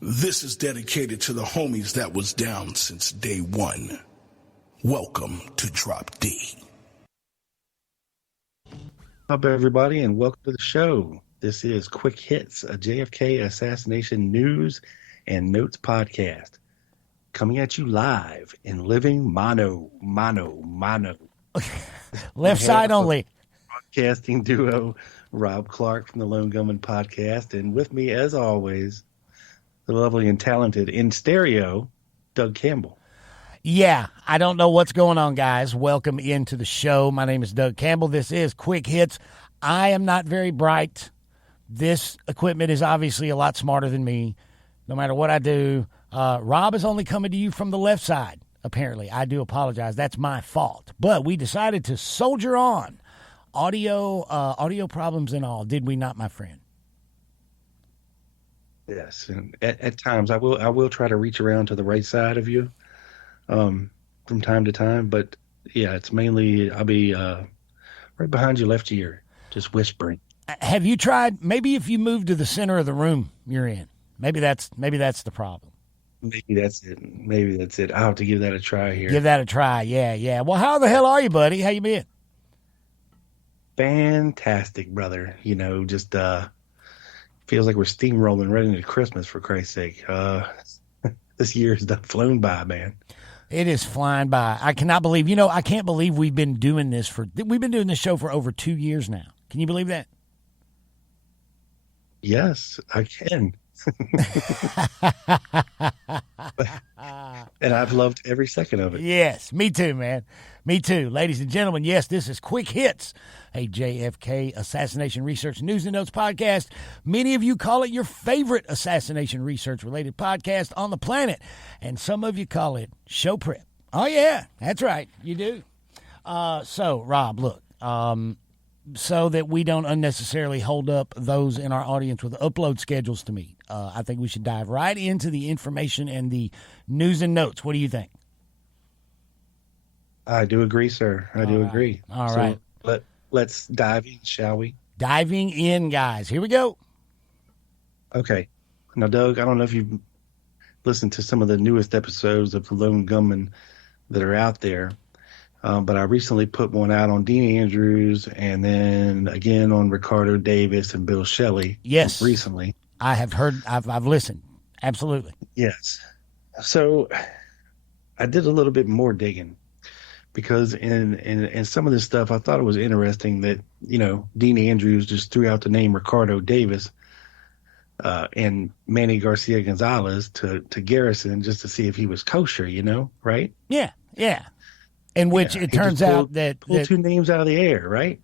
This is dedicated to the homies that was down since day one. Welcome to Drop D. Up, everybody, and welcome to the show. This is Quick Hits, a JFK assassination news and notes podcast, coming at you live in living mono. Left side only. Broadcasting duo Rob Clark from the Lone Gunman podcast, and with me, as always, the lovely and talented in stereo, Doug Campbell. Yeah, I don't know what's going on, guys. Welcome into the show. My name is Doug Campbell. This is Quick Hits. I am not very bright. This equipment is obviously a lot smarter than me, no matter what I do. Rob is only coming to you from the left side, apparently. I do apologize. That's my fault. But we decided to soldier on. Audio problems and all, did we not, my friend? Yes, and at times I will try to reach around to the right side of you from time to time, but yeah, it's mainly I'll be right behind your left ear, just whispering. Have you tried, maybe if you move to the center of the room you're in, maybe that's the problem. Maybe that's it. I'll have to give that a try here. Give that a try, yeah. Well, how the hell are you, buddy? How you been? Fantastic, brother. You know, just feels like we're steamrolling right into Christmas, for Christ's sake. This year has flown by, man. It is flying by. I cannot believe, I can't believe we've been doing this show for over 2 years now. Can you believe that? Yes, I can. And I've loved every second of it. Yes, me too, man. Me too. Ladies and gentlemen, yes, this is Quick Hits, a JFK Assassination Research News and Notes podcast. Many of you call it your favorite assassination research-related podcast on the planet, and some of you call it show prep. Oh, yeah, that's right. You do. So, Rob, look, so that we don't unnecessarily hold up those in our audience with upload schedules to meet, I think we should dive right into the information and the news and notes. What do you think? I do agree, sir. I do agree. All right. Let's dive in, shall we? Diving in, guys. Here we go. Okay. Now, Doug, I don't know if you've listened to some of the newest episodes of The Lone Gunman that are out there, but I recently put one out on Dean Andrews and then again on Ricardo Davis and Bill Shelley. Yes. Recently. I have heard, I've listened. Absolutely. Yes. So I did a little bit more digging because in some of this stuff, I thought it was interesting that, Dean Andrews just threw out the name Ricardo Davis and Manny Garcia Gonzalez to Garrison just to see if he was kosher, right? Yeah. In which it turns out that pulled two names out of the air, right?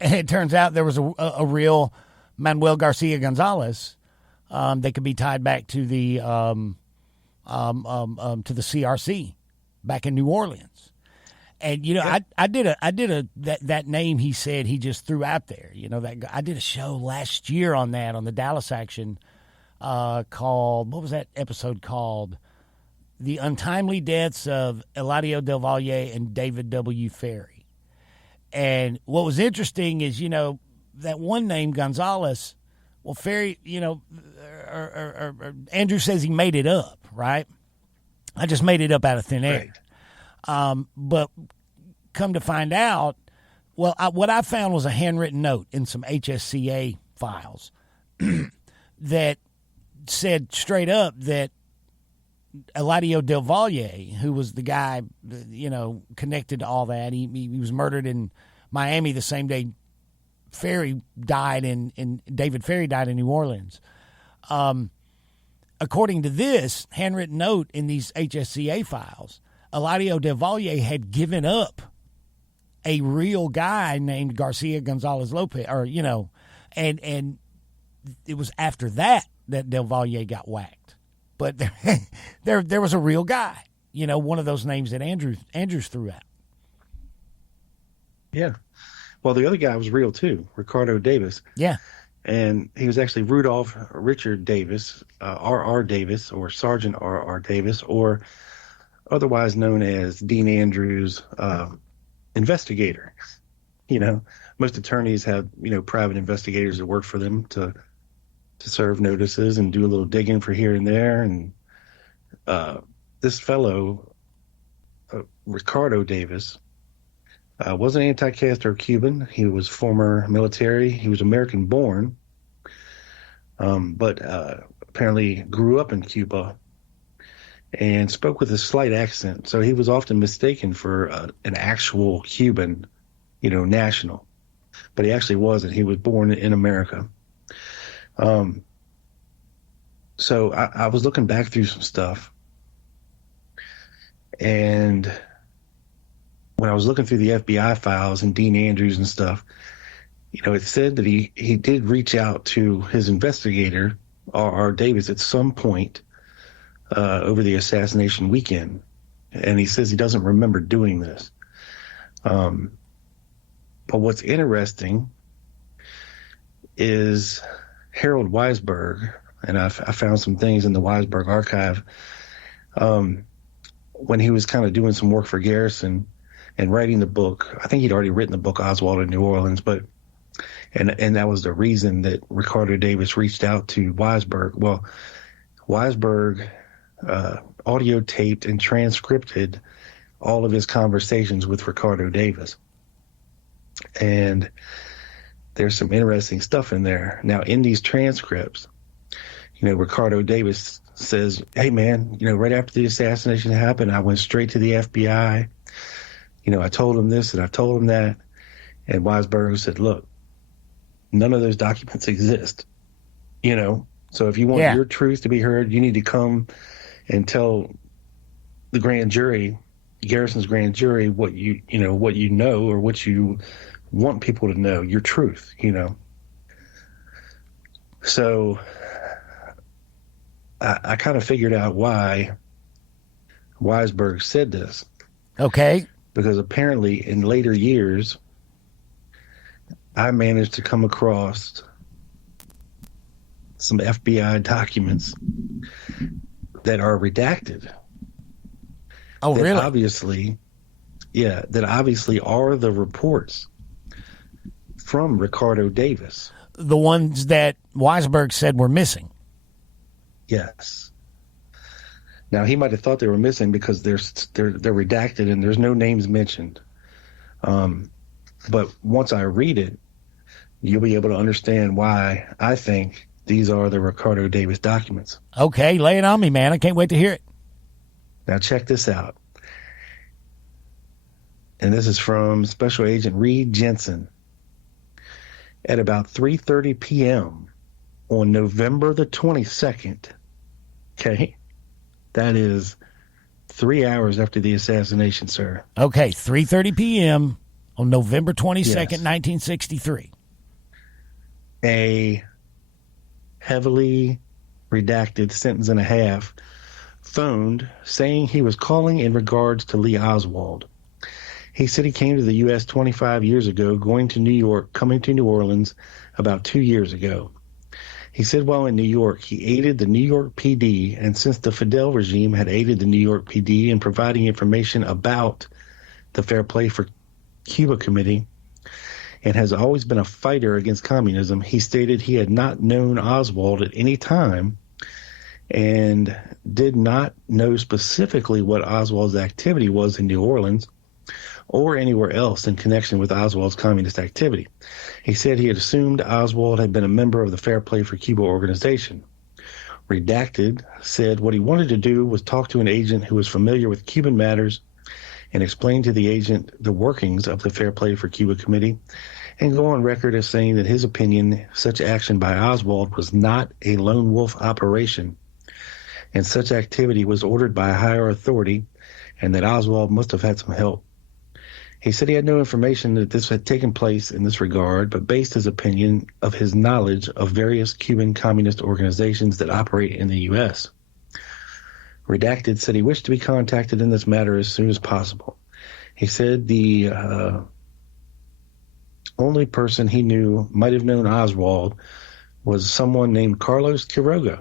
And it turns out there was a real Manuel Garcia Gonzalez that could be tied back to the CRC back in New Orleans. And I did that name he said he just threw out there. That I did a show last year on that on the Dallas Action called, what was that episode called? The Untimely Deaths of Eladio Del Valle and David W. Ferry. And what was interesting is, that one name, Gonzalez, well, Ferry, Andrew says he made it up, right? I just made it up out of thin air. Right. But come to find out, what I found was a handwritten note in some HSCA files that said straight up that Eladio Del Valle, who was the guy, connected to all that, he was murdered in Miami the same day Ferry died David Ferry died in New Orleans. According to this handwritten note in these HSCA files, Eladio Del Valle had given up a real guy named Garcia Gonzalez Lopez, and it was after that Del Valle got whacked. But there was a real guy, one of those names that Andrews threw out. Yeah. Well, the other guy was real too, Ricardo Davis. Yeah. And he was actually Rudolph Richard Davis, R.R. Davis, or Sergeant R.R. Davis, or otherwise known as Dean Andrews' investigator. Most attorneys have, private investigators that work for them to to serve notices and do a little digging for here and there. And this fellow, Ricardo Davis, was an anti-Castro Cuban. He was former military. He was American born, but apparently grew up in Cuba and spoke with a slight accent. So he was often mistaken for an actual Cuban, national. But he actually wasn't. He was born in America. So I was looking back through some stuff. And when I was looking through the FBI files and Dean Andrews and stuff, it said that he did reach out to his investigator, R.R. Davis, at some point over the assassination weekend. And he says he doesn't remember doing this. But what's interesting is Harold Weisberg, and I found some things in the Weisberg archive, when he was kind of doing some work for Garrison and writing the book. I think he'd already written the book Oswald in New Orleans, and that was the reason that Ricardo Davis reached out to Weisberg. Well, Weisberg audio taped and transcripted all of his conversations with Ricardo Davis. And there's some interesting stuff in there. Now, in these transcripts, Ricardo Davis says, hey, man, right after the assassination happened, I went straight to the FBI. I told him this and I told him that. And Weisberg said, look, none of those documents exist. So if you want your truth to be heard, you need to come and tell the grand jury, Garrison's grand jury, what you know or what you want people to know, your truth, So I kind of figured out why Weisberg said this. Okay. Because apparently in later years, I managed to come across some FBI documents that are redacted. Oh, really? That obviously are the reports from Ricardo Davis. The ones that Weisberg said were missing. Yes. Now he might have thought they were missing because they're redacted and there's no names mentioned. But once I read it, you'll be able to understand why I think these are the Ricardo Davis documents. Okay, lay it on me, man. I can't wait to hear it. Now check this out. And this is from Special Agent Reed Jensen. At about 3:30 p.m. on November the 22nd, okay? That is 3 hours after the assassination, sir. Okay, 3:30 p.m. on November 22nd, 1963. A heavily redacted sentence and a half phoned saying he was calling in regards to Lee Oswald. He said he came to the U.S. 25 years ago, coming to New Orleans about 2 years ago. He said while in New York, he aided the New York PD, and since the Fidel regime had aided the New York PD in providing information about the Fair Play for Cuba Committee, and has always been a fighter against communism, he stated he had not known Oswald at any time and did not know specifically what Oswald's activity was in New Orleans or anywhere else in connection with Oswald's communist activity. He said he had assumed Oswald had been a member of the Fair Play for Cuba organization. Redacted said what he wanted to do was talk to an agent who was familiar with Cuban matters and explain to the agent the workings of the Fair Play for Cuba Committee, and go on record as saying that his opinion, such action by Oswald was not a lone wolf operation, and such activity was ordered by a higher authority, and that Oswald must have had some help. He said he had no information that this had taken place in this regard, but based his opinion of his knowledge of various Cuban communist organizations that operate in the U.S. Redacted said he wished to be contacted in this matter as soon as possible. He said the only person he knew might have known Oswald was someone named Carlos Quiroga.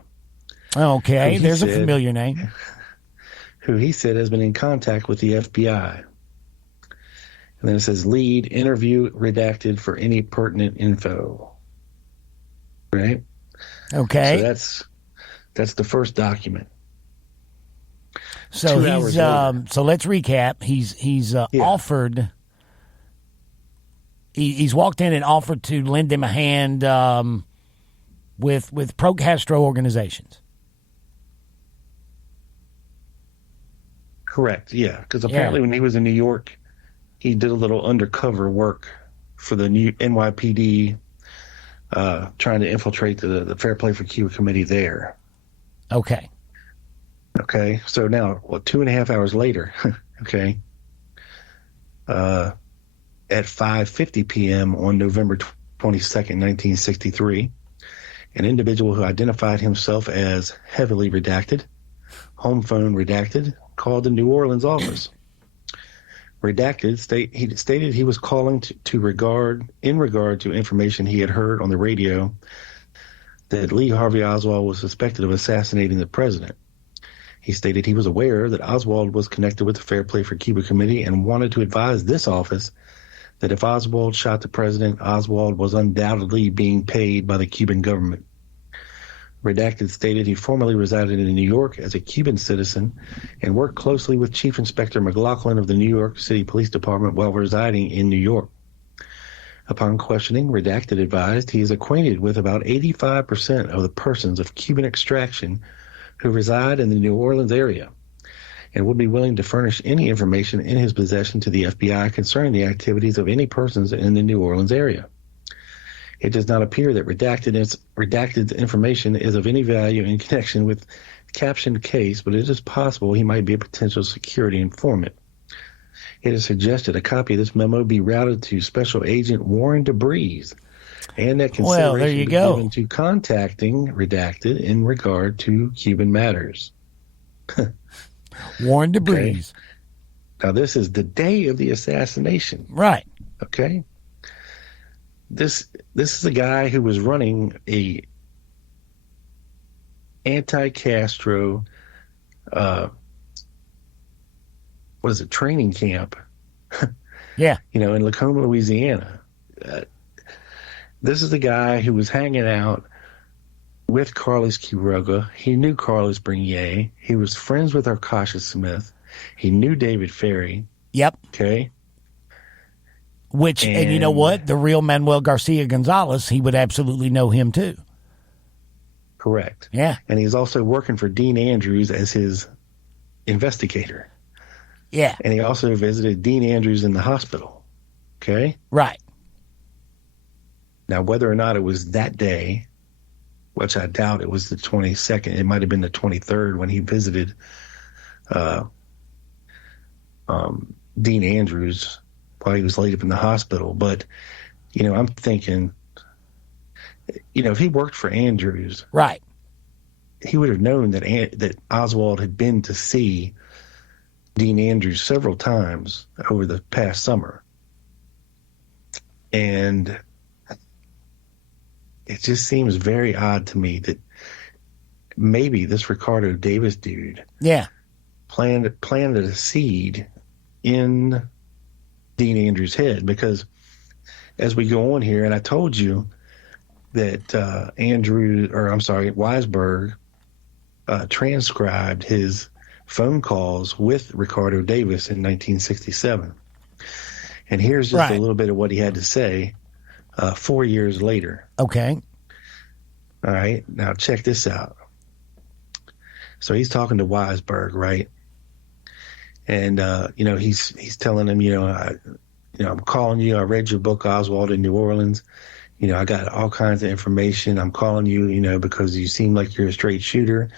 Okay, there's a familiar name. Who he said has been in contact with the FBI. And then it says, lead interview redacted for any pertinent info. Right? Okay. So that's the first document. So 2 hours later. so let's recap. He's offered. He's walked in and offered to lend him a hand with pro-Castro organizations. Correct. Yeah, because apparently when he was in New York, he did a little undercover work for the new NYPD, trying to infiltrate the Fair Play for Cuba committee there. Okay. Okay, so now, 2.5 hours later, okay, at 5:50 p.m. on November 22nd, 1963, an individual who identified himself as heavily redacted, home phone redacted, called the New Orleans office. Redacted he stated he was calling in regard to information he had heard on the radio that Lee Harvey Oswald was suspected of assassinating the president. He stated he was aware that Oswald was connected with the Fair Play for Cuba committee and wanted to advise this office that if Oswald shot the president, Oswald was undoubtedly being paid by the Cuban government. Redacted stated he formerly resided in New York as a Cuban citizen and worked closely with Chief Inspector McLaughlin of the New York City Police Department while residing in New York. Upon questioning, Redacted advised he is acquainted with about 85% of the persons of Cuban extraction who reside in the New Orleans area and would be willing to furnish any information in his possession to the FBI concerning the activities of any persons in the New Orleans area. It does not appear that redacted information is of any value in connection with the captioned case, but it is possible he might be a potential security informant. It is suggested a copy of this memo be routed to Special Agent Warren DeBreeze, and that consideration be given to contacting Redacted in regard to Cuban matters. Warren DeBreeze. Okay. Now, this is the day of the assassination. Right. Okay. This is a guy who was running a anti-Castro, training camp. Yeah. In Lacoma, Louisiana. This is the guy who was hanging out with Carlos Quiroga. He knew Carlos Bernier. He was friends with Arcasha Smith. He knew David Ferry. Yep. Okay. And you know what? The real Manuel Garcia Gonzalez, he would absolutely know him too. Correct. Yeah. And he's also working for Dean Andrews as his investigator. Yeah. And he also visited Dean Andrews in the hospital. Okay? Right. Now, whether or not it was that day, which I doubt it was the 22nd, it might have been the 23rd when he visited Dean Andrews while he was laid up in the hospital. But, I'm thinking, if he worked for Andrews, right, he would have known that Oswald had been to see Dean Andrews several times over the past summer. And it just seems very odd to me that maybe this Ricardo Davis dude planted a seed in Dean Andrews' head, because as we go on here, and I told you that Weisberg transcribed his phone calls with Ricardo Davis in 1967. And here's just a little bit of what he had to say 4 years later. Okay. All right. Now check this out. So he's talking to Weisberg, right? And he's telling him, I'm calling you. I read your book, Oswald in New Orleans. I got all kinds of information. I'm calling you, because you seem like you're a straight shooter.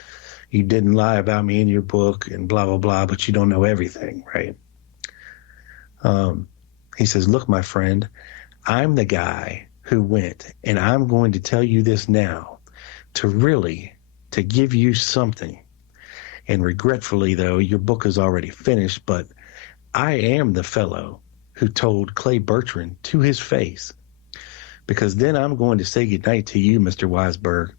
You didn't lie about me in your book and blah, blah, blah, but you don't know everything, right? He says, look, my friend, I'm the guy who went, and I'm going to tell you this now to give you something. And regretfully, though, your book is already finished, but I am the fellow who told Clay Bertrand to his face, because then I'm going to say goodnight to you, Mr. Weisberg.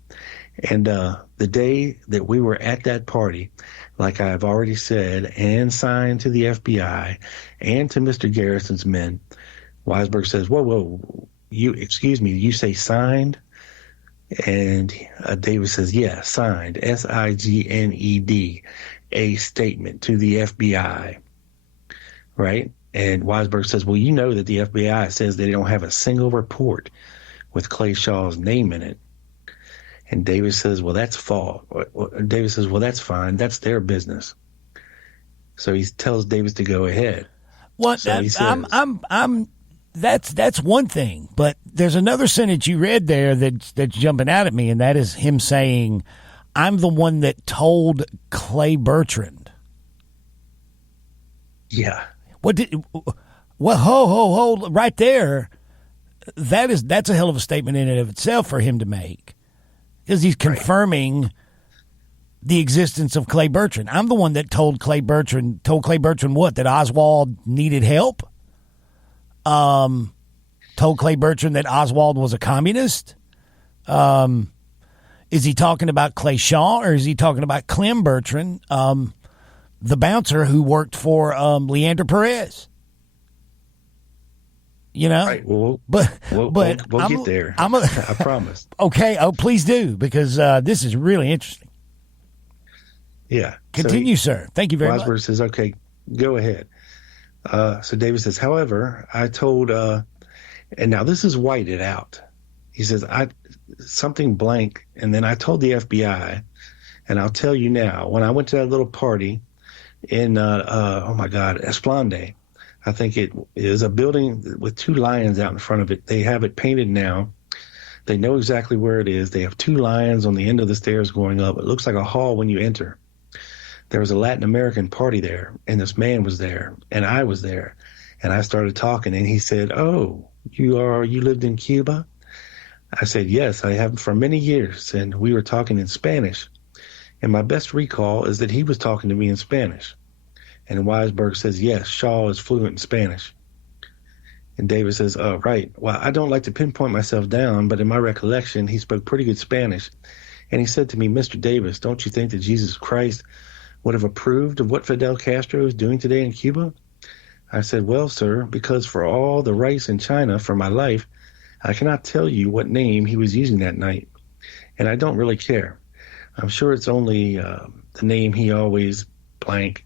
And the day that we were at that party, like I've already said, and signed to the FBI and to Mr. Garrison's men, Weisberg says, whoa, excuse me, you say signed? And Davis says, yeah, signed, SIGNED, a statement to the FBI, right? And Weisberg says, well, you know that the FBI says they don't have a single report with Clay Shaw's name in it. And Davis says, well, that's false. Davis says, well, that's fine. That's their business. So he tells Davis to go ahead. What? So he says, that's one thing, but there's another sentence you read there that's jumping out at me, and that is him saying, "I'm the one that told Clay Bertrand." yeah. Well, ho, right there. That's a hell of a statement in and of itself for him to make, because he's confirming the existence of Clay Bertrand. I'm the one that told Clay Bertrand what? That Oswald needed help? Told Clay Bertrand that Oswald was a communist? Is he talking about Clay Shaw, or is he talking about Clem Bertrand, the bouncer who worked for Leander Perez? You know, Right. Well, we'll get there. I promise. Okay. Oh, please do, because this is really interesting. Yeah. Continue, sir. Thank you very much. Weisberg says, okay, go ahead. So Davis says, however, I told, and now this is whited out. He says, something blank. And then I told the FBI, and I'll tell you now, when I went to that little party in, Esplanade, I think it is a building with two lions out in front of it. They have it painted now. They know exactly where it is. They have two lions on the end of the stairs going up. It looks like a hall when you enter. There was a Latin American party there, and this man was there, and I was there. And I started talking, and he said, oh, you lived in Cuba? I said, yes, I have for many years. And we were talking in Spanish. And my best recall is that he was talking to me in Spanish. And Weisberg says, yes, Shaw is fluent in Spanish. And Davis says, oh, right. Well, I don't like to pinpoint myself down, but in my recollection, he spoke pretty good Spanish. And he said to me, Mr. Davis, don't you think that Jesus Christ would have approved of what Fidel Castro is doing today in Cuba? I said, well, sir, because for all the rice in China for my life, I cannot tell you what name he was using that night. And I don't really care. I'm sure it's only the name he always blank.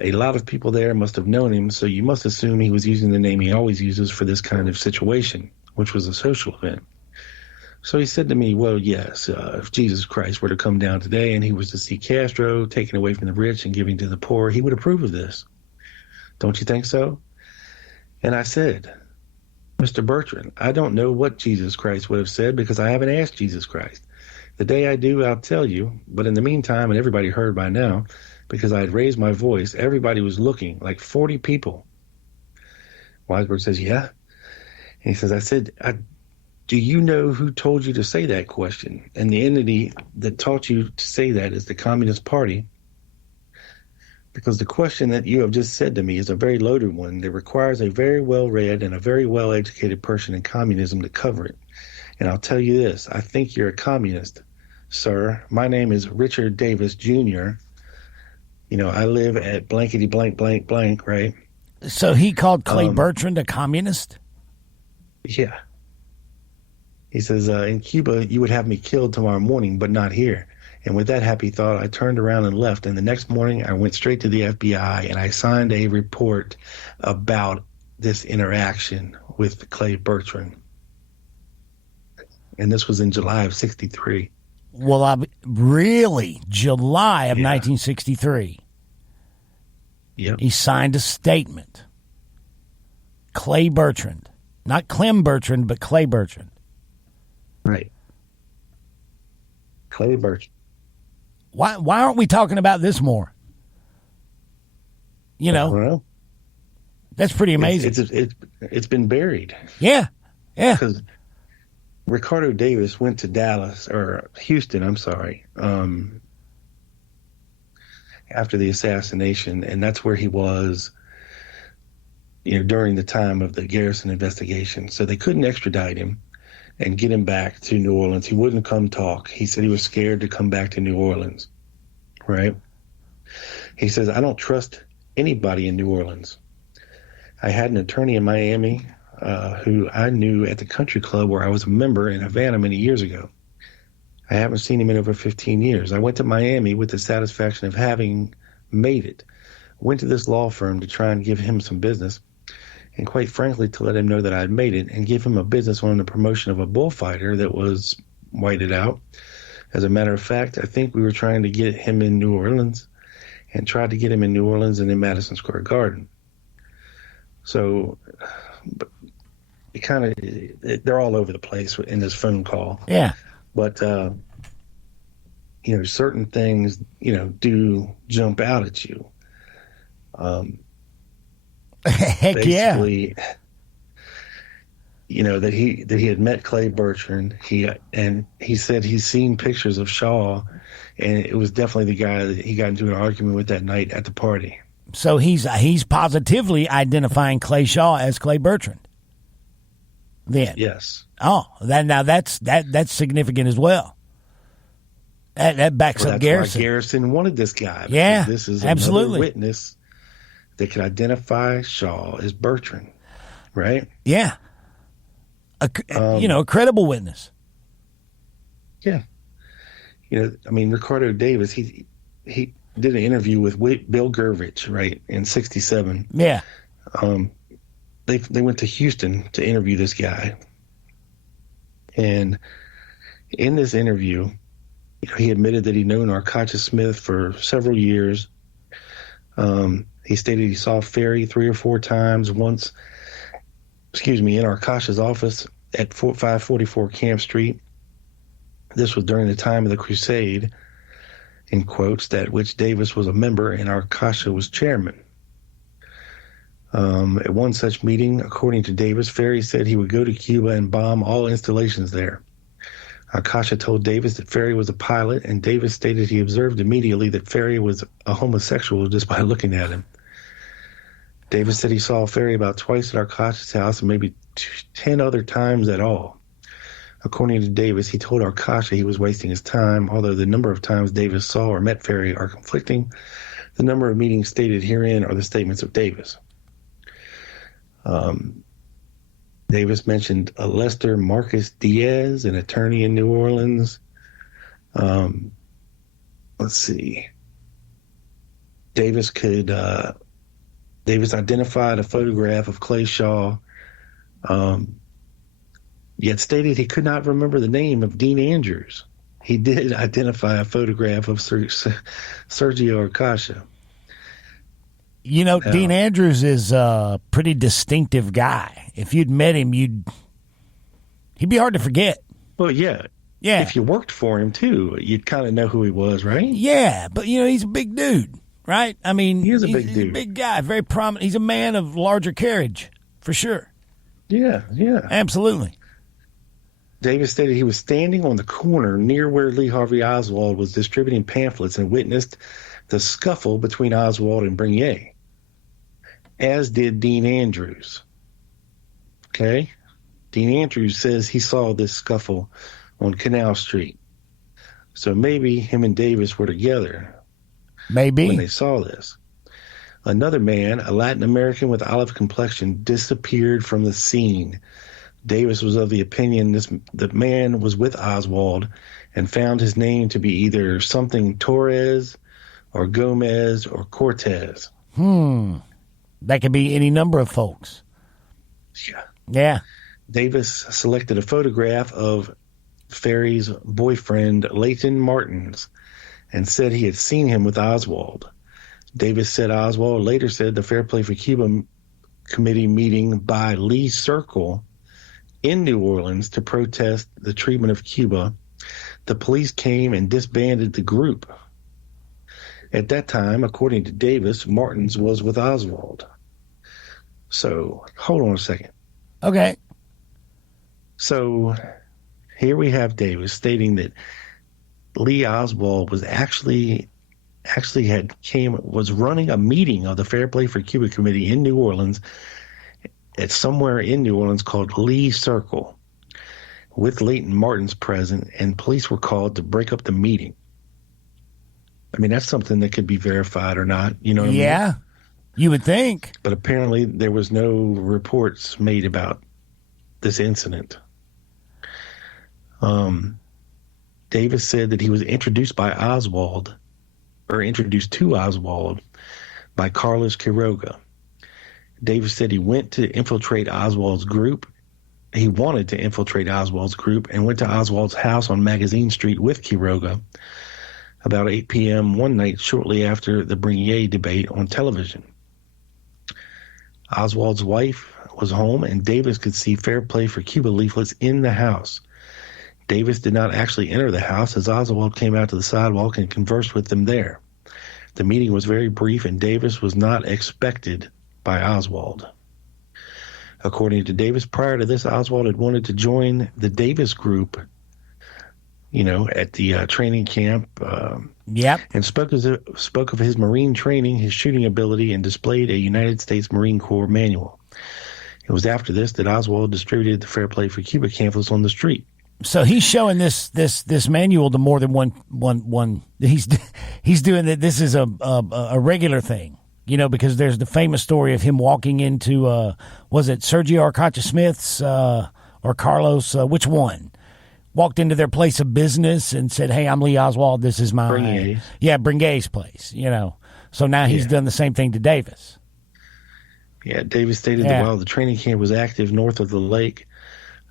A lot of people there must have known him, so you must assume he was using the name he always uses for this kind of situation, which was a social event. So he said to me, well, yes, if Jesus Christ were to come down today and he was to see Castro taken away from the rich and giving to the poor, he would approve of this. Don't you think so? And I said, Mr. Bertrand, I don't know what Jesus Christ would have said because I haven't asked Jesus Christ. The day I do, I'll tell you. But in the meantime, and everybody heard by now, because I had raised my voice, everybody was looking, like 40 people. Weisberg says, yeah. And he says, I said, do you know who told you to say that question? And the entity that taught you to say that is the Communist Party. Because the question that you have just said to me is a very loaded one that requires a very well-read and a very well-educated person in communism to cover it. And I'll tell you this, I think you're a communist, sir. My name is Richard Davis, Jr., You know, I live at blankety blank blank blank, right? So he called Clay Bertrand a communist? Yeah. He says, in Cuba, you would have me killed tomorrow morning, but not here. And with that happy thought, I turned around and left. And the next morning, I went straight to the FBI, and I signed a report about this interaction with Clay Bertrand. And this was in July of 63. Well, really? July of 1963. Yep. He signed a statement. Clay Bertrand. Not Clem Bertrand, but Clay Bertrand. Right. Clay Bertrand. Why aren't we talking about this more? You know? Well, that's pretty amazing. It's been buried. Yeah. Yeah. Because Ricardo Davis went to Houston, after the assassination, and that's where he was, during the time of the Garrison investigation. So they couldn't extradite him and get him back to New Orleans. He wouldn't come talk. He said he was scared to come back to New Orleans, right? He says, I don't trust anybody in New Orleans. I had an attorney in Miami who I knew at the country club where I was a member in Havana many years ago. I haven't seen him in over 15 years. I went to Miami with the satisfaction of having made it. Went to this law firm to try and give him some business, and quite frankly, to let him know that I had made it and give him a business on the promotion of a bullfighter that was whited out. As a matter of fact, I think we were trying to get him in New Orleans and tried to get him in New Orleans and in Madison Square Garden. So it kind of, they're all over the place in this phone call. Yeah. But, certain things, do jump out at you. Heck basically, yeah. That he had met Clay Bertrand. He said he's seen pictures of Shaw, and it was definitely the guy that he got into an argument with that night at the party. So he's positively identifying Clay Shaw as Clay Bertrand. Then yes. Oh, that's significant as well. That backs up Garrison. Why Garrison wanted this guy. Yeah, this is absolutely. another witness that could identify Shaw as Bertrand, right? Yeah, a credible witness. Yeah, Ricardo Davis. He did an interview with Bill Gervich, right, in '67. Yeah. They went to Houston to interview this guy, and in this interview, he admitted that he'd known Arcacha Smith for several years. He stated he saw Ferry 3 or 4 times. Once, in Arcacha's office at 544 Camp Street. This was during the time of the Crusade, in quotes, that which Davis was a member and Arcacha was chairman. At one such meeting, according to Davis, Ferry said he would go to Cuba and bomb all installations there. Arcacha told Davis that Ferry was a pilot, and Davis stated he observed immediately that Ferry was a homosexual just by looking at him. Davis said he saw Ferry about twice at Arcacha's house and maybe 10 other times at all. According to Davis, he told Arcacha he was wasting his time, although the number of times Davis saw or met Ferry are conflicting. The number of meetings stated herein are the statements of Davis. Davis mentioned Lester Marcus Diaz, an attorney in New Orleans. Let's see. Davis identified a photograph of Clay Shaw, yet stated he could not remember the name of Dean Andrews. He did identify a photograph of Sergio Arcacha. Dean Andrews is a pretty distinctive guy. If you'd met him, he'd be hard to forget. Well, yeah. Yeah. If you worked for him, too, you'd kind of know who he was, right? Yeah, but, he's a big dude, right? I mean, he is a big dude. He's a big guy, very prominent. He's a man of larger carriage, for sure. Yeah. Absolutely. Davis stated he was standing on the corner near where Lee Harvey Oswald was distributing pamphlets and witnessed the scuffle between Oswald and Bernier, as did Dean Andrews. Okay? Dean Andrews says he saw this scuffle on Canal Street. So maybe him and Davis were together. Maybe. When they saw this. Another man, a Latin American with olive complexion, disappeared from the scene. Davis was of the opinion the man was with Oswald and found his name to be either something Torres or Gomez or Cortez. That could be any number of folks. Yeah. Davis selected a photograph of Ferry's boyfriend, Leighton Martins, and said he had seen him with Oswald. Davis said Oswald later said the Fair Play for Cuba committee meeting by Lee Circle in New Orleans to protest the treatment of Cuba. The police came and disbanded the group. At that time, according to Davis, Martins was with Oswald. So, hold on a second. Okay. So, here we have Davis stating that Lee Oswald was was running a meeting of the Fair Play for Cuba Committee in New Orleans, at somewhere in New Orleans called Lee Circle, with Leighton Martins present, and police were called to break up the meeting. I mean, that's something that could be verified or not, you know what I mean? Yeah, you would think. But apparently there was no reports made about this incident. Davis said that he was introduced to Oswald by Carlos Quiroga. Davis said he went to infiltrate Oswald's group. He wanted to infiltrate Oswald's group and went to Oswald's house on Magazine Street with Quiroga about 8 p.m. one night shortly after the Bernier debate on television. Oswald's wife was home, and Davis could see Fair Play for Cuba leaflets in the house. Davis did not actually enter the house, as Oswald came out to the sidewalk and conversed with them there. The meeting was very brief, and Davis was not expected by Oswald. According to Davis, prior to this, Oswald had wanted to join the Davis group, at the training camp. And spoke of his Marine training, his shooting ability, and displayed a United States Marine Corps manual. It was after this that Oswald distributed the Fair Play for Cuba pamphlets on the street. So he's showing this manual to more than one. He's doing that. This is a regular thing, because there's the famous story of him walking into was it Sergio Arcacha Smith's or Carlos? Which one? Walked into their place of business and said, "Hey, I'm Lee Oswald. This is my Bringay's place." So now he's done the same thing to Davis. Yeah, Davis stated that while the training camp was active north of the lake,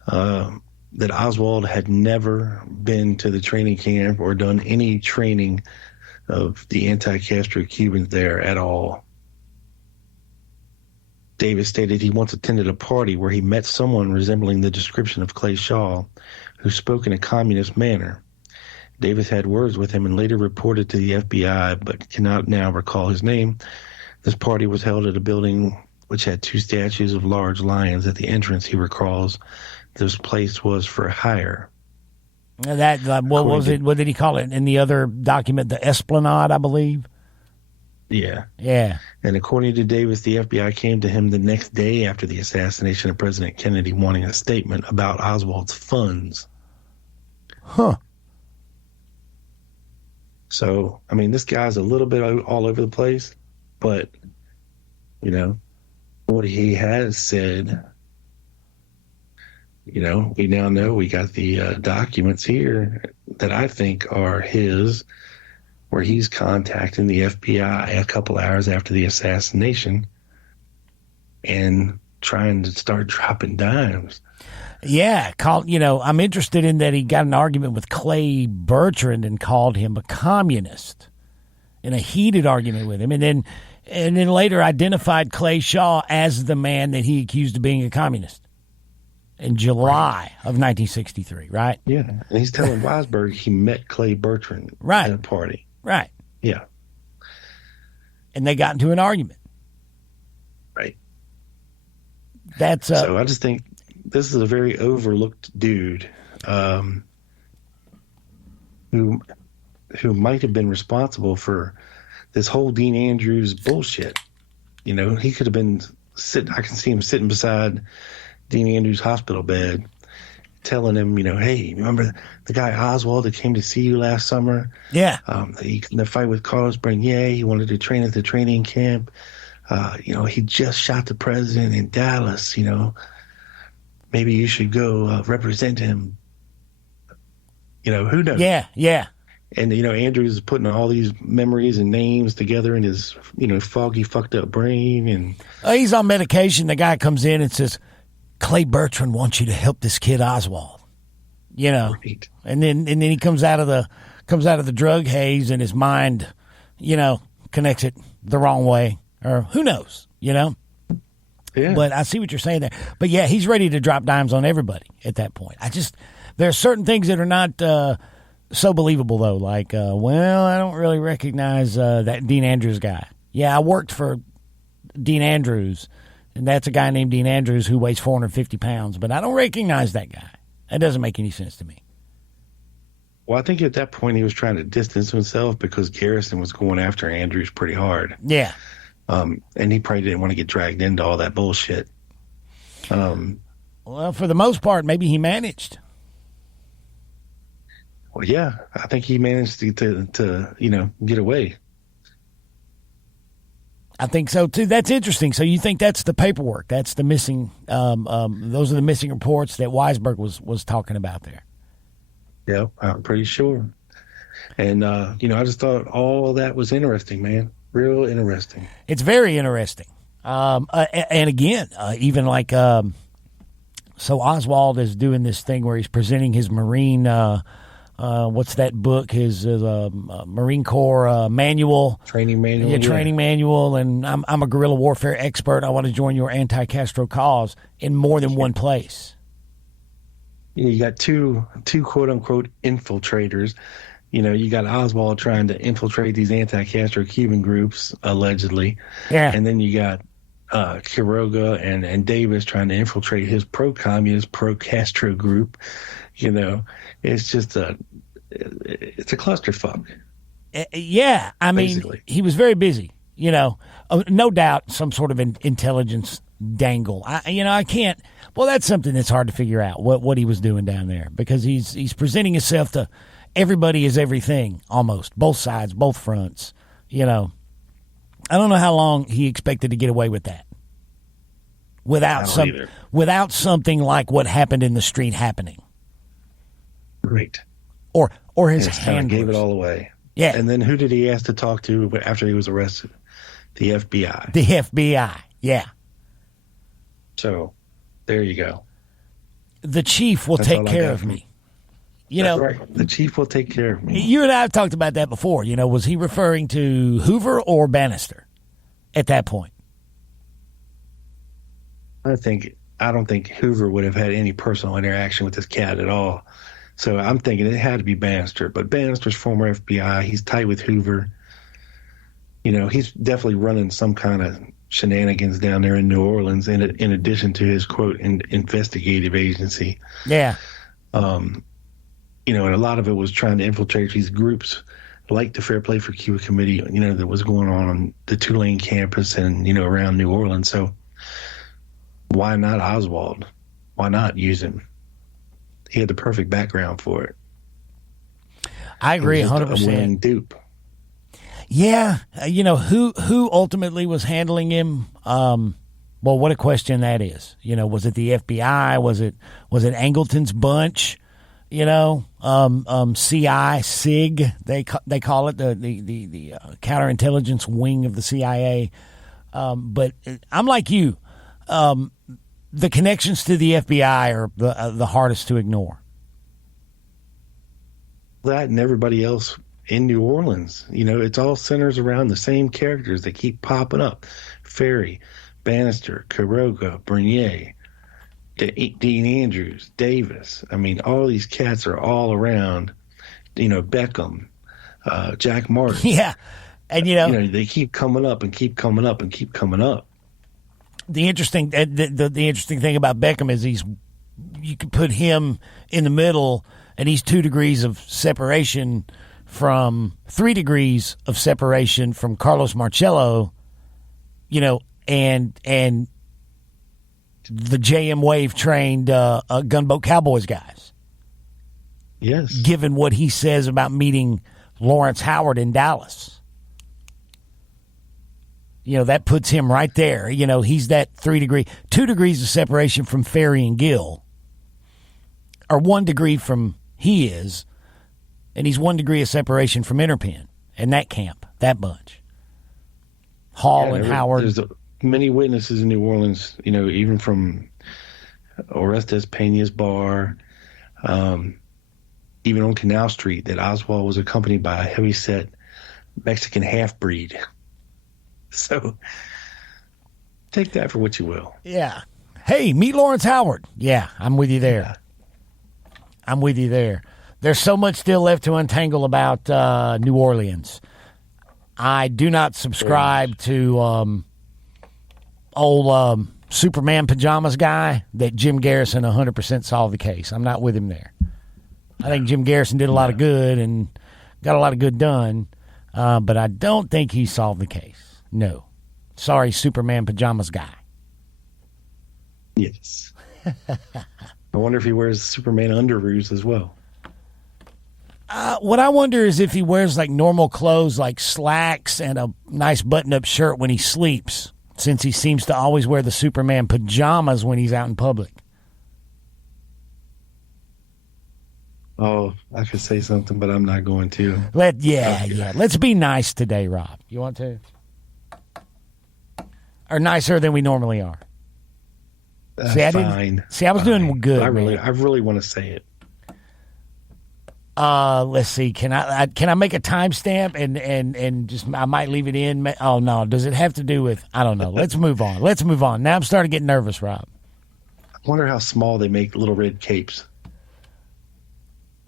that Oswald had never been to the training camp or done any training of the anti-Castro Cubans there at all. Davis stated he once attended a party where he met someone resembling the description of Clay Shaw, who spoke in a communist manner. Davis had words with him and later reported to the FBI, but cannot now recall his name. This party was held at a building which had two statues of large lions at the entrance. He recalls this place was for hire. What was it? What did he call it in the other document? The Esplanade, I believe. Yeah. Yeah. And according to Davis, the FBI came to him the next day after the assassination of President Kennedy wanting a statement about Oswald's funds. Huh. So, this guy's a little bit all over the place, but, what he has said, we now know we got the documents here that I think are his, where he's contacting the FBI a couple hours after the assassination and trying to start dropping dimes. Yeah, I'm interested in that he got an argument with Clay Bertrand and called him a communist in a heated argument with him, and then later identified Clay Shaw as the man that he accused of being a communist in July of 1963, right? Yeah, and he's telling Weisberg he met Clay Bertrand at a party. Right. Yeah. And they got into an argument. Right. That's so I just think this is a very overlooked dude who might have been responsible for this whole Dean Andrews bullshit. He could have been sitting. I can see him sitting beside Dean Andrews' hospital bed, telling him, hey, remember the guy Oswald that came to see you last summer? Yeah. The fight with Carlos Bernier, he wanted to train at the training camp. He just shot the president in Dallas. Maybe you should go represent him. Who knows? Yeah. And, Andrews is putting all these memories and names together in his, foggy, fucked up brain. And he's on medication. The guy comes in and says, Clay Bertrand wants you to help this kid Oswald. Right. And then he comes out of the drug haze and his mind, connects it the wrong way, or who knows, Yeah. But I see what you're saying there. But yeah, he's ready to drop dimes on everybody at that point. There are certain things that are not so believable though. Like, I don't really recognize that Dean Andrews guy. Yeah, I worked for Dean Andrews, and that's a guy named Dean Andrews who weighs 450 pounds, but I don't recognize that guy. That doesn't make any sense to me. Well, I think at that point he was trying to distance himself because Garrison was going after Andrews pretty hard. Yeah. And he probably didn't want to get dragged into all that bullshit. Well, for the most part, maybe he managed. Well, yeah, I think he managed to get away. I think so too. That's interesting. So you think that's the paperwork? That's the missing. Those are the missing reports that Weisberg was talking about there. Yeah, I'm pretty sure. And, I just thought all that was interesting, man. Real interesting. It's very interesting. And again, even like, so Oswald is doing this thing where he's presenting his Marine, what's that book? His Marine Corps manual. Training manual. Yeah, training manual. And I'm a guerrilla warfare expert. I want to join your anti-Castro cause in more than one place. You got two quote unquote infiltrators. You got Oswald trying to infiltrate these anti-Castro Cuban groups, allegedly. Yeah. And then you got Quiroga and Davis trying to infiltrate his pro-communist, pro-Castro group. It's just it's a clusterfuck. Yeah. I mean, basically. He was very busy, no doubt some sort of intelligence dangle. I can't. Well, that's something that's hard to figure out what he was doing down there, because he's presenting himself to everybody as everything, almost both sides, both fronts. I don't know how long he expected to get away with that without something like what happened in the street happening. Right. Or his handlers gave it all away. Yeah. And then who did he ask to talk to after he was arrested? The FBI. The FBI. Yeah. So, there you go. The chief will take care of me. That's right. The chief will take care of me. You and I have talked about that before. Was he referring to Hoover or Bannister at that point? I don't think Hoover would have had any personal interaction with this cat at all. So I'm thinking it had to be Bannister. But Bannister's former FBI. He's tight with Hoover. He's definitely running some kind of shenanigans down there in New Orleans in addition to his, quote, investigative agency. Yeah. And a lot of it was trying to infiltrate these groups like the Fair Play for Cuba Committee, that was going on the Tulane campus and, around New Orleans. So why not Oswald? Why not use him? He had the perfect background for it. I agree 100%. A willing dupe. Yeah. Who ultimately was handling him? Well, what a question that is. Was it the FBI? Was it Angleton's bunch? CI, SIG, they call it the counterintelligence wing of the CIA. But I'm like you. The connections to the FBI are the hardest to ignore. That and everybody else in New Orleans, it's all centers around the same characters that keep popping up. Ferry, Bannister, Quiroga, Bernier, Dean Andrews, Davis. I mean, all these cats are all around, Beckham, Jack Martin. Yeah. And, they keep coming up and keep coming up and keep coming up. The interesting thing about Beckham is you can put him in the middle, and he's 2 degrees of separation from 3 degrees of separation from Carlos Marcello, and the JM Wave trained Gunboat Cowboys guys. Yes. Given what he says about meeting Lawrence Howard in Dallas. That puts him right there. He's that 2 degrees of separation from Ferry and Gill. Or 1 degree from he is. And he's 1 degree of separation from Interpen and that camp, that bunch. Hall and Howard. There's many witnesses in New Orleans, even from Orestes Peña's bar, even on Canal Street, that Oswald was accompanied by a heavyset Mexican half-breed. So take that for what you will. Yeah. Hey, meet Lawrence Howard. Yeah, I'm with you there. Yeah. I'm with you there. There's so much still left to untangle about New Orleans. I do not subscribe to old Superman pajamas guy that Jim Garrison 100% solved the case. I'm not with him there. I think Jim Garrison did a lot of good and got a lot of good done, but I don't think he solved the case. No. Sorry, Superman pajamas guy. Yes. I wonder if he wears Superman underoos as well. What I wonder is if he wears like normal clothes like slacks and a nice button-up shirt when he sleeps, since he seems to always wear the Superman pajamas when he's out in public. Oh, I could say something, but I'm not going to. Yeah. Let's be nice today, Rob. You want to? Or nicer than we normally are. Fine. I was doing good. I really want to say it. Let's see. Can I make a timestamp and just I might leave it in? Oh no. Does it have to do with? I don't know. Let's move on. Now I'm starting to get nervous, Rob. I wonder how small they make little red capes.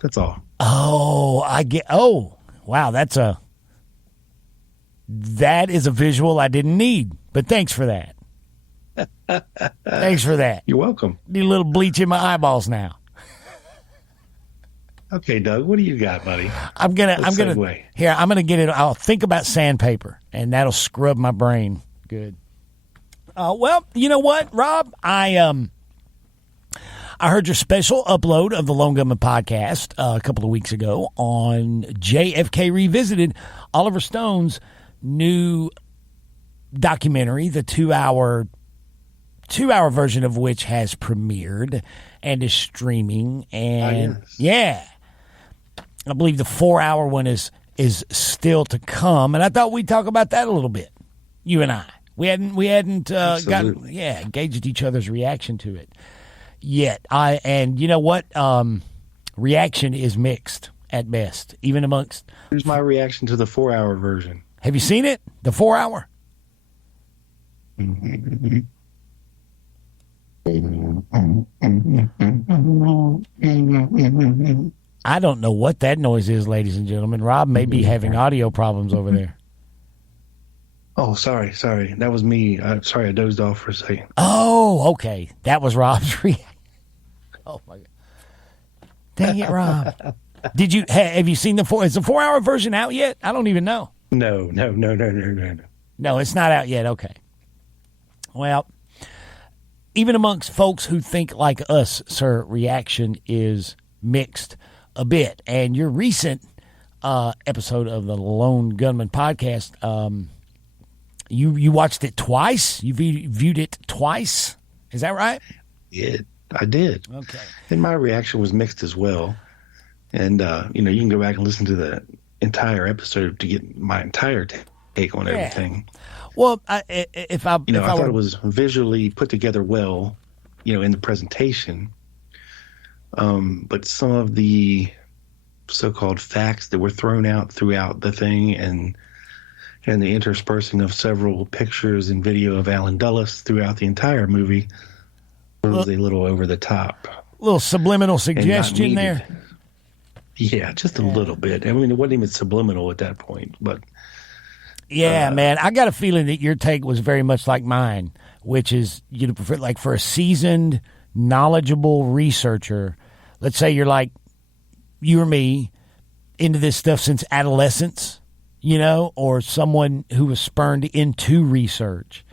That's all. Oh, wow. That is a visual I didn't need. But thanks for that. Thanks for that. You're welcome. Need a little bleach in my eyeballs now. Okay, Doug, what do you got, buddy? I'm gonna get it. I'll think about sandpaper, and that'll scrub my brain. Good. Well, you know what, Rob? I heard your special upload of the Lone Gunman podcast a couple of weeks ago on JFK Revisited, Oliver Stone's new documentary, the two-hour version of which has premiered and is streaming. And yeah, I believe the 4-hour one is still to come. And I thought we'd talk about that a little bit, you and I. We hadn't gauged each other's reaction to it yet. And you know what? Reaction is mixed at best, even amongst. Here's my reaction to the 4-hour version. Have you seen it? The 4-hour? I don't know what that noise is, ladies and gentlemen. Rob may be having audio problems over there. Oh, sorry. That was me. Sorry, I dozed off for a second. Oh, okay. That was Rob's reaction. Oh, my God. Dang it, Rob. Have you seen is the 4-hour version out yet? I don't even know. No. No, it's not out yet. Okay. Well, even amongst folks who think like us, sir, reaction is mixed a bit. And your recent episode of the Lone Gunman podcast, you watched it twice? You viewed it twice? Is that right? Yeah, I did. Okay. And my reaction was mixed as well. And, you can go back and listen to the entire episode to get my entire take on everything. Well, I thought it was visually put together well, in the presentation. But some of the so-called facts that were thrown out throughout the thing and the interspersing of several pictures and video of Alan Dulles throughout the entire movie was a little over the top. A little subliminal suggestion there. Yeah, just a little bit. I mean, it wasn't even subliminal at that point, but... Yeah, man, I got a feeling that your take was very much like mine, which is prefer like for a seasoned, knowledgeable researcher. Let's say you're like you or me, into this stuff since adolescence, or someone who was spurned into research,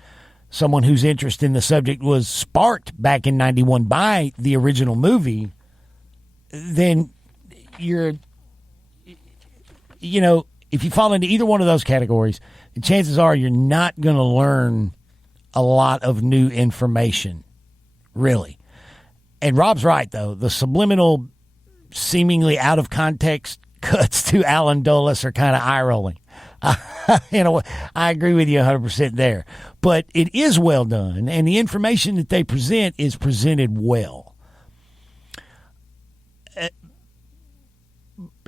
someone whose interest in the subject was sparked back in '91 by the original movie. Then you're, if you fall into either one of those categories, the chances are you're not going to learn a lot of new information, really. And Rob's right, though. The subliminal, seemingly out of context cuts to Alan Dulles are kind of eye-rolling. I agree with you 100% there. But it is well done, and the information that they present is presented well.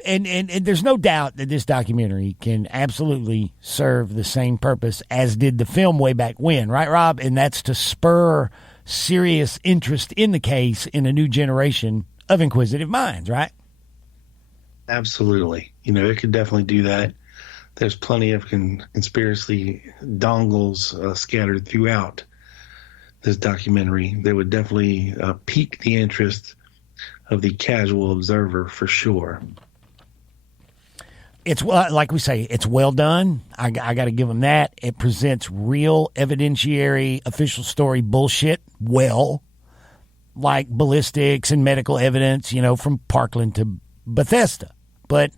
And there's no doubt that this documentary can absolutely serve the same purpose as did the film way back when, right, Rob? And that's to spur serious interest in the case in a new generation of inquisitive minds, right? Absolutely. It could definitely do that. There's plenty of conspiracy dongles scattered throughout this documentary that would definitely pique the interest of the casual observer for sure. It's like we say, it's well done. I got to give them that. It presents real evidentiary official story bullshit well, like ballistics and medical evidence, from Parkland to Bethesda. But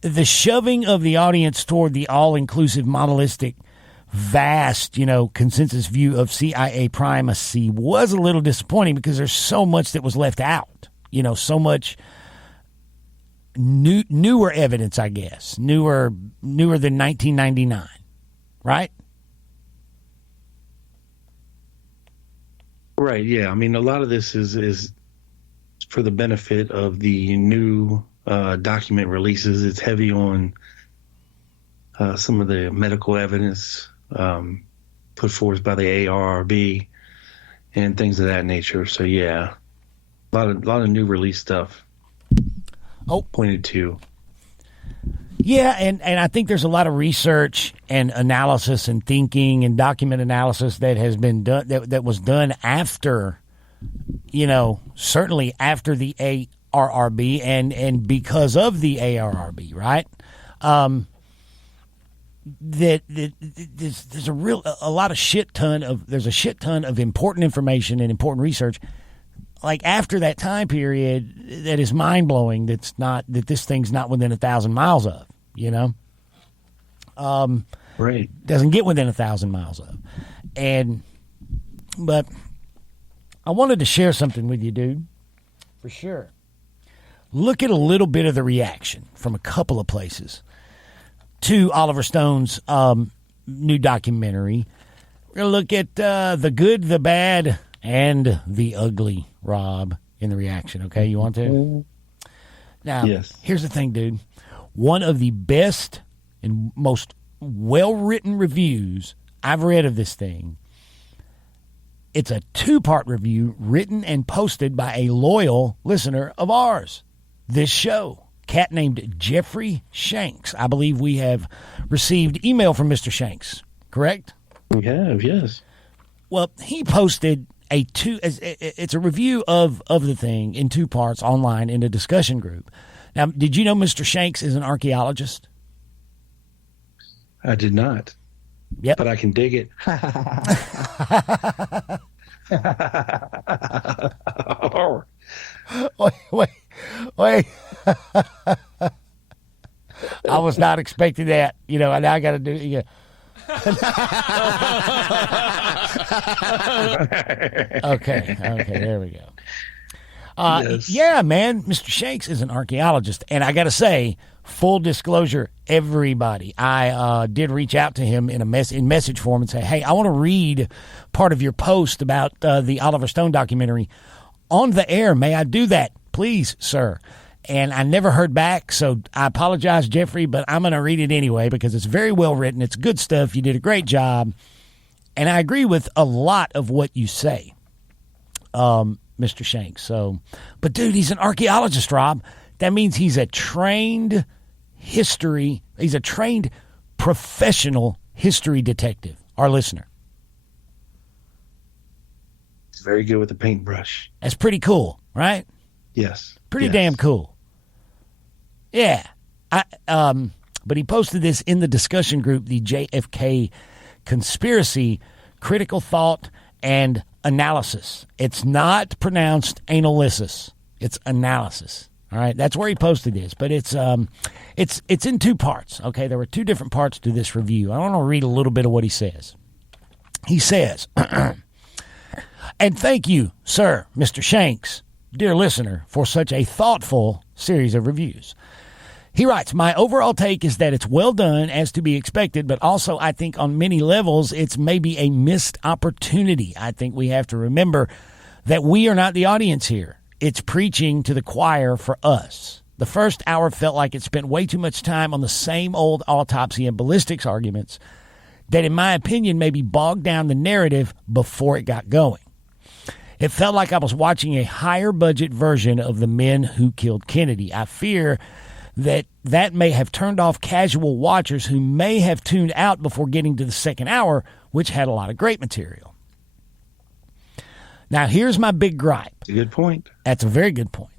the shoving of the audience toward the all-inclusive, monolithic, vast, consensus view of CIA primacy was a little disappointing because there's so much that was left out. So much newer evidence, I guess, newer than 1999, right? Right. Yeah. I mean, a lot of this is for the benefit of the new document releases. It's heavy on some of the medical evidence put forth by the ARRB and things of that nature. So yeah, a lot of new release stuff. Pointed to. Yeah, and I think there's a lot of research and analysis and thinking and document analysis that has been done that was done after, certainly after the ARRB and because of the ARRB, right? There's a shit ton of important information and important research like after that time period that is mind blowing. That this thing's not within 1,000 miles of, right. Doesn't get within 1,000 miles of, but I wanted to share something with you, dude, for sure. Look at a little bit of the reaction from a couple of places to Oliver Stone's new documentary. We're going to look at the good, the bad, and the ugly, Rob, in the reaction. Okay, you want to? Now, yes. Here's the thing, dude. One of the best and most well-written reviews I've read of this thing, it's a 2-part review written and posted by a loyal listener of ours, this show. Cat named Jeffrey Shanks. I believe we have received email from Mr. Shanks, correct? We have, yes. Well, he posted it's a review of the thing in 2 parts online in a discussion group. Now, did you know Mr. Shanks is an archaeologist? I did not. Yep. But I can dig it. Wait. I was not expecting that. And now I got to do it. Yeah. Okay, there we go. Yes. Yeah, man, Mr. Shanks is an archaeologist, and I got to say, full disclosure, everybody, I did reach out to him in message form and say, hey, I want to read part of your post about the Oliver Stone documentary on the air. May I do that, please, sir? And I never heard back, so I apologize, Jeffrey, but I'm going to read it anyway because it's very well written. It's good stuff. You did a great job. And I agree with a lot of what you say, Mr. Shanks. But, dude, he's an archaeologist, Rob. That means he's a trained professional history detective, our listener. He's very good with the paintbrush. That's pretty cool, right? Yes. Pretty damn cool. Yeah. But he posted this in the discussion group, the JFK Conspiracy, Critical Thought, and Analysis. It's not pronounced analysis. It's analysis. All right. That's where he posted this. But it's in 2 parts. Okay. There were 2 different parts to this review. I want to read a little bit of what he says. He says, and thank you, sir, Mr. Shanks, dear listener, for such a thoughtful series of reviews. He writes, my overall take is that it's well done as to be expected, but also I think on many levels it's maybe a missed opportunity. I think we have to remember that we are not the audience here. It's preaching to the choir for us. The first hour felt like it spent way too much time on the same old autopsy and ballistics arguments that, in my opinion, maybe bogged down the narrative before it got going. It felt like I was watching a higher budget version of The Men Who Killed Kennedy. I fear that may have turned off casual watchers who may have tuned out before getting to the second hour, which had a lot of great material. Now, here's my big gripe. That's a good point. That's a very good point.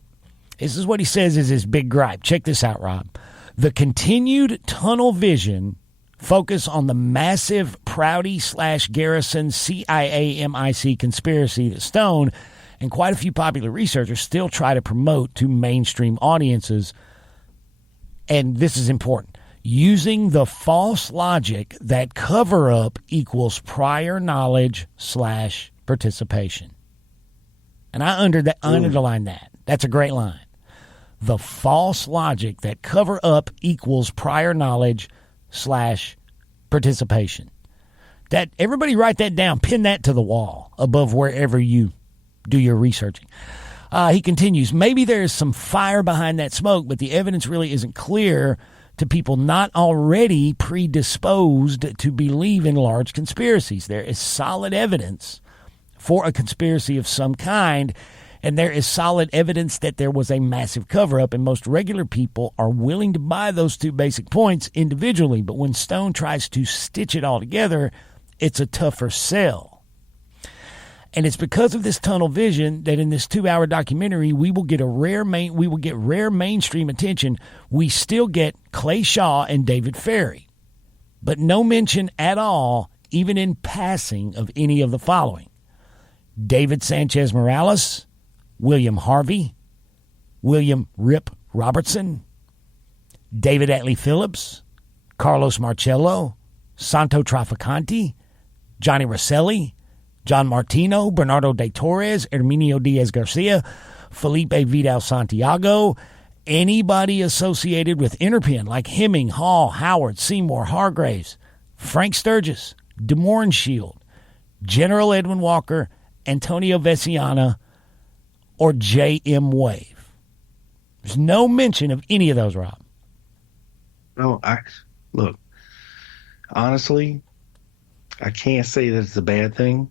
This is what he says is his big gripe. Check this out, Rob. The continued tunnel vision focus on the massive Prouty/Garrison CIA MIC conspiracy that Stone and quite a few popular researchers still try to promote to mainstream audiences. And this is important. Using the false logic that cover-up equals prior knowledge/participation. And I underline that. That's a great line. the false logic that cover up equals prior knowledge / participation. That everybody write that down, pin that to the wall above wherever you do your researching. He continues, maybe there is some fire behind that smoke, but the evidence really isn't clear to people not already predisposed to believe in large conspiracies. There is solid evidence for a conspiracy of some kind, and there is solid evidence that there was a massive cover-up, and most regular people are willing to buy those two basic points individually. But when Stone tries to stitch it all together, it's a tougher sell. And it's because of this tunnel vision that in this 2-hour documentary, we will get rare mainstream attention. We still get Clay Shaw and David Ferrie, but no mention at all, even in passing, of any of the following: David Sanchez Morales, William Harvey, William Rip Robertson, David Atlee Phillips, Carlos Marcello, Santo Traficante, Johnny Rosselli, John Martino, Bernardo de Torres, Herminio Diaz Garcia, Felipe Vidal Santiago, anybody associated with Interpin like Hemming, Hall, Howard, Seymour, Hargraves, Frank Sturgis, DeMorenshield, General Edwin Walker, Antonio Veciana, or J.M. Wave. There's no mention of any of those, Rob. No, look, honestly, I can't say that it's a bad thing,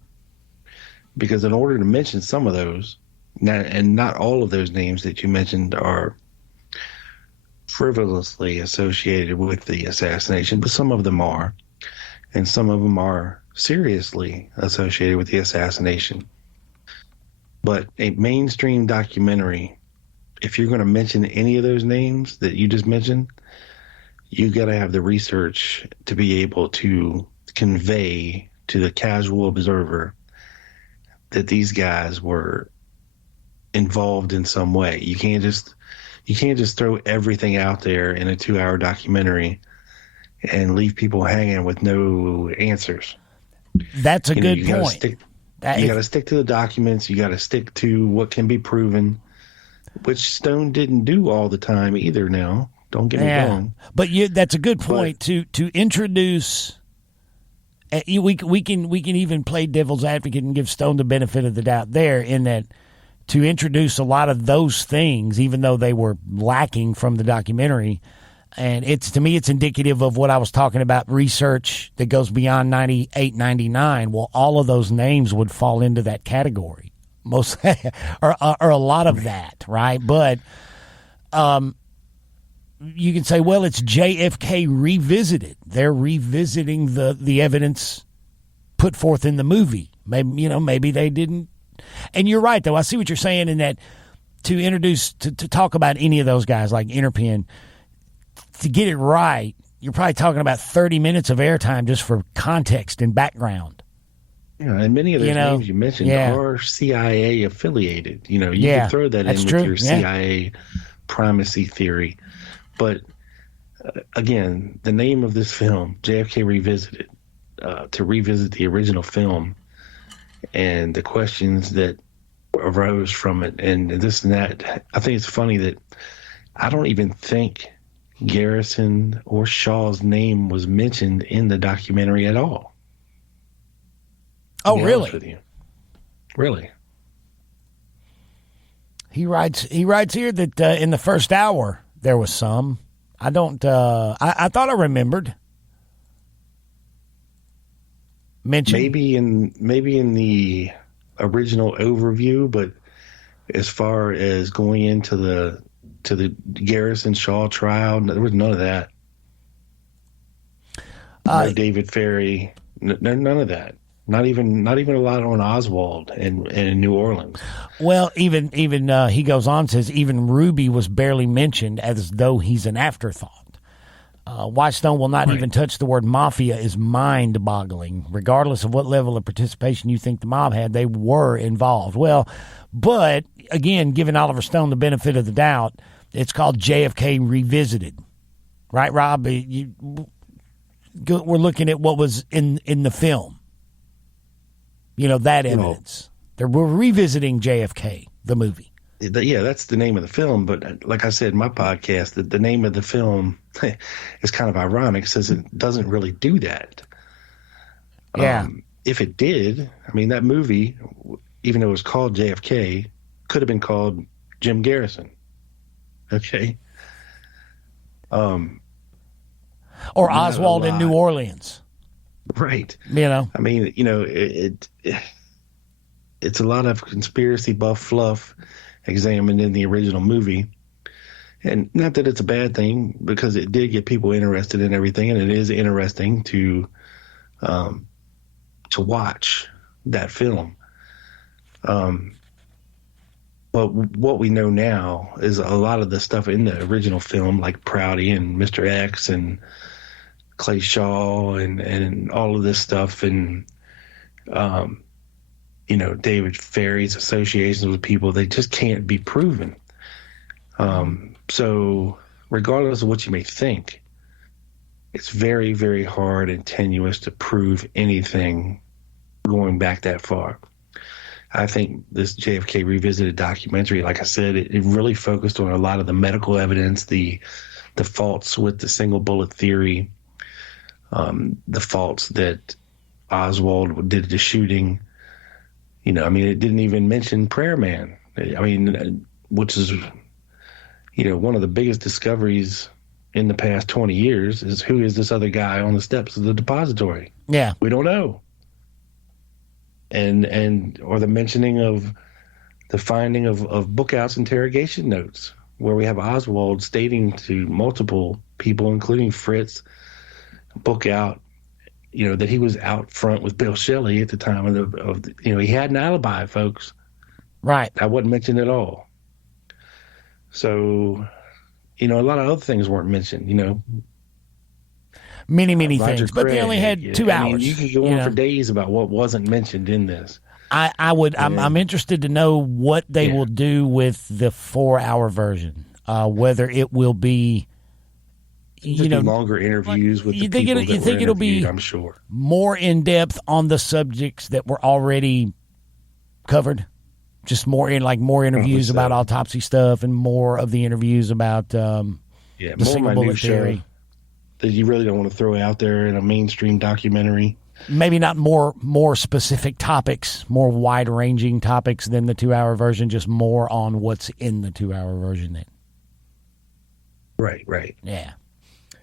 because in order to mention some of those, and not all of those names that you mentioned are frivolously associated with the assassination, but some of them are, and some of them are seriously associated with the assassination. But a mainstream documentary, if you're going to mention any of those names that you just mentioned, you got to have the research to be able to convey to the casual observer that these guys were involved in some way. You can't just throw everything out there in a 2-hour documentary and leave people hanging with no answers. That's a good point. You got to stick to the documents. You got to stick to what can be proven, which Stone didn't do all the time either. Now, don't get me wrong. But that's a good point to introduce. We can even play devil's advocate and give Stone the benefit of the doubt there, in that to introduce a lot of those things, even though they were lacking from the documentary. And to me, it's indicative of what I was talking about, research that goes beyond 98, 99. Well, all of those names would fall into that category, most or a lot of that, right? But you can say, well, it's JFK Revisited. They're revisiting the evidence put forth in the movie. Maybe they didn't. And you're right, though. I see what you're saying in that to talk about any of those guys like Interpin, to get it right, you're probably talking about 30 minutes of airtime just for context and background. Yeah, and many of those names you mentioned are CIA affiliated. You can throw that in with your CIA primacy theory. But again, the name of this film, JFK Revisited, to revisit the original film and the questions that arose from it and this and that. I think it's funny that I don't even think Garrison or Shaw's name was mentioned in the documentary at all. Oh, really? With you. Really? He writes here that in the first hour there was some. I don't. I thought I remembered mention. Maybe in the original overview, but as far as going into the Garrison Shaw trial, there was none of that. No David Ferrie, none of that. Not even a lot on Oswald and in New Orleans. Well, even he goes on, says even Ruby was barely mentioned, as though he's an afterthought. Why Stone will not even touch the word mafia is mind-boggling. Regardless of what level of participation you think the mob had, they were involved. Well, but again, giving Oliver Stone the benefit of the doubt, it's called JFK Revisited, right, Rob? We're looking at what was in the film. That evidence. We're revisiting JFK, the movie. Yeah, that's the name of the film. But like I said in my podcast, the name of the film is kind of ironic, says it doesn't really do that. Yeah. If it did, I mean, that movie, even though it was called JFK, could have been called Jim Garrison. Okay. Or Oswald in New Orleans. Right. You know? I mean, it's a lot of conspiracy buff fluff examined in the original movie. And not that it's a bad thing, because it did get people interested in everything, and it is interesting to watch that film. But what we know now is a lot of the stuff in the original film, like Prouty and Mr. X and Clay Shaw and all of this stuff, and David Ferrie's associations with people, they just can't be proven. So regardless of what you may think, it's very, very hard and tenuous to prove anything going back that far. I think this JFK Revisited documentary, like I said, it really focused on a lot of the medical evidence, the faults with the single bullet theory, the faults that Oswald did the shooting. It didn't even mention Prayer Man. Which is, one of the biggest discoveries in the past 20 years is, who is this other guy on the steps of the depository? Yeah. We don't know. Or the mentioning of the finding of Bookhouse interrogation notes, where we have Oswald stating to multiple people, including Fritz, Bookout, that he was out front with Bill Shelley at the time of the he had an alibi, folks. Right. That wasn't mentioned at all. So, a lot of other things weren't mentioned, Many Roger things, but Craig, they only had 2 hours. You could go on for days about what wasn't mentioned in this. I'm interested to know what they will do with the 4-hour version. Whether it will be, longer interviews with the people that were interviewed, I'm sure. More in depth on the subjects that were already covered. Just more interviews about autopsy stuff, and more of the interviews about the single bullet theory that you really don't want to throw out there in a mainstream documentary. Maybe not more specific topics, more wide-ranging topics than the 2-hour version, just more on what's in the 2-hour version then. Right. Yeah.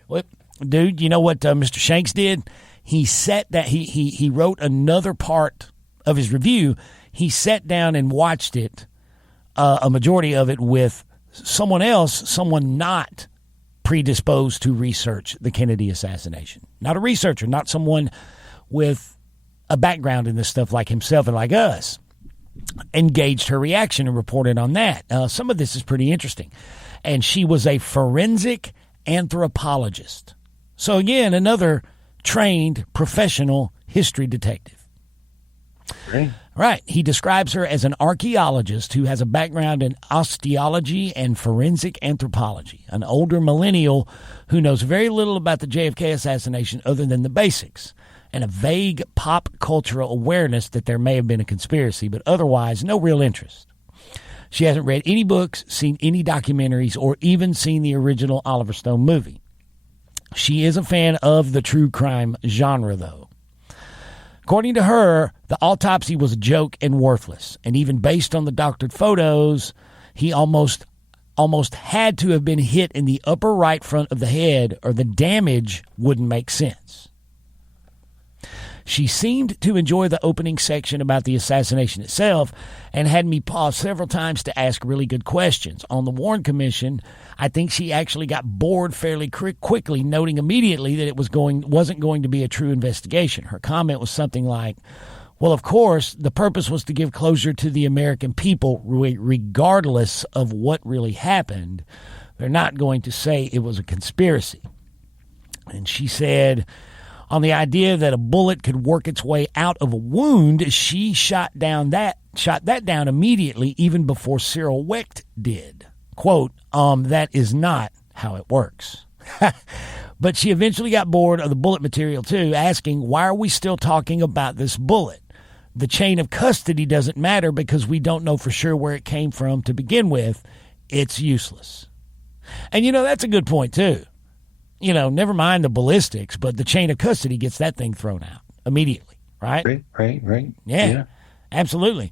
Well, dude, you know what Mr. Shanks did? He he wrote another part of his review. He sat down and watched it, a majority of it, with someone not predisposed to research the Kennedy assassination. Not a researcher, not someone with a background in this stuff like himself and like us. Engaged her reaction and reported on that. Some of this is pretty interesting. And she was a forensic anthropologist. So again, another trained professional history detective. Right. He describes her as an archaeologist who has a background in osteology and forensic anthropology, an older millennial who knows very little about the JFK assassination other than the basics, and a vague pop cultural awareness that there may have been a conspiracy, but otherwise no real interest. She hasn't read any books, seen any documentaries, or even seen the original Oliver Stone movie. She is a fan of the true crime genre, though. According to her, the autopsy was a joke and worthless, and even based on the doctored photos, he almost had to have been hit in the upper right front of the head, or the damage wouldn't make sense. She seemed to enjoy the opening section about the assassination itself and had me pause several times to ask really good questions. On the Warren Commission, I think she actually got bored fairly quickly, noting immediately that it wasn't going to be a true investigation. Her comment was something like, well, of course, the purpose was to give closure to the American people regardless of what really happened. They're not going to say it was a conspiracy. And she said, on the idea that a bullet could work its way out of a wound, she shot that down immediately, even before Cyril Wecht did. Quote, that is not how it works. But she eventually got bored of the bullet material too, asking, why are we still talking about this bullet? the chain of custody doesn't matter because we don't know for sure where it came from to begin with. It's useless. And, that's a good point, too. Never mind the ballistics, but the chain of custody gets that thing thrown out immediately, right? Right. Yeah. Absolutely.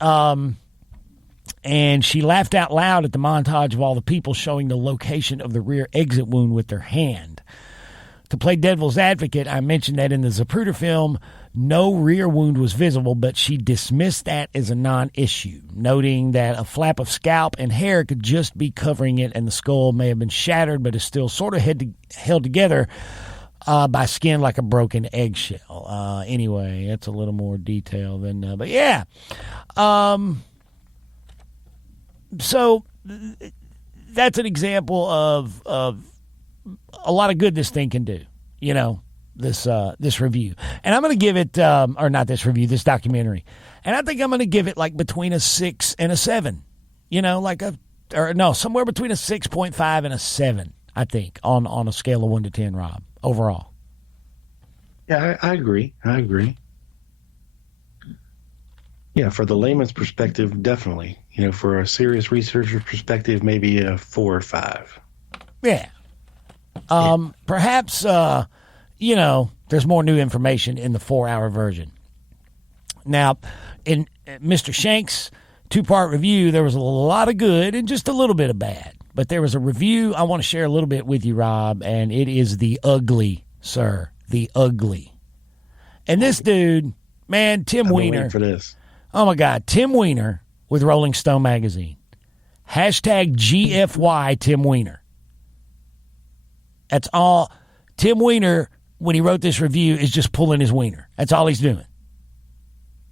And she laughed out loud at the montage of all the people showing the location of the rear exit wound with their hand. To play devil's advocate, I mentioned that in the Zapruder film, no rear wound was visible, but she dismissed that as a non-issue, noting that a flap of scalp and hair could just be covering it, and the skull may have been shattered, but is still sort of held together by skin like a broken eggshell. Anyway, that's a little more detail than, but yeah. So that's an example of a lot of good this thing can do, this review. And I'm going to give it, or not this review, this documentary. And I think I'm going to give it like between a 6 and a 7, somewhere between a 6.5 and a 7, I think, on a scale of 1 to 10, Rob, overall. Yeah, I agree. Yeah, for the layman's perspective, definitely. For a serious researcher's perspective, maybe a 4 or 5. Yeah. Perhaps, there's more new information in the 4-hour version. Now, in Mr. Shank's 2-part review, there was a lot of good and just a little bit of bad. But there was a review I want to share a little bit with you, Rob, and it is The Ugly, sir. The Ugly. And this dude, man, Tim Weiner. For this. Oh, my God. Tim Weiner with Rolling Stone magazine. Hashtag GFY Tim Weiner. That's all. Tim Weiner, when he wrote this review, is just pulling his wiener. That's all he's doing.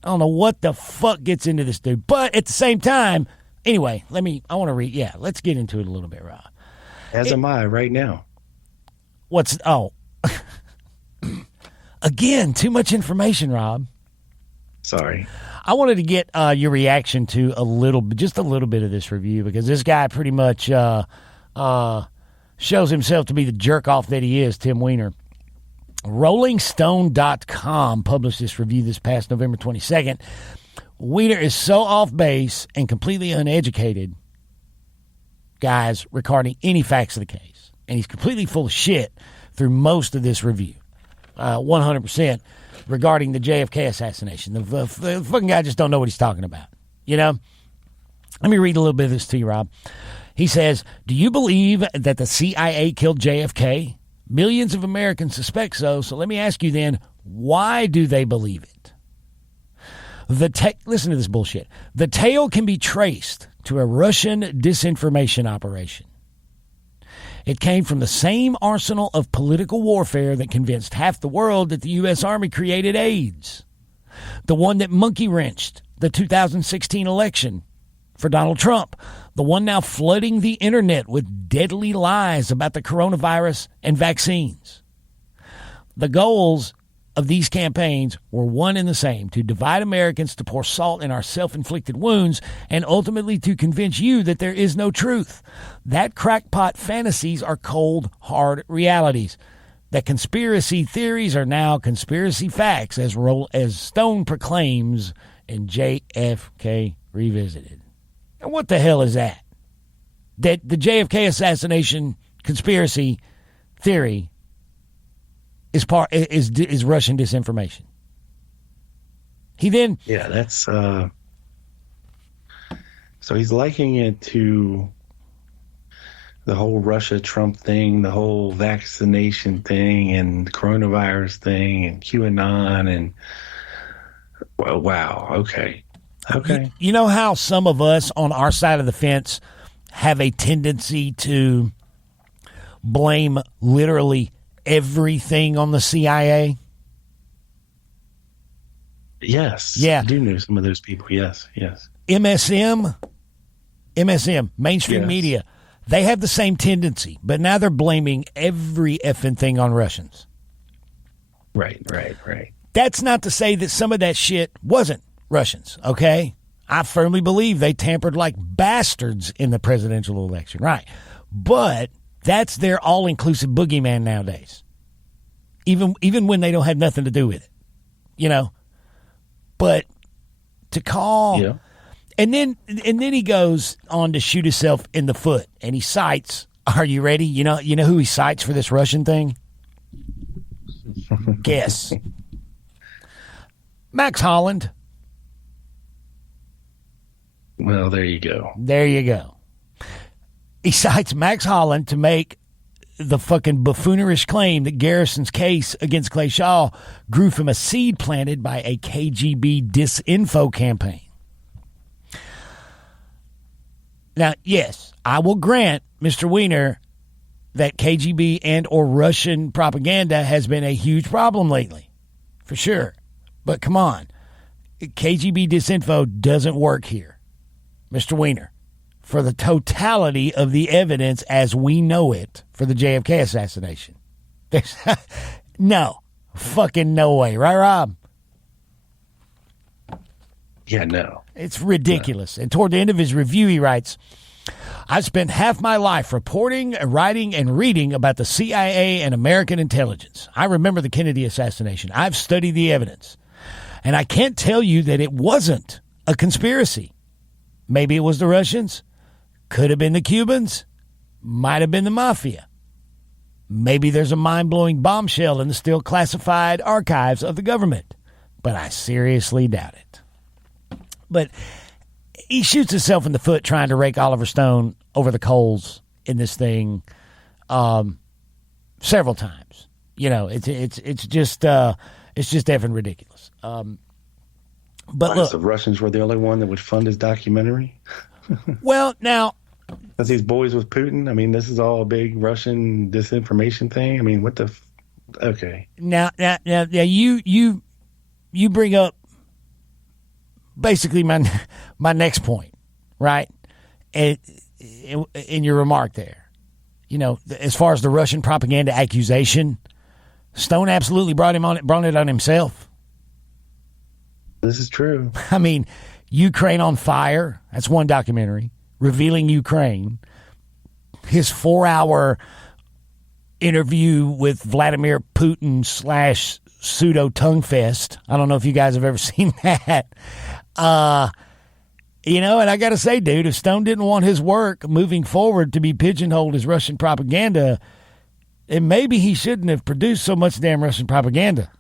I don't know what the fuck gets into this dude. But at the same time, anyway, I want to read. Yeah, let's get into it a little bit, Rob. As am I right now. Again, too much information, Rob. Sorry. I wanted to get your reaction to just a little bit of this review, because this guy pretty much shows himself to be the jerk off that he is, Tim Weiner. RollingStone.com published this review this past November 22nd. Weiner is so off base and completely uneducated, guys, regarding any facts of the case. And he's completely full of shit through most of this review. 100% regarding the JFK assassination. The fucking guy just don't know what he's talking about. Let me read a little bit of this to you, Rob. He says, do you believe that the CIA killed JFK? Millions of Americans suspect so. So let me ask you then, why do they believe it? Listen to this bullshit. The tale can be traced to a Russian disinformation operation. It came from the same arsenal of political warfare that convinced half the world that the U.S. Army created AIDS. The one that monkey-wrenched the 2016 election for Donald Trump. The one now flooding the internet with deadly lies about the coronavirus and vaccines. The goals of these campaigns were one and the same: to divide Americans, to pour salt in our self-inflicted wounds, and ultimately to convince you that there is no truth. That crackpot fantasies are cold, hard realities. That conspiracy theories are now conspiracy facts, as Stone proclaims in JFK Revisited. And what the hell is that? That the JFK assassination conspiracy theory is Russian disinformation. He then... Yeah, that's... So he's likening it to the whole Russia-Trump thing, the whole vaccination thing, and the coronavirus thing, and QAnon, and... Well, wow, okay. You know how some of us on our side of the fence have a tendency to blame literally everything on the CIA? Yes. Yeah. I do know some of those people. Yes. MSM, mainstream media, they have the same tendency, but now they're blaming every effing thing on Russians. Right. That's not to say that some of that shit wasn't Russians, okay? I firmly believe they tampered like bastards in the presidential election, right? But that's their all-inclusive boogeyman nowadays, even when they don't have nothing to do with it, But to call, Yeah. and then he goes on to shoot himself in the foot, and he cites. Are you ready? You know who he cites for this Russian thing? Guess. Max Holland. Well, there you go. There you go. He cites Max Holland to make the fucking buffoonerish claim that Garrison's case against Clay Shaw grew from a seed planted by a KGB disinfo campaign. Now, yes, I will grant Mr. Weiner that KGB and or Russian propaganda has been a huge problem lately, for sure. But come on, KGB disinfo doesn't work here, Mr. Weiner, for the totality of the evidence as we know it for the JFK assassination. There's no fucking no way, right, Rob? Yeah, no. It's ridiculous. No. And toward the end of his review, he writes, I've spent half my life reporting, writing, and reading about the CIA and American intelligence. I remember the Kennedy assassination. I've studied the evidence. And I can't tell you that it wasn't a conspiracy. Maybe it was the Russians. Could have been the Cubans. Might have been the mafia. Maybe there's a mind-blowing bombshell in the still classified archives of the government. But I seriously doubt it. But he shoots himself in the foot trying to rake Oliver Stone over the coals in this thing several times. You know, it's just effing ridiculous. But look, the Russians were the only one that would fund his documentary. Well, now, as these boys with Putin, I mean, this is all a big Russian disinformation thing. I mean, what the? Okay. Now, you bring up basically my next point, right? In your remark there, you know, as far as the Russian propaganda accusation, Stone absolutely brought it on himself. This is true. I mean, Ukraine on Fire, that's one documentary, revealing Ukraine. His 4-hour interview with Vladimir Putin / pseudo tongue fest. I don't know if you guys have ever seen that. You know, and I got to say, dude, if Stone didn't want his work moving forward to be pigeonholed as Russian propaganda, then maybe he shouldn't have produced so much damn Russian propaganda.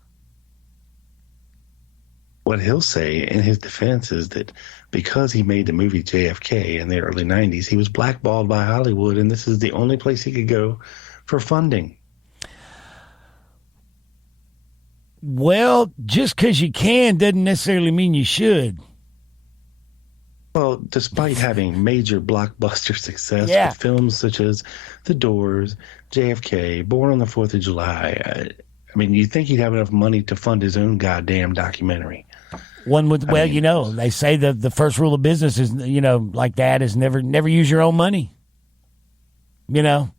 What he'll say in his defense is that because he made the movie JFK in the early 90s, he was blackballed by Hollywood, and this is the only place he could go for funding. Well, just because you can doesn't necessarily mean you should. Well, despite having major blockbuster success with films such as The Doors, JFK, Born on the 4th of July, I mean, you think he'd have enough money to fund his own goddamn documentary. One would, well, you know, they say the first rule of business is, you know, like that is never use your own money. You know?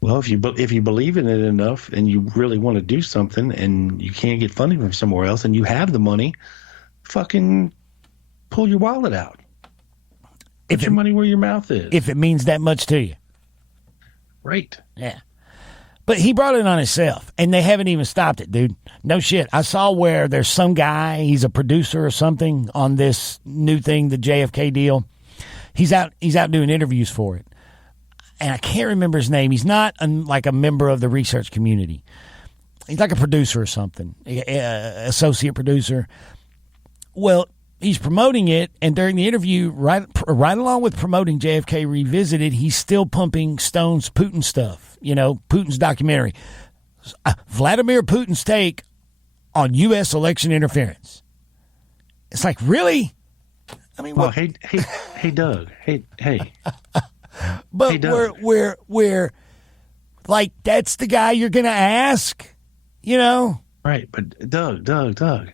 Well, if you believe in it enough and you really want to do something and you can't get funding from somewhere else and you have the money, fucking pull your wallet out. Put your money where your mouth is. If it means that much to you. Right. Yeah. But he brought it on himself, and they haven't even stopped it, dude. No shit. I saw where there's some guy, he's a producer or something on this new thing, the JFK deal. He's out doing interviews for it. And I can't remember his name. He's not like a member of the research community. He's like a producer or something, associate producer. Well, he's promoting it, and during the interview, right along with promoting JFK Revisited, he's still pumping Stone's Putin stuff. You know, Putin's documentary. Vladimir Putin's take on U.S. election interference. It's like, really? I mean, well, hey, Doug. Hey. But hey, Doug. we're like, that's the guy you're going to ask, you know? Right, but Doug.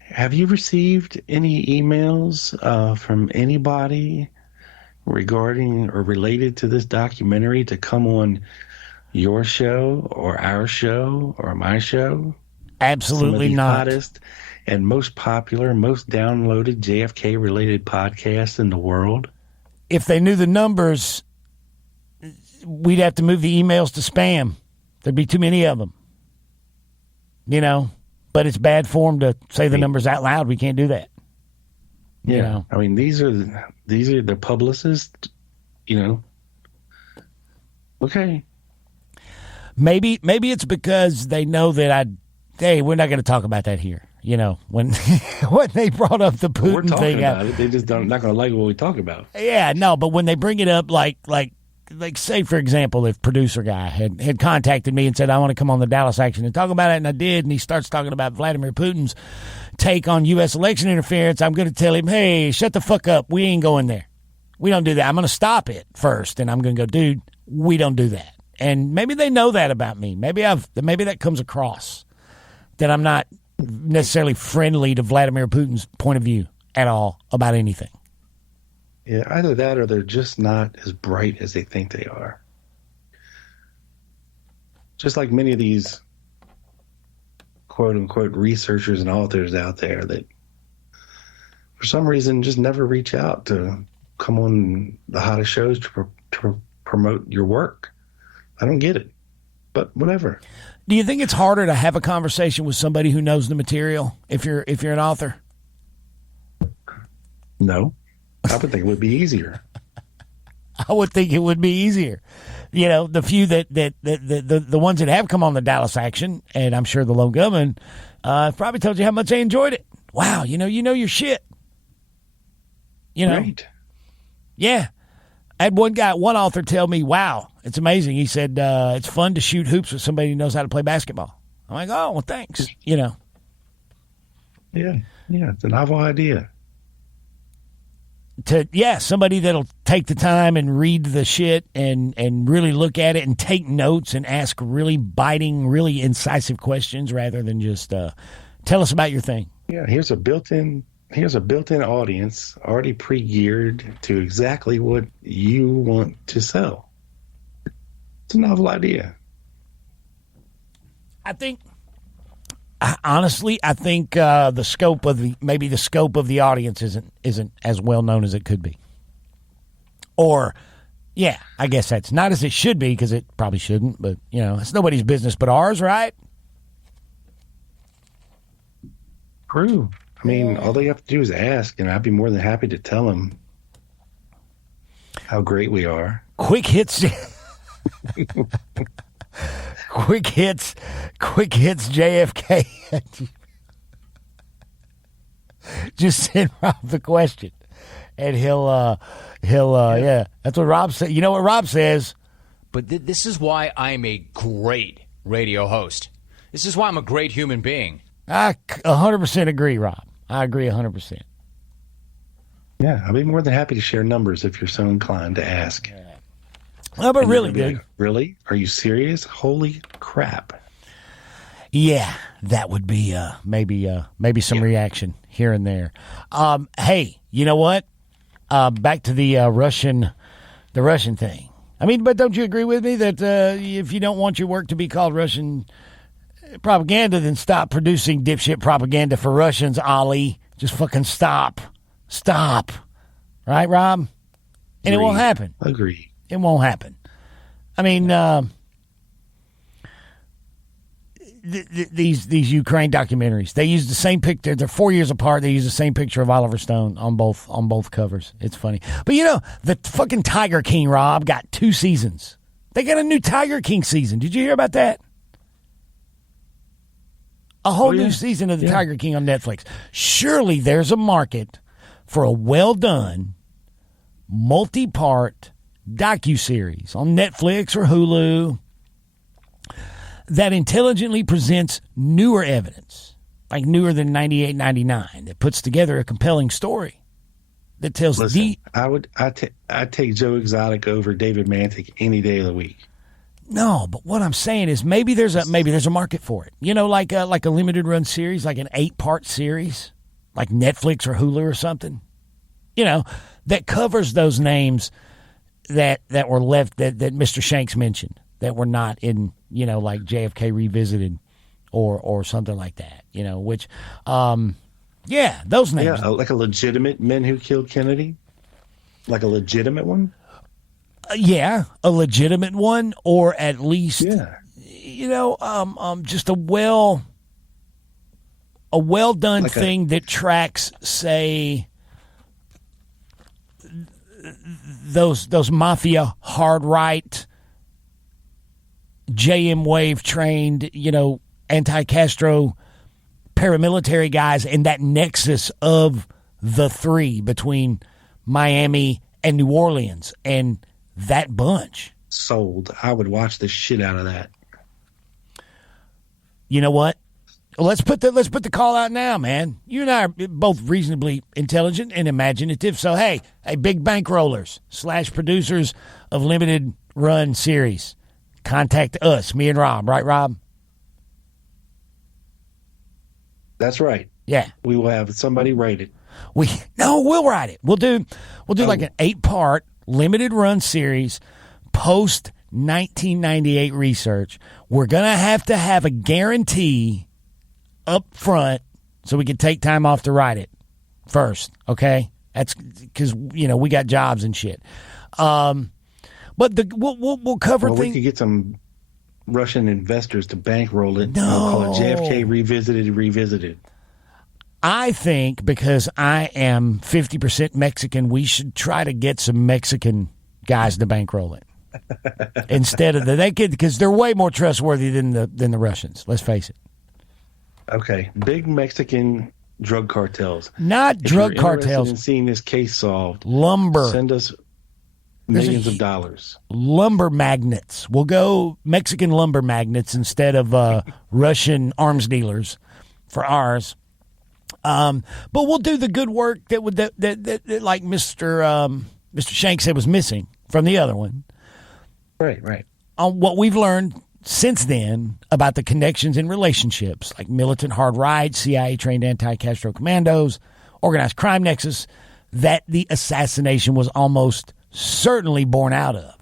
Have you received any emails from anybody regarding or related to this documentary to come on your show or our show or my show? Absolutely not. Hottest and most popular, most downloaded JFK related podcasts in the world. If they knew the numbers, we'd have to move the emails to spam. There'd be too many of them. You know? but it's bad form to say the numbers out loud. We can't do that. Yeah. You know? I mean, these are the publicists, you know. Okay. Maybe it's because they know that hey, we're not going to talk about that here. You know, when when they brought up the Putin we're talking thing, about it. They just not going to like what we talk about. Yeah, no, but when they bring it up, like say for example, if producer guy had contacted me and said I want to come on the Dallas Action and talk about it, and I did, and he starts talking about Vladimir Putin's take on U.S. election interference, I'm going to tell him, hey, shut the fuck up. We ain't going there. We don't do that. I'm going to stop it first, and I'm going to go, dude, we don't do that. And maybe they know that about me. Maybe that comes across that I'm not necessarily friendly to Vladimir Putin's point of view at all about anything. Yeah, either that or they're just not as bright as they think they are. Just like many of these quote-unquote researchers and authors out there that for some reason just never reach out to come on the hottest shows to promote your work. I don't get it, but whatever. Do you think it's harder to have a conversation with somebody who knows the material if you're an author? No, I would think it would be easier. I would think it would be easier. You know, the few the ones that have come on the Dallas Action, and I'm sure the Lone Gunman probably told you how much they enjoyed it. Wow, you know your shit. You know, right. Yeah. I had one author tell me, wow, it's amazing. He said, it's fun to shoot hoops with somebody who knows how to play basketball. I'm like, oh, well, thanks. You know. Yeah, it's a novel idea. Somebody that'll take the time and read the shit and really look at it and take notes and ask really biting, really incisive questions rather than just tell us about your thing. Yeah, here's a built-in audience already pre-geared to exactly what you want to sell. It's a novel idea. Honestly, I think the scope of the audience isn't as well known as it could be. Or, yeah, I guess that's not as it should be because it probably shouldn't. But you know, it's nobody's business but ours, right? True. I mean, all they have to do is ask, and I'd be more than happy to tell them how great we are. Quick hits. Quick hits JFK. Just send Rob the question, and he'll yeah. That's what Rob said. You know what Rob says? But this is why I'm a great radio host. This is why I'm a great human being. I 100% agree, Rob. I agree 100%. Yeah, I'd be more than happy to share numbers if you're so inclined to ask. Well, but and really, dude. Like, really? Are you serious? Holy crap. Yeah, that would be maybe some reaction here and there. Hey, you know what? Back to the Russian thing. I mean, but don't you agree with me that if you don't want your work to be called Russian propaganda, then stop producing dipshit propaganda for Russians, Ollie. Just fucking stop. Stop. Right, Rob? And it won't happen. Agree. It won't happen. I mean, these Ukraine documentaries, they use the same picture. They're 4 years apart. They use the same picture of Oliver Stone on both covers. It's funny. But you know, the fucking Tiger King, Rob, got 2 seasons. They got a new Tiger King season. Did you hear about that? A whole new season of the Tiger King on Netflix. Surely there's a market for a well-done, multi-part docuseries on Netflix or Hulu that intelligently presents newer evidence, like newer than 98, 99, that puts together a compelling story that tells I'd take Joe Exotic over David Mantic any day of the week. No, but what I'm saying is maybe there's a market for it. You know, like a limited run series, like an 8-part series, like Netflix or Hulu or something. You know, that covers those names that were left that Mr. Shanks mentioned that were not in, you know, like JFK Revisited or something like that. You know, which those names. Yeah, like a legitimate Men Who Killed Kennedy, like a legitimate one. A legitimate one, or at least, you know, just a a well-done thing that tracks, say, those mafia hard right, JM wave trained, anti-Castro paramilitary guys, and that nexus of the three between Miami and New Orleans and that bunch. Sold. I would watch the shit out of that. You know what? Let's put the call out now, man. You and I are both reasonably intelligent and imaginative. So hey, big bankrollers / producers of limited run series, contact us, me and Rob. Right, Rob? That's right. Yeah. We will have somebody write it. We'll write it. We'll do like an 8-part limited run series post 1998 research. We're going to have a guarantee up front so we can take time off to write it first, okay? That's because, we got jobs and shit. But we'll cover things. We could get some Russian investors to bankroll it. No. We'll call it JFK Revisited. I think because I am 50% Mexican, we should try to get some Mexican guys to bankroll it. Instead of because they're way more trustworthy than the Russians. Let's face it. Okay, big Mexican drug cartels. Not drug cartels. In seeing this case solved, lumber. Send us millions of dollars. Lumber magnates. We'll go Mexican lumber magnates instead of Russian arms dealers for ours. But we'll do the good work that like Mr. Shank said was missing from the other one. Right. On what we've learned since then about the connections and relationships, like militant hard right, CIA-trained anti-Castro commandos, organized crime nexus, that the assassination was almost certainly born out of.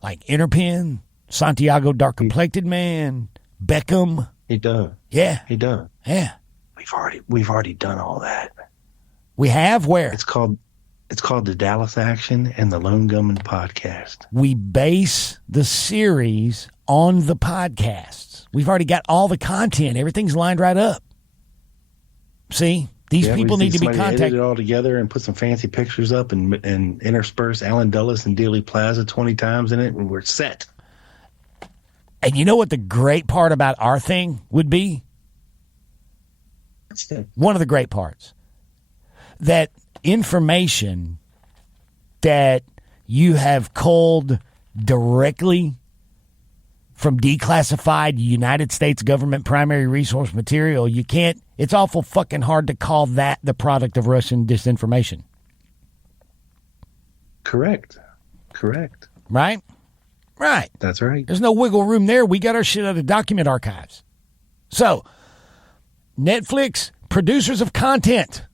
Like Interpin, Santiago dark-complected man, Beckham. He done. Yeah. He done. Yeah. We've already done all that. We have where? It's called the Dallas Action and the Lone Gunman podcast. We base the series on the podcasts. We've already got all the content. Everything's lined right up. See? These people need to be contacted. Edit it all together and put some fancy pictures up and intersperse Alan Dulles and Dealey Plaza 20 times in it, and we're set. And you know what the great part about our thing would be? One of the great parts. That information that you have culled directly from declassified United States government primary resource material, it's awful fucking hard to call that the product of Russian disinformation. Correct. Right? Right. That's right. There's no wiggle room there. We got our shit out of document archives. So, Netflix, producers of content,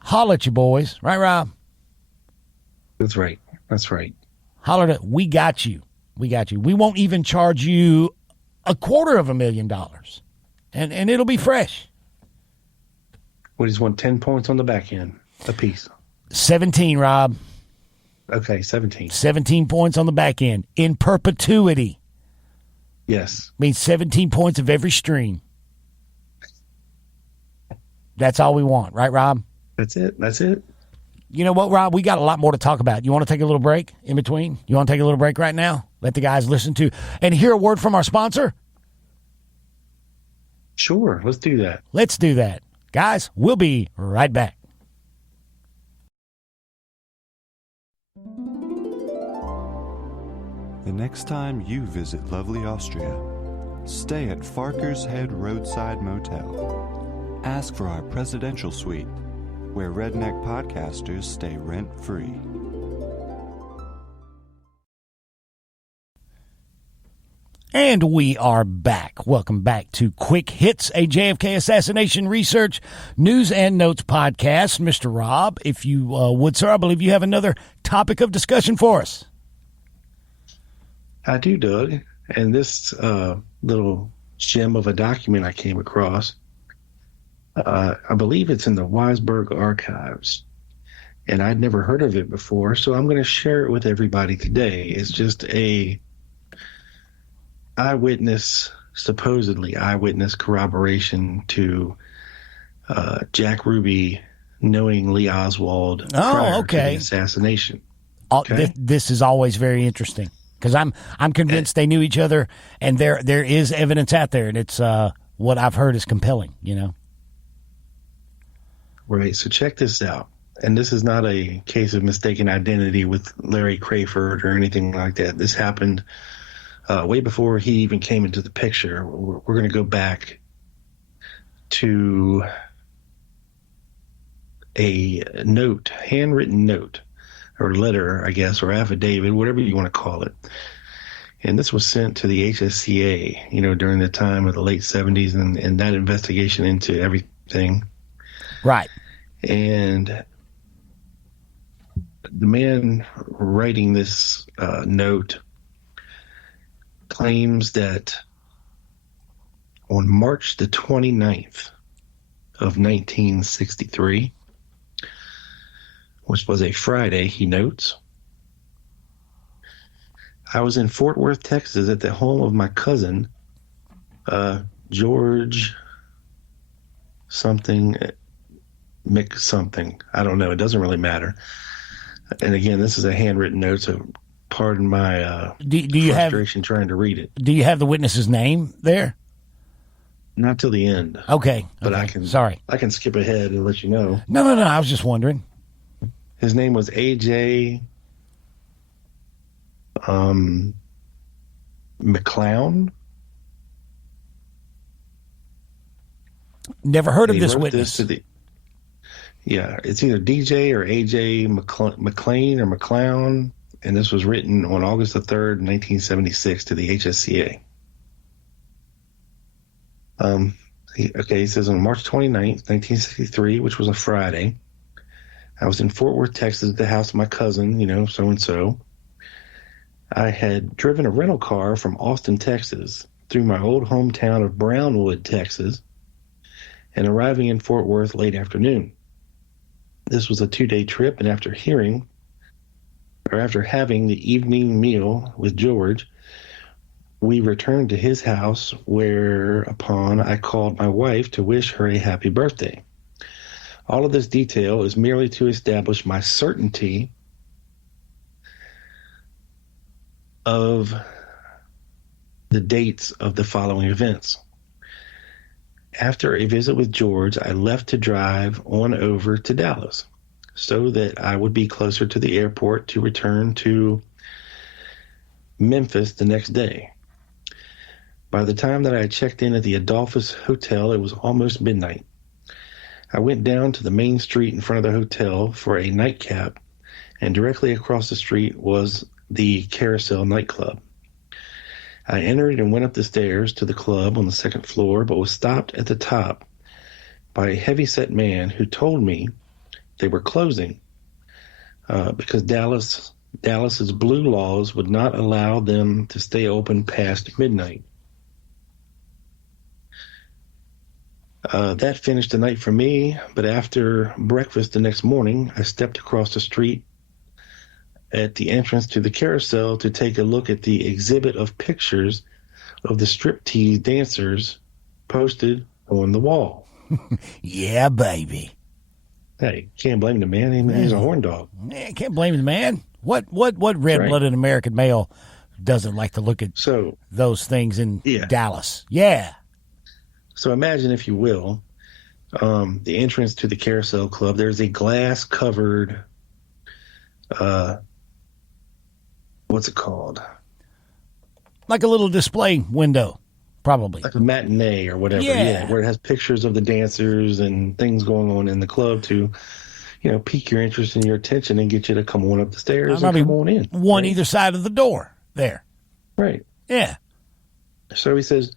holler at you boys. Right, Rob? That's right. Holler at we got you. We won't even charge you $250,000. And it'll be fresh. We just want 10 points on the back end a piece. 17, Rob. Okay, 17. 17 points on the back end in perpetuity. Yes. Means 17 points of every stream. That's all we want, right, Rob? That's it. You know what, Rob? We got a lot more to talk about. You want to take a little break in between? You want to take a little break right now? Let the guys listen to and hear a word from our sponsor? Sure, let's do that. Let's do that. Guys, we'll be right back. The next time you visit lovely Austria, stay at Farker's Head Roadside Motel. Ask for our presidential suite, where redneck podcasters stay rent-free. And we are back. Welcome back to Quick Hits, a JFK assassination research news and notes podcast. Mr. Rob, if you would, sir, I believe you have another topic of discussion for us. I do, Doug. And this little gem of a document I came across, I believe it's in the Weisberg archives. And I'd never heard of it before, so I'm going to share it with everybody today. It's just a eyewitness supposedly eyewitness corroboration to Jack Ruby knowing Lee Oswald prior to the assassination. Okay? This is always very interesting because I'm convinced they knew each other, and there is evidence out there, and it's what I've heard is compelling. Right. So check this out. And this is not a case of mistaken identity with Larry Crayford or anything like that. This happened way before he even came into the picture. We're going to go back to a note, handwritten note, or letter, I guess, or affidavit, whatever you want to call it. And this was sent to the HSCA, during the time of the late 70s and that investigation into everything. Right. And the man writing this note claims that on March the 29th of 1963, which was a Friday, he notes, I was in Fort Worth, Texas at the home of my cousin, George something, Mick something. I don't know. It doesn't really matter. And again, this is a handwritten note, so pardon my do you frustration trying to read it. Do you have the witness's name there? Not till the end. Okay. But okay. I can skip ahead and let you know. No. I was just wondering. His name was A.J. McClown. Never heard of this witness. Yeah, it's either DJ or AJ McLean or McClown, and this was written on August the 3rd, 1976 to the HSCA. He says on March 29th, 1963, which was a Friday, I was in Fort Worth, Texas at the house of my cousin, so-and-so. I had driven a rental car from Austin, Texas, through my old hometown of Brownwood, Texas, and arriving in Fort Worth late afternoon. This was a 2-day trip, and after having the evening meal with George, we returned to his house, whereupon I called my wife to wish her a happy birthday. All of this detail is merely to establish my certainty of the dates of the following events. After a visit with George, I left to drive on over to Dallas so that I would be closer to the airport to return to Memphis the next day. By the time that I had checked in at the Adolphus Hotel, it was almost midnight. I went down to the main street in front of the hotel for a nightcap, and directly across the street was the Carousel nightclub. I entered and went up the stairs to the club on the second floor, but was stopped at the top by a heavy-set man who told me they were closing because Dallas's blue laws would not allow them to stay open past midnight. That finished the night for me, but after breakfast the next morning, I stepped across the street at the entrance to the Carousel to take a look at the exhibit of pictures of the striptease dancers posted on the wall. Yeah, baby. Hey, can't blame the man. He's a horn dog. Yeah, can't blame the man. What red-blooded American male doesn't like to look at those things in Dallas? Yeah. So imagine, if you will, the entrance to the Carousel Club. There's a glass-covered what's it called? Like a little display window, probably. Like a matinee or whatever, where it has pictures of the dancers and things going on in the club to, pique your interest and your attention and get you to come on up the stairs and come on in. One either side of the door there. Right. Yeah. So he says,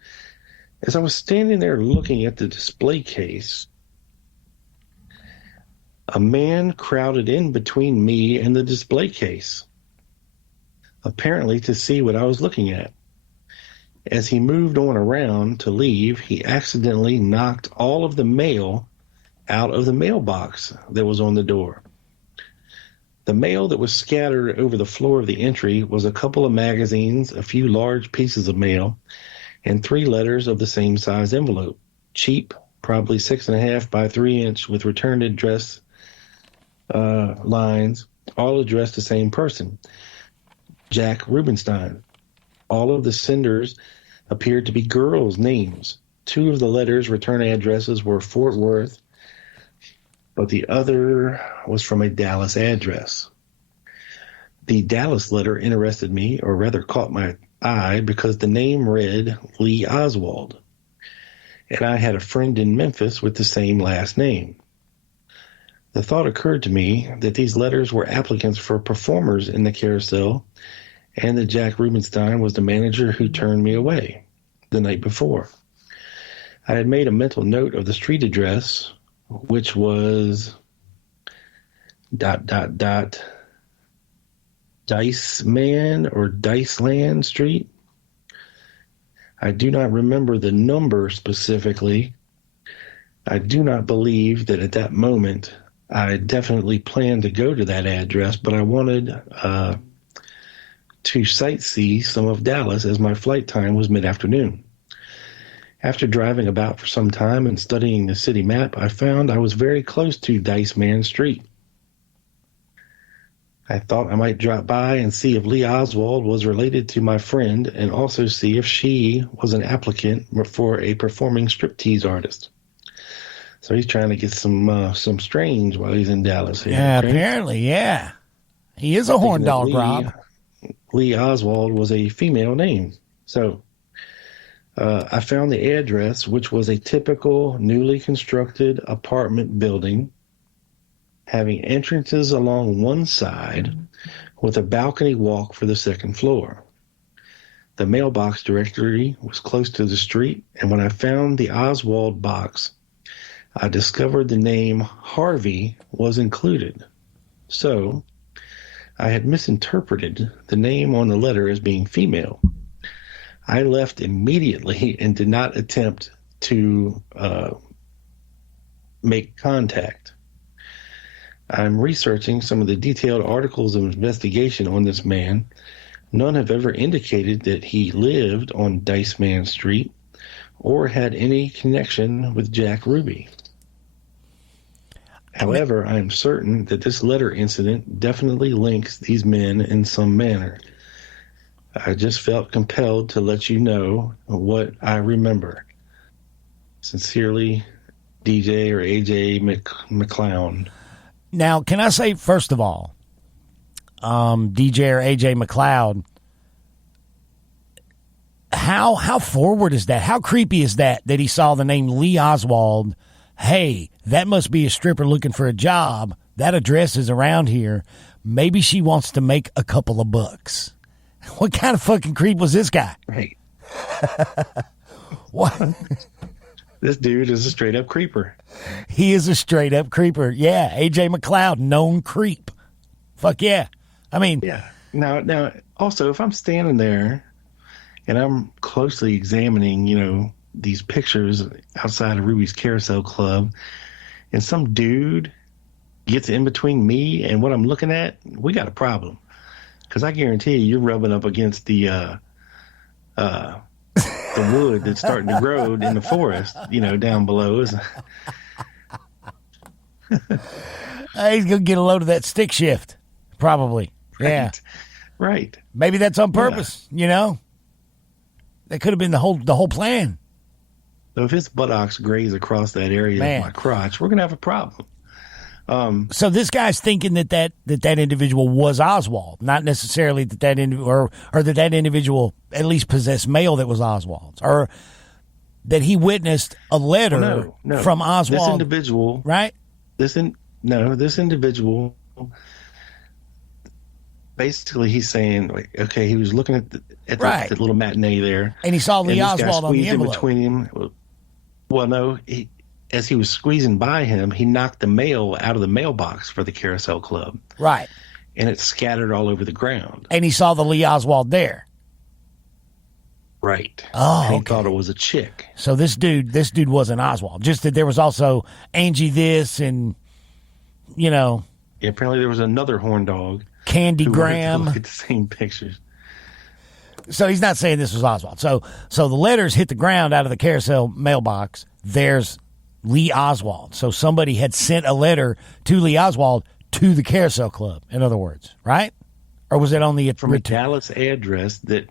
as I was standing there looking at the display case, a man crowded in between me and the display case, apparently to see what I was looking at. As he moved on around to leave, he accidentally knocked all of the mail out of the mailbox that was on the door. The mail that was scattered over the floor of the entry was a couple of magazines, a few large pieces of mail, and 3 letters of the same size envelope. Cheap, probably 6.5 by 3 inch with return address lines, all addressed the same person, Jack Rubenstein. All of the senders appeared to be girls' names. 2 of the letters' return addresses were Fort Worth, but the other was from a Dallas address. The Dallas letter interested me, or rather caught my eye, because the name read Lee Oswald, and I had a friend in Memphis with the same last name. The thought occurred to me that these letters were applicants for performers in the carousel, and that Jack Rubenstein was the manager who turned me away the night before. I had made a mental note of the street address, which was ... Diceman or Diceland Street. I do not remember the number specifically. I do not believe that at that moment I definitely planned to go to that address, but I wanted to sightsee some of Dallas as my flight time was mid-afternoon. After driving about for some time and studying the city map, I found I was very close to Diceman Street. I thought I might drop by and see if Lee Oswald was related to my friend, and also see if she was an applicant for a performing striptease artist. So he's trying to get some strange while he's in Dallas here. Yeah, okay? apparently, yeah. He is a horn dog, Rob. Lee Oswald was a female name. So I found the address, which was a typical newly constructed apartment building, having entrances along one side with a balcony walk for the second floor. The mailbox directory was close to the street, and when I found the Oswald box, I discovered the name Harvey was included. So I had misinterpreted the name on the letter as being female. I left immediately and did not attempt to make contact. I'm researching some of the detailed articles of investigation on this man. None have ever indicated that he lived on Diceman Street or had any connection with Jack Ruby. However, I am certain that this letter incident definitely links these men in some manner. I just felt compelled to let you know what I remember. Sincerely, DJ or AJ McClown. Now, can I say, first of all, DJ or AJ McLeod, how forward is that? How creepy is that he saw the name Lee Oswald? Hey, that must be a stripper looking for a job. That address is around here. Maybe she wants to make a couple of bucks. What kind of fucking creep was this guy? Right. What? This dude is a straight up creeper. He is a straight up creeper. Yeah, AJ McLeod, known creep. Fuck yeah. I mean, yeah. Now, also, if I'm standing there and I'm closely examining, these pictures outside of Ruby's Carousel Club, and some dude gets in between me and what I'm looking at, we got a problem. Because I guarantee you're rubbing up against the wood that's starting to grow in the forest, down below. He's going to get a load of that stick shift, probably. Yeah. Right. Maybe that's on purpose, That could have been the whole plan. So if his buttocks graze across that area of my crotch, we're going to have a problem. So this guy's thinking that individual was Oswald, not necessarily that individual at least possessed mail that was Oswald's, or that he witnessed a letter from Oswald. This individual, right? This individual. Basically, he's saying, okay, he was looking at the little matinee there, and he saw Lee Oswald on the envelope. In between him. Well, no, as he was squeezing by him, he knocked the mail out of the mailbox for the Carousel Club. Right. And it scattered all over the ground. And he saw the Lee Oswald there. Right. Oh, and he thought it was a chick. So this dude wasn't Oswald. Just that there was also Angie this and, Yeah, apparently there was another horn dog. Candy Graham. Look at the same pictures. So he's not saying this was Oswald. So the letters hit the ground out of the carousel mailbox. There's Lee Oswald. So somebody had sent a letter to Lee Oswald to the Carousel Club, in other words, right? Or was it on the from a Dallas address that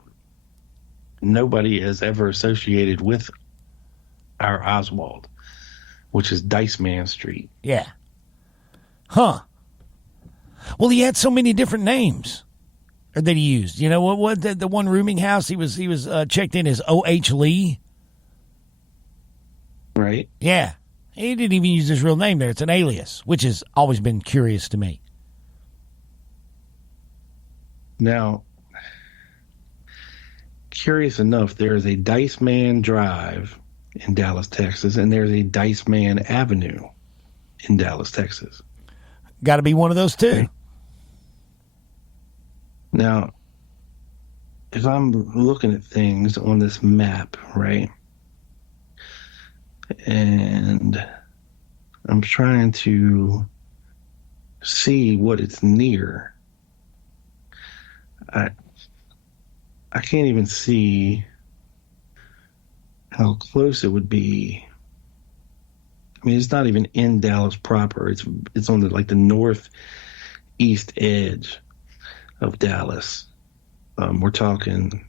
nobody has ever associated with our Oswald, which is Dice Man Street. Yeah. Huh. Well, he had so many different names that he used. You know what? The one rooming house he was checked in as O.H. Lee. Right. Yeah. He didn't even use his real name there. It's an alias, which has always been curious to me. Now, curious enough, there is a Dice Man Drive in Dallas, Texas, and there's a Dice Man Avenue in Dallas, Texas. Got to be one of those two. Okay. Now, if I'm looking at things on this map, right, and I'm trying to see what it's near, I can't even see how close it would be. I mean, it's not even in Dallas proper. It's on the northeast edge of Dallas. We're talking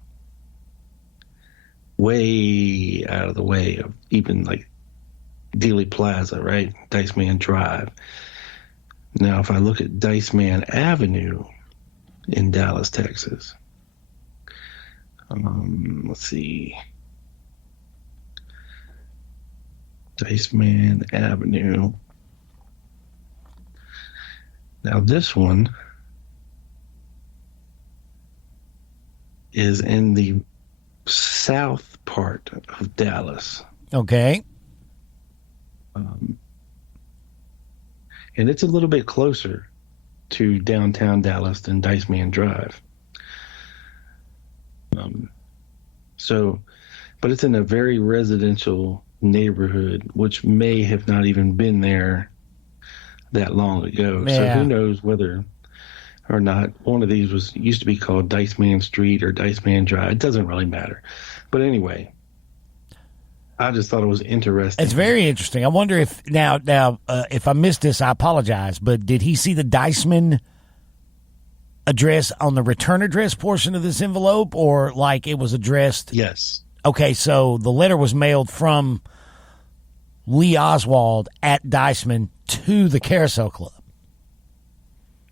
way out of the way of even like Dealey Plaza, right? Dice Man Drive. Now, if I look at Dice Man Avenue in Dallas, Texas, let's see. Dice Man Avenue. Now, this one is in the south part of Dallas. Okay. And it's a little bit closer to downtown Dallas than Dice Man Drive. But it's in a very residential neighborhood, which may have not even been there that long ago. Yeah. So who knows whether or not one of these used to be called Dice Man Street or Dice Man Drive. It doesn't really matter. But anyway, I just thought it was interesting. It's very interesting. I wonder if now if I missed this, I apologize. But did he see the Diceman address on the return address portion of this envelope, or like it was addressed? Yes. Okay, so the letter was mailed from Lee Oswald at Diceman to the Carousel Club.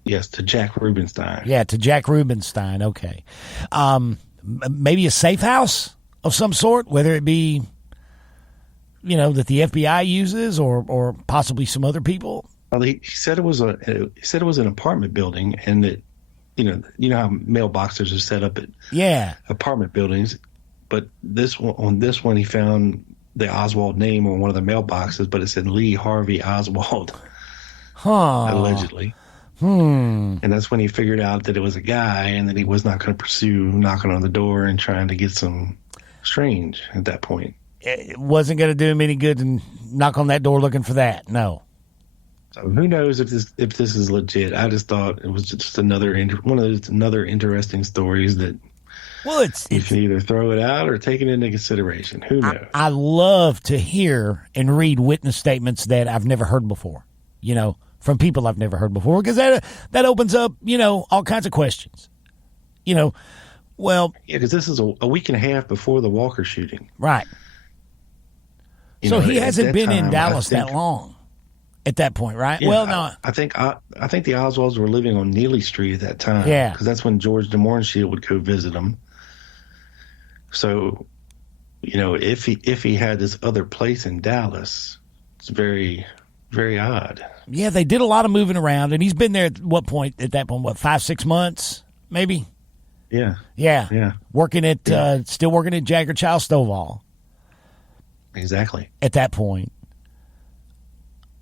Yes, to Jack Rubenstein. Yeah, to Jack Rubenstein. Okay. Maybe a safe house of some sort, whether it be, that the FBI uses or possibly some other people. Well, he said it was an apartment building, and that how mailboxes are set up at apartment buildings. But on this one, he found the Oswald name on one of the mailboxes, but it said Lee Harvey Oswald, allegedly. And that's when he figured out that it was a guy, and that he was not going to pursue knocking on the door and trying to get some strange at that point. It wasn't going to do him any good to knock on that door looking for that. No. So who knows if this is legit? I just thought it was just another interesting stories that. Well, you can either throw it out or take it into consideration. Who knows? I love to hear and read witness statements that I've never heard before, from people I've never heard before, because that opens up, all kinds of questions. Well. Yeah, because this is a week and a half before the Walker shooting. Right. So he hasn't been in Dallas that long at that point, right? Yeah, well, no. I think the Oswalds were living on Neely Street at that time. Yeah. Because that's when George DeMornshield would go visit them. So, if he had this other place in Dallas, it's very, very odd. Yeah, they did a lot of moving around, and he's been there at that point, 5-6 months, maybe? Yeah. Yeah. Yeah. Still working at Jagger Child Stovall. Exactly. At that point.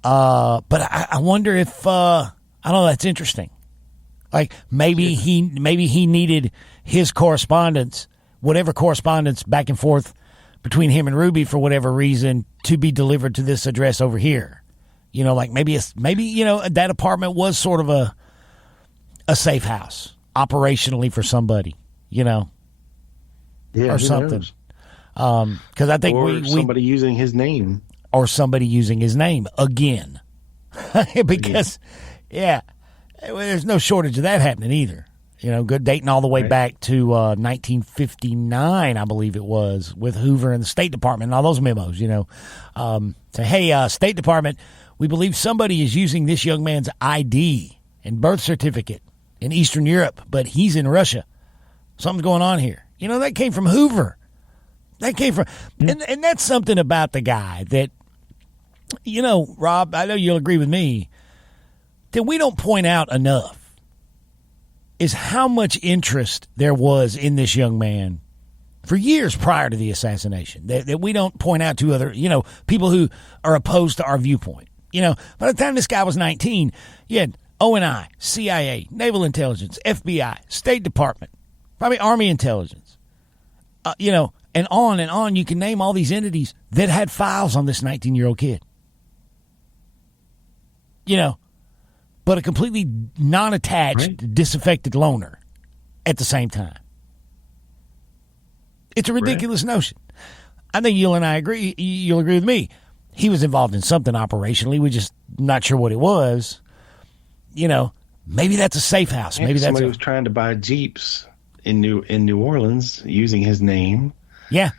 But I wonder if, I don't know, that's interesting. Like, maybe he needed his correspondence, whatever correspondence back and forth between him and Ruby for whatever reason, to be delivered to this address over here. Maybe that apartment was sort of a safe house operationally for somebody, Yeah, or something. Because I think or somebody using his name. Or somebody using his name again. Because, there's no shortage of that happening either. Good dating all the way back to 1959, I believe it was, with Hoover and the State Department and all those memos, say, hey, State Department, we believe somebody is using this young man's ID and birth certificate in Eastern Europe, but he's in Russia. Something's going on here. That came from Hoover. That came from, and that's something about the guy that, Rob, I know you'll agree with me, that we don't point out enough is how much interest there was in this young man for years prior to the assassination that we don't point out to other, people who are opposed to our viewpoint. By the time this guy was 19, you had O&I, CIA, Naval Intelligence, FBI, State Department, probably Army Intelligence, and on. You can name all these entities that had files on this 19-year-old kid. But a completely non-attached, disaffected loner at the same time. It's a ridiculous notion. I think you and I agree. You'll agree with me. He was involved in something operationally. We're just not sure what it was. Maybe that's a safe house. Maybe that's somebody was trying to buy Jeeps in New Orleans using his name. Yeah.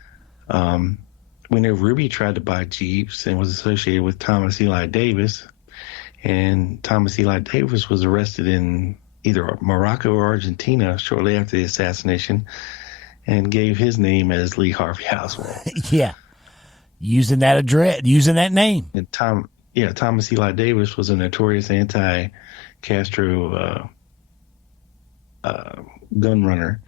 We know Ruby tried to buy Jeeps and was associated with Thomas Eli Davis. And Thomas Eli Davis was arrested in either Morocco or Argentina shortly after the assassination and gave his name as Lee Harvey Oswald. Yeah. Using that address, using that name. And Thomas Eli Davis was a notorious anti-Castro gun runner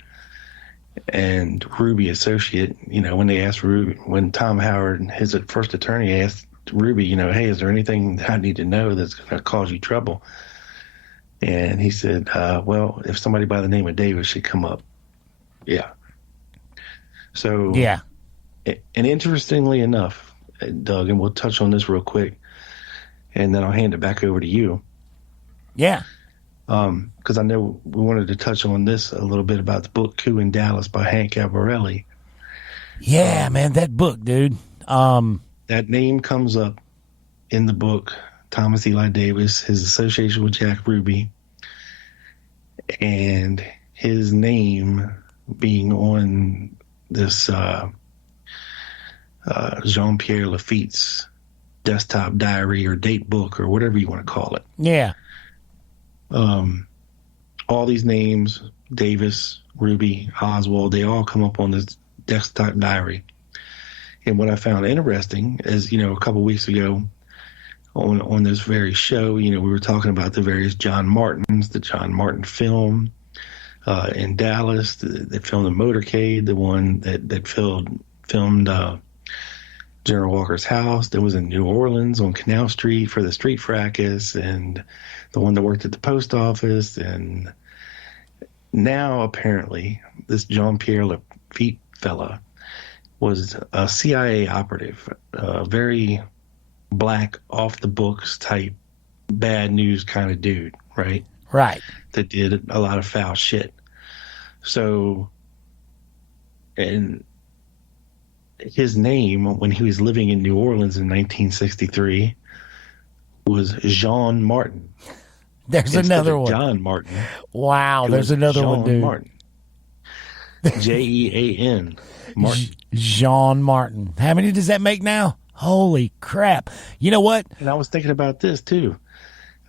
and Ruby associate. When they asked Ruby, when Tom Howard, his first attorney, asked Ruby, hey, is there anything that I need to know that's going to cause you trouble? And he said, well, if somebody by the name of Davis should come up. Yeah. So, yeah. And interestingly enough, Doug, and we'll touch on this real quick, and then I'll hand it back over to you. Yeah. Because I know we wanted to touch on this a little bit about the book Coup in Dallas by Hank Albarelli. Yeah, man, that book, dude. That name comes up in the book, Thomas Eli Davis, his association with Jack Ruby, and his name being on this Jean-Pierre Lafitte's desktop diary or date book or whatever you want to call it. Yeah. All these names, Davis, Ruby, Oswald, they all come up on this desktop diary. And what I found interesting is, a couple of weeks ago on this very show, we were talking about the various John Martins, the John Martin film in Dallas, that filmed the motorcade, the one that filmed General Walker's house, that was in New Orleans on Canal Street for the street fracas, and the one that worked at the post office. And now apparently this Jean-Pierre Lafitte fella was a CIA operative, a very black, off-the-books type, bad news kind of dude, right? Right. That did a lot of foul shit. So, and his name, when he was living in New Orleans in 1963, was Jean Martin. There's another one. John Martin. Wow, there's another Jean one, dude. Martin. Jean Martin. Jean Martin. How many does that make now? Holy crap. You know what? And I was thinking about this too.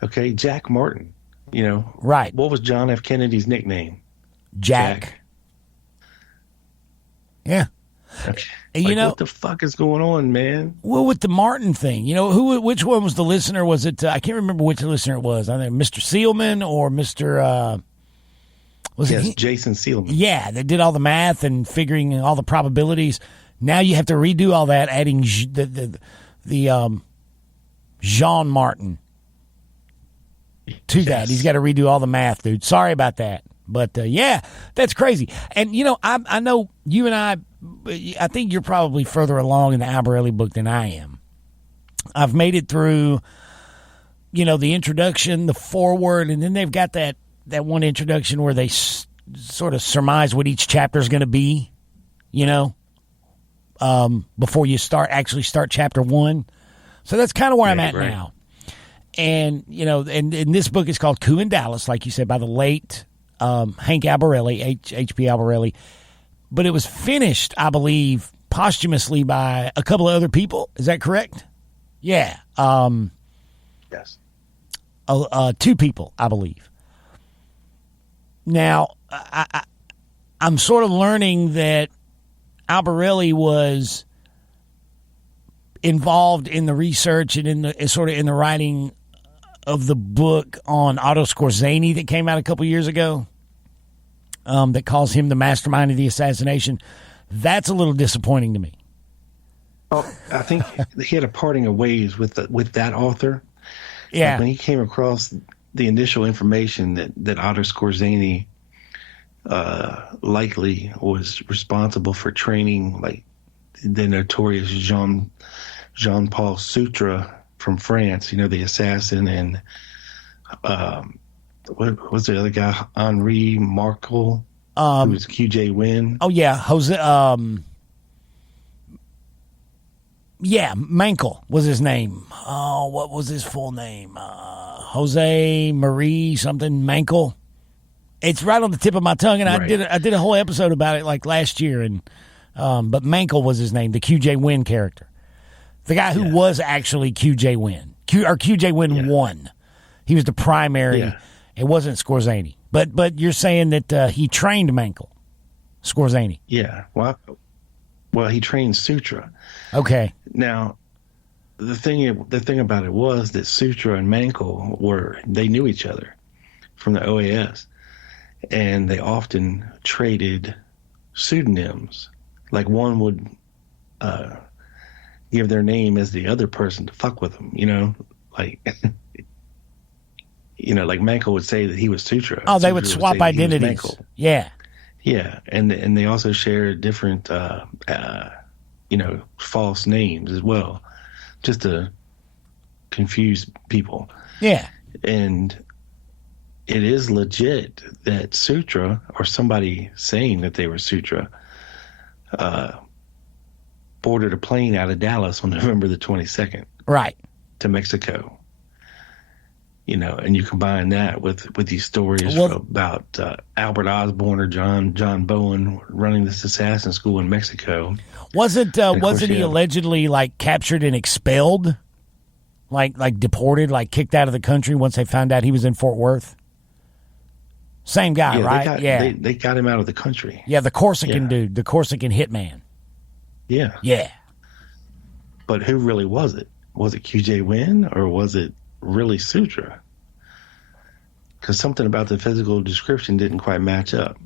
Okay, Jack Martin. Right. What was John F. Kennedy's nickname? Jack. Yeah. Okay. And what the fuck is going on, man? Well, with the Martin thing, which one was the listener? Was it, I can't remember which listener it was. I think Mr. Seelman or Mr. Jason Seelman. Yeah, they did all the math and figuring all the probabilities. Now you have to redo all that, adding the Jean Martin to that. He's got to redo all the math, dude. Sorry about that. But, yeah, that's crazy. And, I know you and I think you're probably further along in the Albarelli book than I am. I've made it through, the introduction, the foreword, and then they've got that one introduction where they sort of surmise what each chapter is going to be. before you actually start chapter 1. So that's kind of where I'm at now. And, and this book is called Coup in Dallas, like you said, by the late Hank Albarelli, H.P. Albarelli. But it was finished, I believe, posthumously by a couple of other people. Is that correct? Yeah. Yes. 2 people, I believe. Now, I'm sort of learning that Albarelli was involved in the research and in the writing of the book on Otto Skorzeny that came out a couple years ago, that calls him the mastermind of the assassination. That's a little disappointing to me. Oh, I think he had a parting of ways with that author. Yeah, like when he came across the initial information that Otto Skorzeny likely was responsible for training like the notorious Jean-Paul Sutre from France, the assassin, and what was the other guy? Henri Markel, who was QJ Win. Oh yeah, Jose. Yeah, Mankel was his name. Oh, what was his full name? Jose Marie something Mankel. It's right on the tip of my tongue, and Right. I did a whole episode about it like last year, and but Mankel was his name, the QJ Win character, the guy who was actually QJ Win, QJ Win 1. He was the primary. Yeah. It wasn't Skorzeny, but you're saying that he trained Mankel, Skorzeny. Yeah. Well, he trained Sutra. Okay. Now, the thing about it was that Sutra and Mankel they knew each other from the OAS, and they often traded pseudonyms. Like one would give their name as the other person to fuck with them, like like Mankel would say that he was Sutra. Oh, they Sutra would say swap that he was identities. Mankel. Yeah. Yeah, and they also share different false names as well, just to confuse people. Yeah. And it is legit that Sutra, or somebody saying that they were Sutra, boarded a plane out of Dallas on November the 22nd. Right. To Mexico. And you combine that with these stories about Albert Osborne or John Bowen running this assassin school in Mexico. Wasn't he allegedly like captured and expelled, like deported, like kicked out of the country once they found out he was in Fort Worth? Same guy, right? They got him out of the country. Yeah, the Corsican dude, the Corsican hitman. Yeah. Yeah. But who really was it? Was it QJ Win or was it really Sutra? Because something about the physical description didn't quite match up.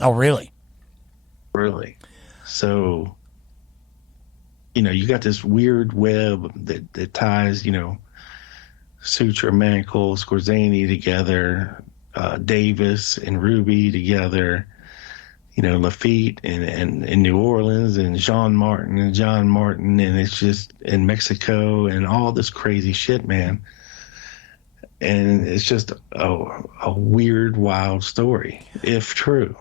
Oh, really? Really. So, you got this weird web that ties, Sutra, Mankel, Skorzeny together, Davis and Ruby together, Lafitte and in New Orleans, and John Martin, and it's just in Mexico, and all this crazy shit, man. And it's just a weird, wild story, if true,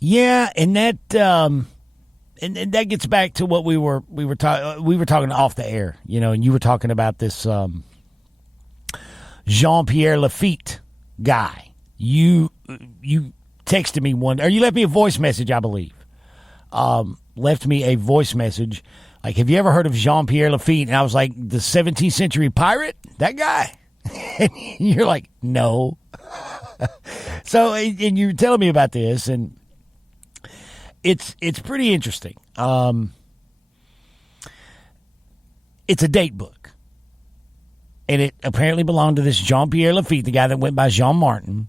Yeah, and that and that gets back to what we were talking off the air, and you were talking about this Jean-Pierre Lafitte guy. You texted me or you left me a voice message, I believe. Left me a voice message. Like, have you ever heard of Jean-Pierre Lafitte? And I was like, the 17th century pirate? That guy? And you're like, no. So, and you were telling me about this, and it's pretty interesting. It's a date book. And it apparently belonged to this Jean-Pierre Lafitte, the guy that went by Jean Martin.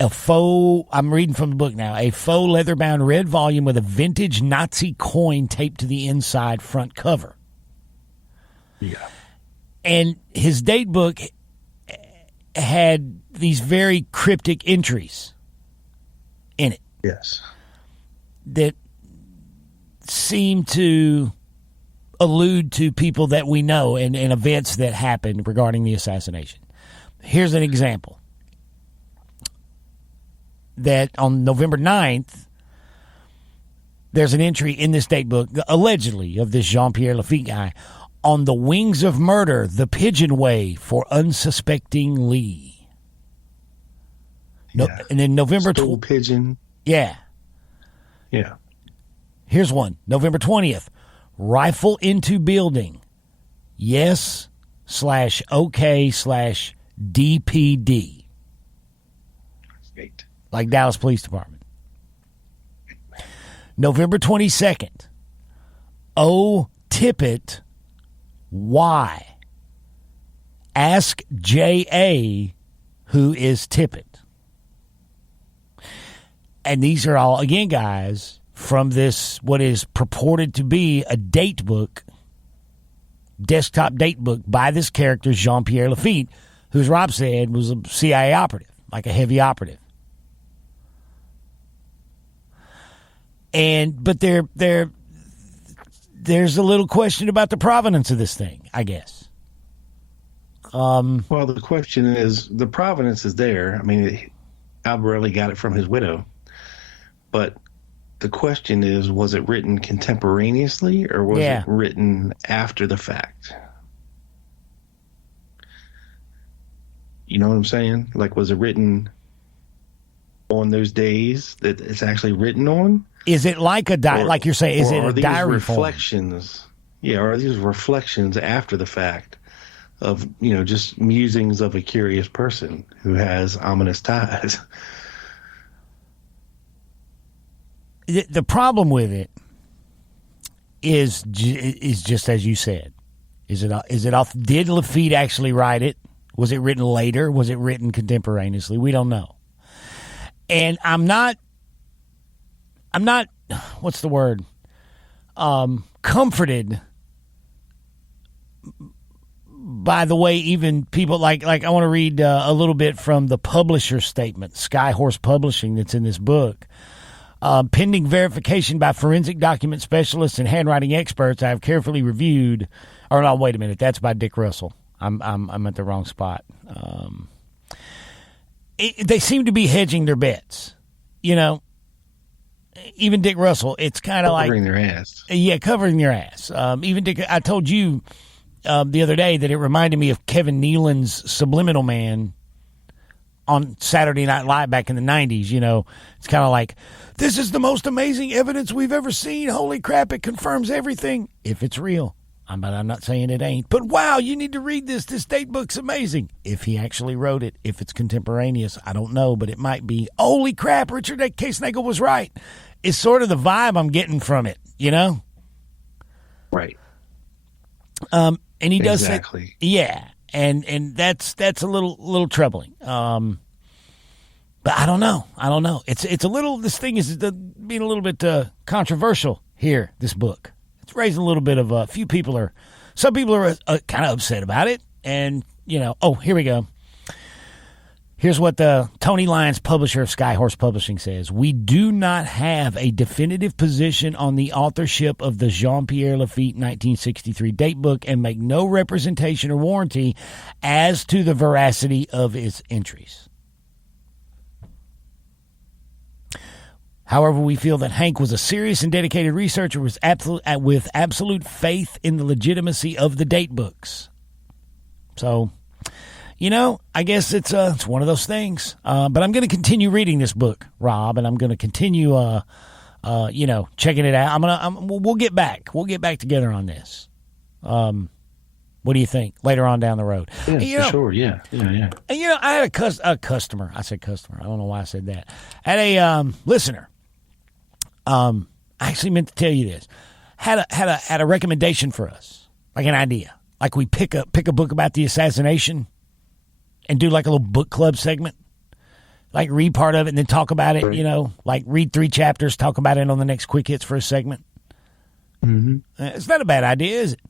I'm reading from the book now, a faux leather-bound red volume with a vintage Nazi coin taped to the inside front cover. Yeah. And his date book had these very cryptic entries in it. Yes. That seem to allude to people that we know and events that happened regarding the assassination. Here's an example. That on November 9th, there's an entry in this date book, allegedly, of this Jean-Pierre Lafitte guy, on the wings of murder, the pigeon way for unsuspecting Lee. No, Yeah. and then November Stool pigeon. Yeah. Yeah. Here's one. November 20th. Rifle into building. Yes/OK/DPD. Great. Like Dallas Police Department. November 22nd. Oh, Tippett. Why? Ask J.A. who is Tippett. And these are all, again, guys, from this, what is purported to be a date book, desktop date book by this character, Jean-Pierre Lafitte, who, as Rob said, was a CIA operative, like a heavy operative. But there's a little question about the provenance of this thing, I guess. Well, the question is, the provenance is there. I mean, Albarelli got it from his widow. But the question is, was it written contemporaneously or was it written after the fact? You know what I'm saying? Like, was it written on those days that it's actually written on? Is it like a like you're saying? Is it a diary reflections? Form? Yeah, or are these reflections after the fact of just musings of a curious person who has ominous ties? The problem with it is just as you said. Is it off? Did Lafitte actually write it? Was it written later? Was it written contemporaneously? We don't know. And I'm not. What's the word? Comforted by the way even people like I want to read a little bit from the publisher's statement, Skyhorse Publishing, that's in this book. Pending verification by forensic document specialists and handwriting experts, I have carefully reviewed. Or no, wait a minute, that's by Dick Russell. I'm at the wrong spot. They seem to be hedging their bets. Even Dick Russell, it's kind of like covering their ass. Yeah, covering their ass. Even Dick, I told you the other day that it reminded me of Kevin Nealon's Subliminal Man on Saturday Night Live back in the 90s. It's kind of like, this is the most amazing evidence we've ever seen. Holy crap, it confirms everything. If it's real. But I'm not saying it ain't. But wow, you need to read this. This date book's amazing. If he actually wrote it, if it's contemporaneous, I don't know, but it might be. Holy crap, Richard K. Snagel was right. It's sort of the vibe I'm getting from it, Right. And he does exactly. Yeah. And that's a little troubling. But I don't know. It's a little. This thing is being a little bit controversial here. This book. It's raising a little bit of some people are kind of upset about it. And here we go. Here's what the Tony Lyons, publisher of Skyhorse Publishing, says. We do not have a definitive position on the authorship of the Jean-Pierre Lafitte 1963 date book and make no representation or warranty as to the veracity of its entries. However, we feel that Hank was a serious and dedicated researcher with absolute faith in the legitimacy of the date books. So, I guess it's one of those things. But I'm going to continue reading this book, Rob, and I'm going to continue, checking it out. We'll get back. We'll get back together on this. What do you think later on down the road? Yeah, for sure. Yeah. And, I had a customer. I said customer. I don't know why I said that. I had a listener. I actually meant to tell you this. Had a recommendation for us, like an idea. Like we pick a book about the assassination and do like a little book club segment. Like read part of it and then talk about it, like read 3 chapters, talk about it on the next quick hits for a segment. Mm-hmm. It's not a bad idea, is it?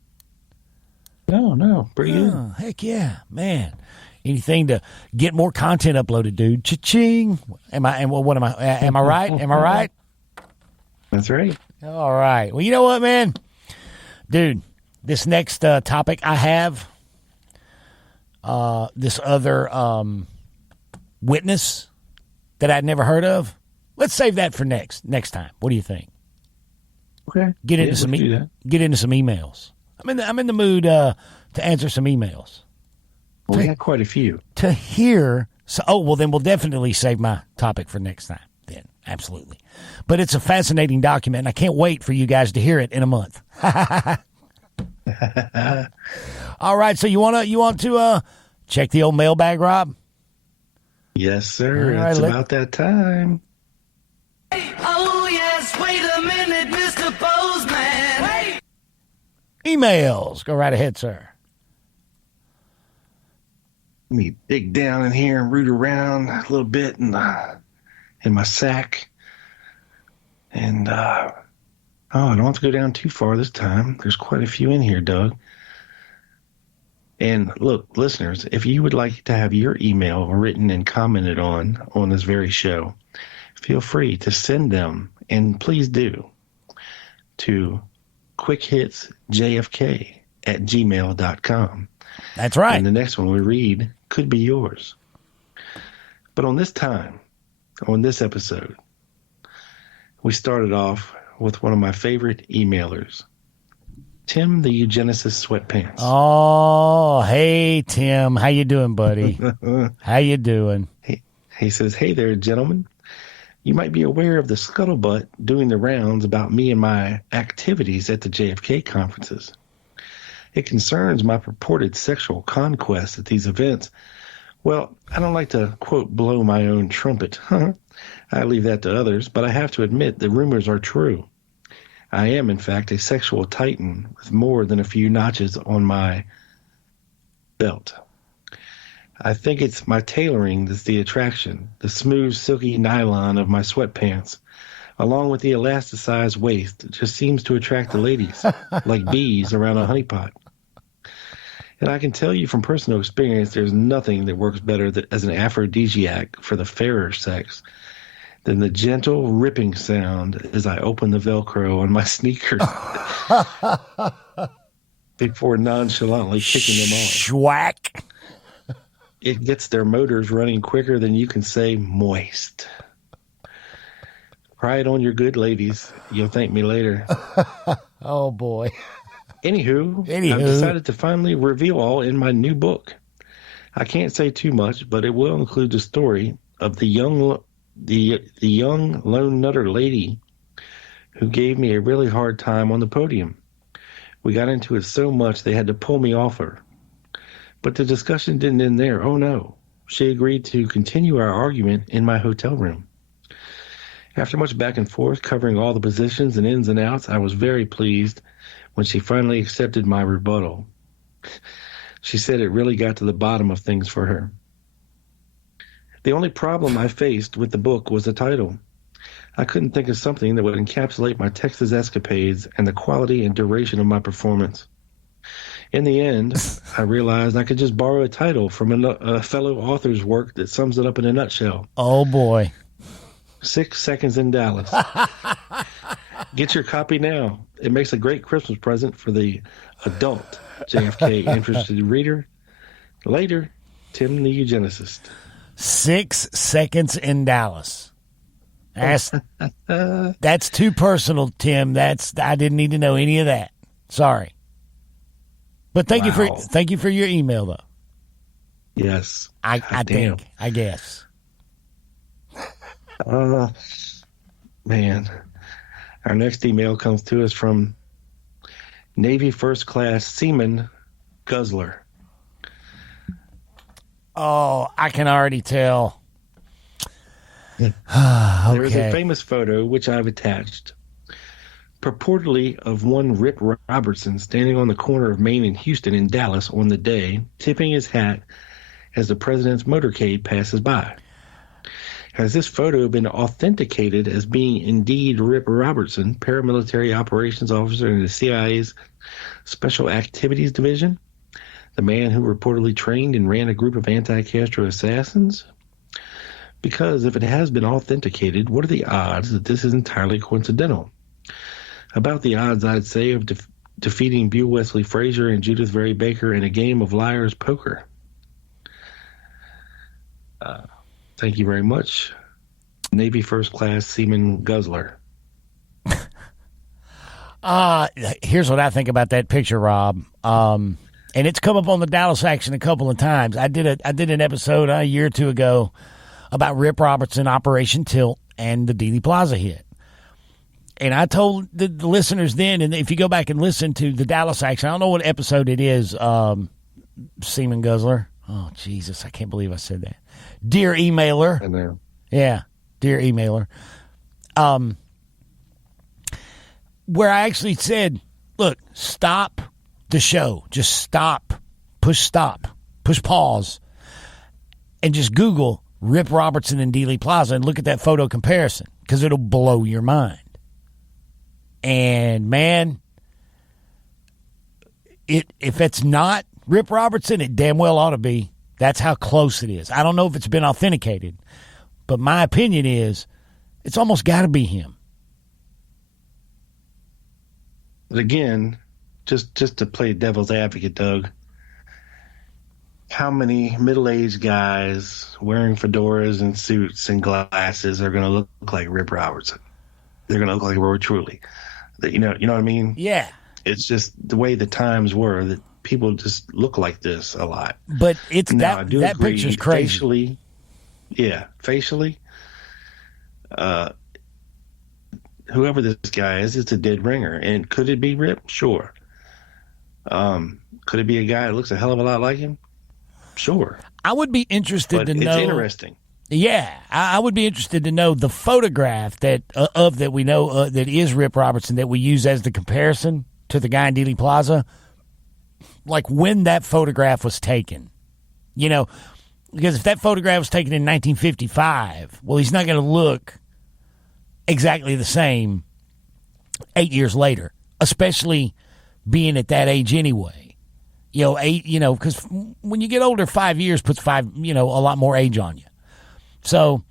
No, pretty good. Heck yeah, man. Anything to get more content uploaded, dude. Cha-ching. Am I right? Am I right? That's right. All right. Well, you know what, man? Dude, this next topic I have, this other witness that I'd never heard of, let's save that for next time. What do you think? Okay. Get into some emails. I'm in the mood to answer some emails. Well, we had quite a few. To hear. So, then we'll definitely save my topic for next time. Then, absolutely. But it's a fascinating document, and I can't wait for you guys to hear it in a month. All right. So you want to check the old mailbag, Rob? Yes, sir. Right, it's about that time. Oh, yes. Wait a minute, Mr. Bozeman. Wait. Emails. Go right ahead, sir. Let me dig down in here and root around a little bit in my sack. And, I don't have to go down too far this time. There's quite a few in here, Doug. And look, listeners, if you would like to have your email written and commented on this very show, feel free to send them, and please do, to quickhitsjfk@gmail.com. That's right. And the next one we read could be yours. But on this episode, we started off with one of my favorite emailers, Tim the Eugenicist Sweatpants. Oh, hey, Tim. How you doing, buddy? How you doing? He says, hey there, gentlemen. You might be aware of the scuttlebutt doing the rounds about me and my activities at the JFK conferences. It concerns my purported sexual conquest at these events. Well, I don't like to, quote, blow my own trumpet. I leave that to others, but I have to admit the rumors are true. I am, in fact, a sexual titan with more than a few notches on my belt. I think it's my tailoring that's the attraction, the smooth, silky nylon of my sweatpants, along with the elasticized waist, just seems to attract the ladies, like bees around a honeypot. And I can tell you from personal experience, there's nothing that works better as an aphrodisiac for the fairer sex than the gentle ripping sound as I open the Velcro on my sneakers before nonchalantly kicking them off. Schwack. It gets their motors running quicker than you can say moist. Try it on your good ladies. You'll thank me later. Oh, boy. Anywho, I've decided to finally reveal all in my new book. I can't say too much, but it will include the story of the young lone nutter lady who gave me a really hard time on the podium. We got into it so much they had to pull me off her. But the discussion didn't end there. Oh no. She agreed to continue our argument in my hotel room. After much back and forth covering all the positions and ins and outs, I was very pleased when she finally accepted my rebuttal. She said it really got to the bottom of things for her. The only problem I faced with the book was the title. I couldn't think of something that would encapsulate my Texas escapades and the quality and duration of my performance. In the end, I realized I could just borrow a title from a fellow author's work that sums it up in a nutshell. Oh, boy. 6 Seconds in Dallas. Get your copy now. It makes a great Christmas present for the adult JFK interested reader. Later, Tim the Eugenicist. 6 Seconds in Dallas. That's too personal, Tim. I didn't need to know any of that. Sorry. But thank you for your email though. Yes. I guess. Man. Our next email comes to us from Navy First Class Seaman Guzzler. Oh, I can already tell. Okay. There is a famous photo, which I've attached, purportedly of one Rip Robertson standing on the corner of Main and Houston in Dallas on the day, tipping his hat as the president's motorcade passes by. Has this photo been authenticated as being indeed Rip Robertson, paramilitary operations officer in the CIA's Special Activities Division? The man who reportedly trained and ran a group of anti-Castro assassins? Because if it has been authenticated, what are the odds that this is entirely coincidental? About the odds, I'd say, of defeating Buell Wesley Frazier and Judith Vary Baker in a game of liar's poker. Thank you very much. Navy First Class Seaman Guzzler. Here's what I think about that picture, Rob. And it's come up on the Dallas Action a couple of times. I did an episode a year or two ago about Rip Robertson, Operation Tilt, and the Dealey Plaza hit. And I told the listeners then, and if you go back and listen to the Dallas Action, I don't know what episode it is, Seaman Guzzler. Oh, Jesus, I can't believe I said that. Dear emailer. I know. Yeah, dear emailer. Where I actually said, look, stop the show. Just stop. Push pause, and just Google Rip Robertson and Dealey Plaza and look at that photo comparison, because it'll blow your mind. And, man, if it's not Rip Robertson, it damn well ought to be. That's how close it is. I don't know if it's been authenticated, but my opinion is it's almost got to be him. But again, just to play devil's advocate, Doug, how many middle-aged guys wearing fedoras and suits and glasses are going to look like Rip Robertson? They're going to look like Roy Truly. You know what I mean? Yeah. It's just the way the times were that people just look like this a lot. But it's now, that picture's crazy. Facially, whoever this guy is, it's a dead ringer. And could it be Rip? Sure. Could it be a guy that looks a hell of a lot like him? Sure. I would be interested to know. It's interesting. Yeah, I would be interested to know the photograph that we know that is Rip Robertson that we use as the comparison to the guy in Dealey Plaza. Like when that photograph was taken, because if that photograph was taken in 1955, well, he's not going to look exactly the same 8 years later, especially being at that age anyway. Because when you get older, 5 years puts a lot more age on you. So,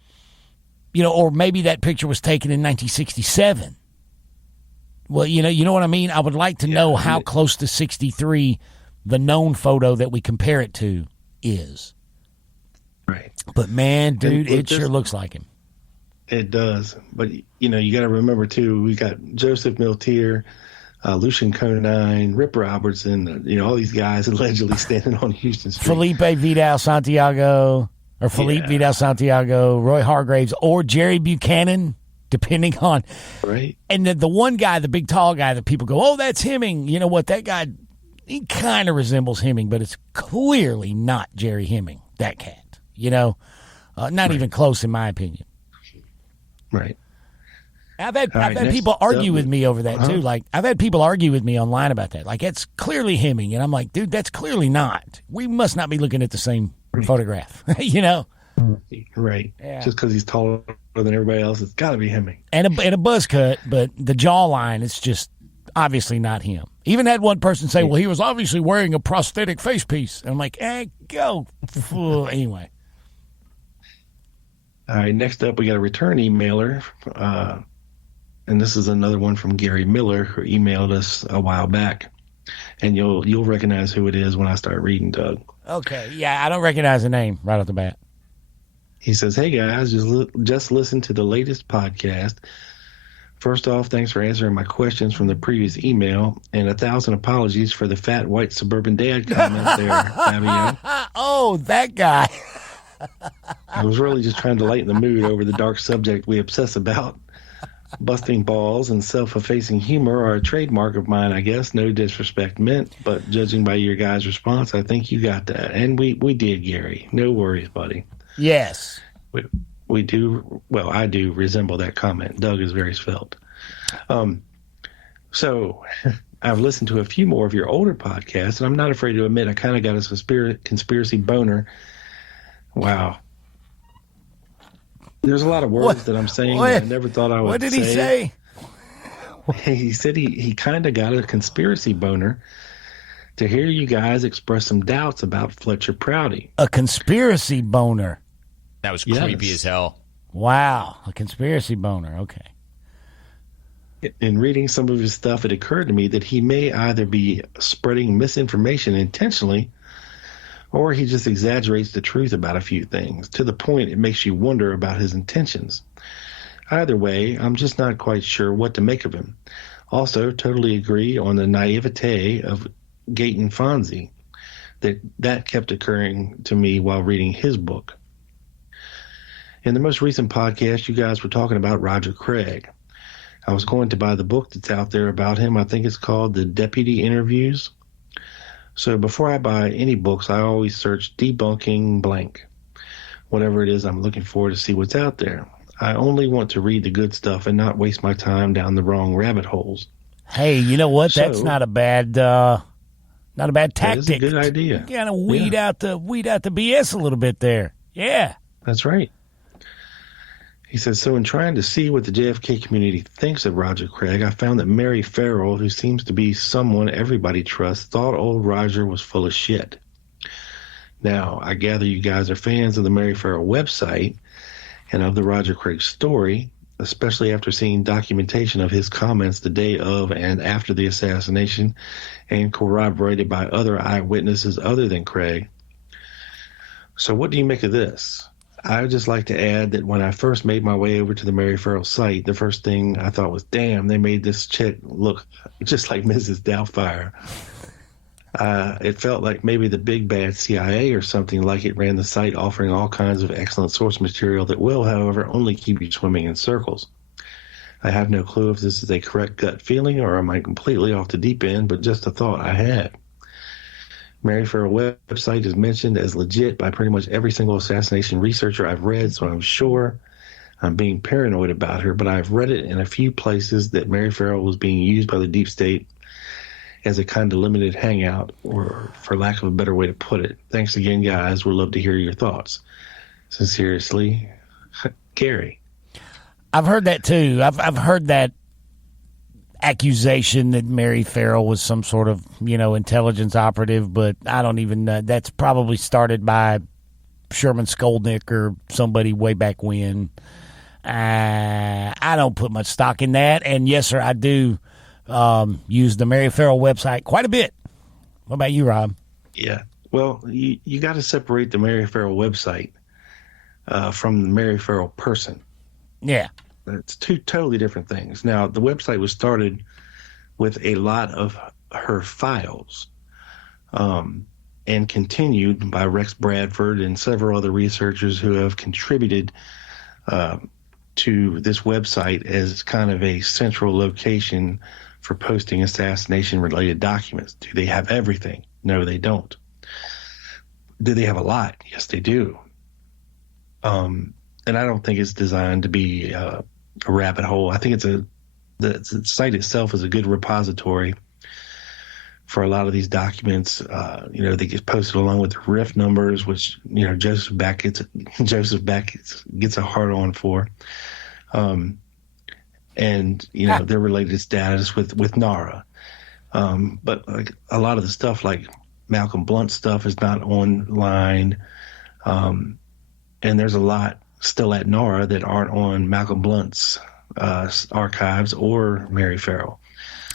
or maybe that picture was taken in 1967. Well, you know what I mean? I would like to know how close to 63 the known photo that we compare it to is. Right. But, man, dude, it sure looks like him. It does. But, you got to remember, too, we got Joseph Miltier, Lucian Conine, Rip Robertson, all these guys allegedly standing on Houston Street. Felipe Vidal Santiago, Vidal Santiago, Roy Hargraves, or Jerry Buchanan, depending on. Right. And the one guy, the big tall guy that people go, oh, that's Hemming. You know what? That guy, he kind of resembles Hemming, but it's clearly not Jerry Hemming, that cat. Not even close in my opinion. Right. I've had people argue with me over that too. Like I've had people argue with me online about that. Like it's clearly Hemming, and I'm like, dude, that's clearly not. We must not be looking at the same photograph. Right. Yeah. Just because he's taller than everybody else, it's got to be Hemming. And a buzz cut, but the jawline, it's just obviously not him. Even had one person say, well, he was obviously wearing a prosthetic face piece. And I'm like, go. Anyway. All right, next up, we got a return emailer. And this is another one from Gary Miller, who emailed us a while back. And you'll recognize who it is when I start reading, Doug. Okay, yeah, I don't recognize the name right off the bat. He says, hey, guys, just listened to the latest podcast. First off, thanks for answering my questions from the previous email, and 1,000 apologies for the fat white suburban dad comment there, Fabio. Oh, that guy. I was really just trying to lighten the mood over the dark subject we obsess about. Busting balls and self-effacing humor are a trademark of mine, I guess. No disrespect meant, but judging by your guys' response, I think you got that. And we did, Gary. No worries, buddy. Yes. We do, well, I do resemble that comment. Doug is very svelte. So I've listened to a few more of your older podcasts, and I'm not afraid to admit I kind of got a conspiracy boner. Wow. There's a lot of words that I'm saying that I never thought I would say. What did he say? He said he kind of got a conspiracy boner to hear you guys express some doubts about Fletcher Prouty. A conspiracy boner. That was creepy as hell. Wow. A conspiracy boner. Okay. In reading some of his stuff, it occurred to me that he may either be spreading misinformation intentionally, or he just exaggerates the truth about a few things, to the point it makes you wonder about his intentions. Either way, I'm just not quite sure what to make of him. Also, totally agree on the naivete of Gaten Fonzie that kept occurring to me while reading his book. In the most recent podcast, you guys were talking about Roger Craig. I was going to buy the book that's out there about him. I think it's called The Deputy Interviews. So before I buy any books, I always search debunking blank. Whatever it is I'm looking for to see what's out there. I only want to read the good stuff and not waste my time down the wrong rabbit holes. Hey, you know what? That's not a bad tactic. That is a good idea. You gotta weed out the BS a little bit there. Yeah. That's right. He says, so in trying to see what the JFK community thinks of Roger Craig, I found that Mary Farrell, who seems to be someone everybody trusts, thought old Roger was full of shit. Now, I gather you guys are fans of the Mary Farrell website and of the Roger Craig story, especially after seeing documentation of his comments the day of and after the assassination and corroborated by other eyewitnesses other than Craig. So what do you make of this? I would just like to add that when I first made my way over to the Mary Farrell site, the first thing I thought was, damn, they made this chick look just like Mrs. Doubtfire. It felt like maybe the big bad CIA or something like it ran the site, offering all kinds of excellent source material that will, however, only keep you swimming in circles. I have no clue if this is a correct gut feeling or am I completely off the deep end, but just a thought I had. Mary Farrell website is mentioned as legit by pretty much every single assassination researcher I've read, so I'm sure I'm being paranoid about her, but I've read it in a few places that Mary Farrell was being used by the deep state as a kind of limited hangout, or for lack of a better way to put it. Thanks again, guys. We'd love to hear your thoughts. Sincerely, Gary. I've heard that too. I've heard that accusation that Mary Farrell was some sort of, intelligence operative, but I don't even know. That's probably started by Sherman Skolnick or somebody way back when. I don't put much stock in that. And yes, sir, I do use the Mary Farrell website quite a bit. What about you, Rob? Yeah. Well, you got to separate the Mary Farrell website from the Mary Farrell person. Yeah. It's two totally different things. Now, the website was started with a lot of her files and continued by Rex Bradford and several other researchers who have contributed to this website as kind of a central location for posting assassination-related documents. Do they have everything? No, they don't. Do they have a lot? Yes, they do. And I don't think it's designed to be a rabbit hole. I think the site itself is a good repository for a lot of these documents. They get posted along with the RIF numbers, which Joseph Beck gets a hard on for. And their related status with NARA. But like a lot of the stuff, like Malcolm Blunt's stuff, is not online. And there's a lot still at NARA that aren't on Malcolm Blunt's archives or Mary Farrell.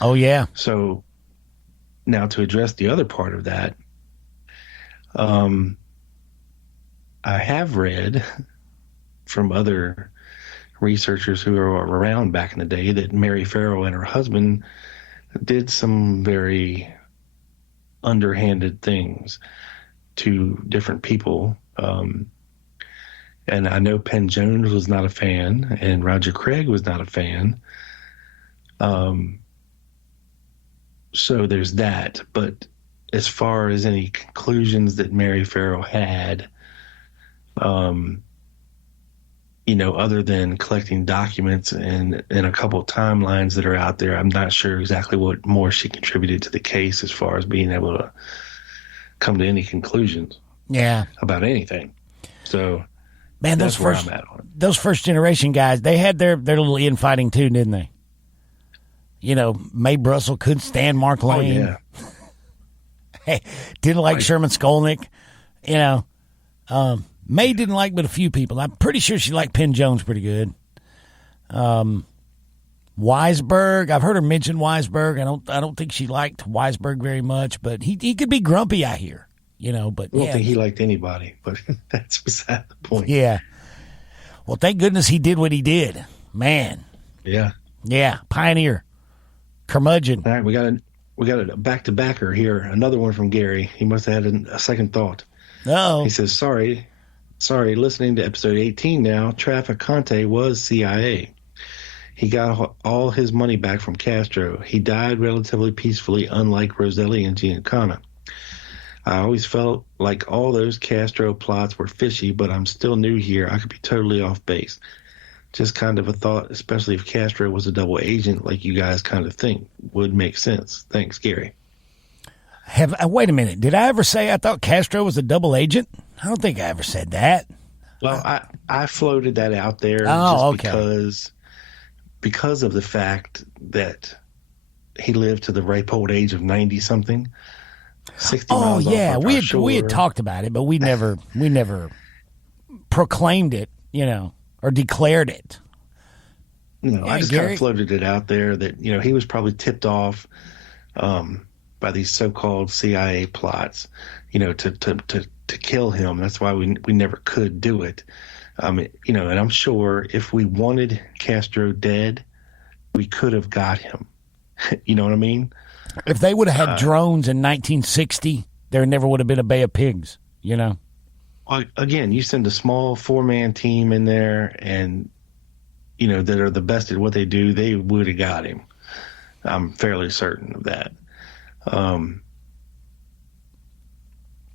Oh, yeah. So now to address the other part of that, I have read from other researchers who were around back in the day that Mary Farrell and her husband did some very underhanded things to different people. And I know Penn Jones was not a fan, and Roger Craig was not a fan. So there's that. But as far as any conclusions that Mary Farrell had, other than collecting documents and a couple of timelines that are out there, I'm not sure exactly what more she contributed to the case as far as being able to come to any conclusions. Yeah. About anything. So, man, that's where I'm at on it. Those first generation guys, they had their little infighting too, didn't they? Mae Brussel couldn't stand Mark Lane. Oh, yeah. Hey, didn't like Sherman Skolnick. Mae didn't like but a few people. I'm pretty sure she liked Penn Jones pretty good. Weisberg, I've heard her mention Weisberg. I don't think she liked Weisberg very much, but he could be grumpy, I hear. But I don't think he liked anybody, but that's beside the point. Yeah. Well, thank goodness he did what he did. Man. Yeah. Yeah. Pioneer. Curmudgeon. All right, we got a back-to-backer here. Another one from Gary. He must have had a second thought. Uh-oh. He says, sorry, listening to episode 18 now, Trafficante was CIA. He got all his money back from Castro. He died relatively peacefully, unlike Roselli and Giancana. I always felt like all those Castro plots were fishy, but I'm still new here. I could be totally off base. Just kind of a thought, especially if Castro was a double agent like you guys kind of think. Would make sense. Thanks, Gary. Wait a minute. Did I ever say I thought Castro was a double agent? I don't think I ever said that. Well, I floated that out there because of the fact that he lived to the ripe old age of 90-something. 60 miles off our shore. We had talked about it, but we never proclaimed it, or declared it. No, I just kind of floated it out there that, he was probably tipped off by these so-called CIA plots, to kill him. That's why we never could do it. And I'm sure if we wanted Castro dead, we could have got him. You know what I mean? If they would have had drones in 1960, there never would have been a Bay of Pigs, Well, again, you send a small 4-man team in there and, that are the best at what they do, they would have got him. I'm fairly certain of that.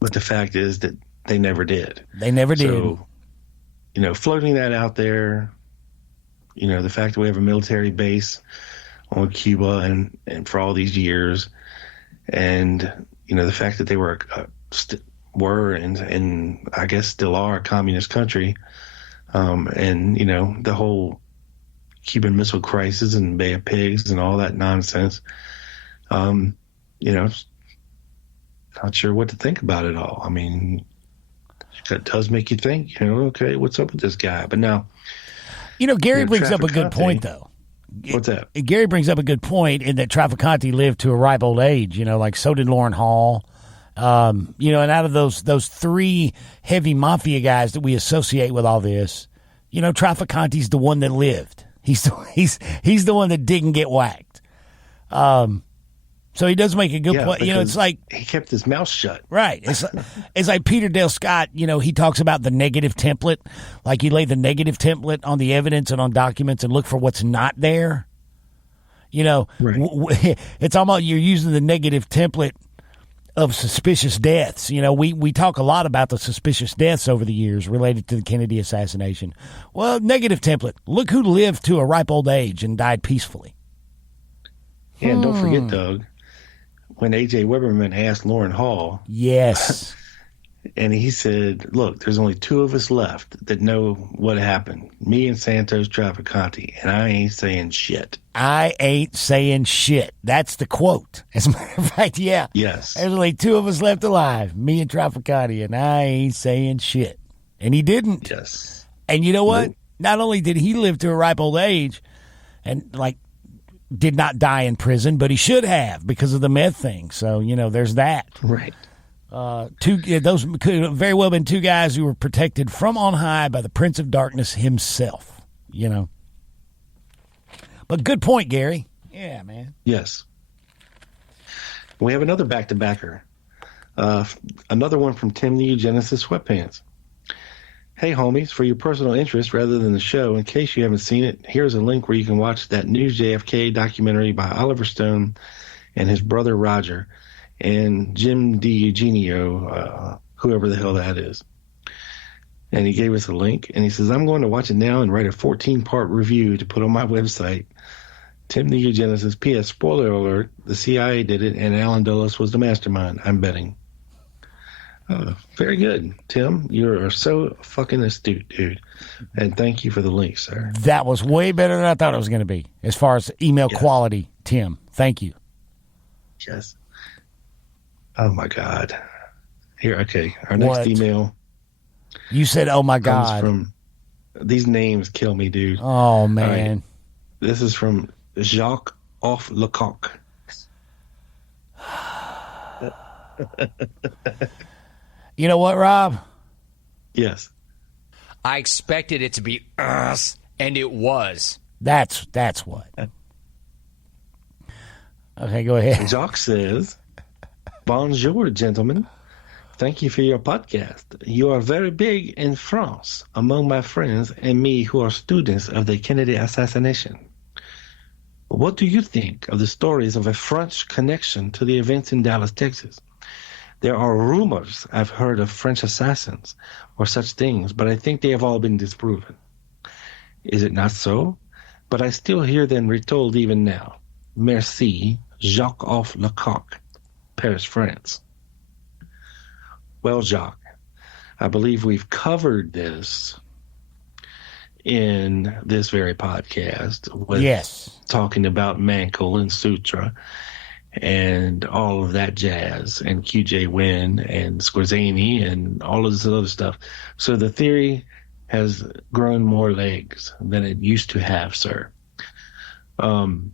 But the fact is that they never did. They never did. So, floating that out there, the fact that we have a military base on Cuba and for all these years, and the fact that they were and I guess still are a communist country, and the whole Cuban Missile Crisis and Bay of Pigs and all that nonsense. Not sure what to think about it all. I mean, it does make you think, okay, what's up with this guy? But now, Gary brings up a good point, though. What's that? Gary brings up a good point in that Trafficante lived to a ripe old age, like so did Lauren Hall. And out of those 3 heavy mafia guys that we associate with all this, Trafficante's the one that lived. He's the one that didn't get whacked. So he does make a good point. It's like he kept his mouth shut. Right. It's like Peter Dale Scott, he talks about the negative template. Like you lay the negative template on the evidence and on documents and look for what's not there. Right. It's almost you're using the negative template of suspicious deaths. We talk a lot about the suspicious deaths over the years related to the Kennedy assassination. Well, negative template. Look who lived to a ripe old age and died peacefully. Yeah, and don't forget, Doug, when A.J. Weberman asked Lauren Hall. Yes. And he said, look, there's only 2 of us left that know what happened. Me and Santos Trafficante. And I ain't saying shit. I ain't saying shit. That's the quote. As a matter of fact, yeah. Yes. There's only 2 of us left alive. Me and Trafficante. And I ain't saying shit. And he didn't. Yes. And you know what? Nope. Not only did he live to a ripe old age and, did not die in prison, but he should have because of the meth thing. So, there's that. Right. Those could have very well been 2 guys who were protected from on high by the Prince of Darkness himself, But good point, Gary. Yeah, man. Yes. We have another back-to-backer. Another one from Tim the Eugenesis Sweatpants. Hey, homies, for your personal interest rather than the show, in case you haven't seen it, here's a link where you can watch that new JFK documentary by Oliver Stone and his brother Roger and Jim DiEugenio, whoever the hell that is. And he gave us a link, and he says, I'm going to watch it now and write a 14-part review to put on my website. Tim the Eugenesis. P.S. Spoiler alert, the CIA did it, and Alan Dulles was the mastermind, I'm betting. Very good, Tim. You are so fucking astute, dude. And thank you for the link, sir. That was way better than I thought it was going to be as far as email quality, Tim. Thank you. Yes. Oh, my God. Here, okay. Our next email. You said, oh, my God. From, these names kill me, dude. Oh, man. Right. This is from Jacques Off Lecoq. You know what, Rob? Yes. I expected it to be us, and it was. That's what. Okay, go ahead. Jacques says, "Bonjour, gentlemen. Thank you for your podcast. You are very big in France among my friends and me who are students of the Kennedy assassination. What do you think of the stories of a French connection to the events in Dallas, Texas? There are rumors I've heard of French assassins or such things, but I think they have all been disproven. Is it not so? But I still hear them retold even now. Merci, Jacques off Lecoq, Paris, France." Well, Jacques, I believe we've covered this in this very podcast with talking about Mankell and Sutra and all of that jazz and QJ Wynn and Scorzani and all of this other stuff. So the theory has grown more legs than it used to have, sir. And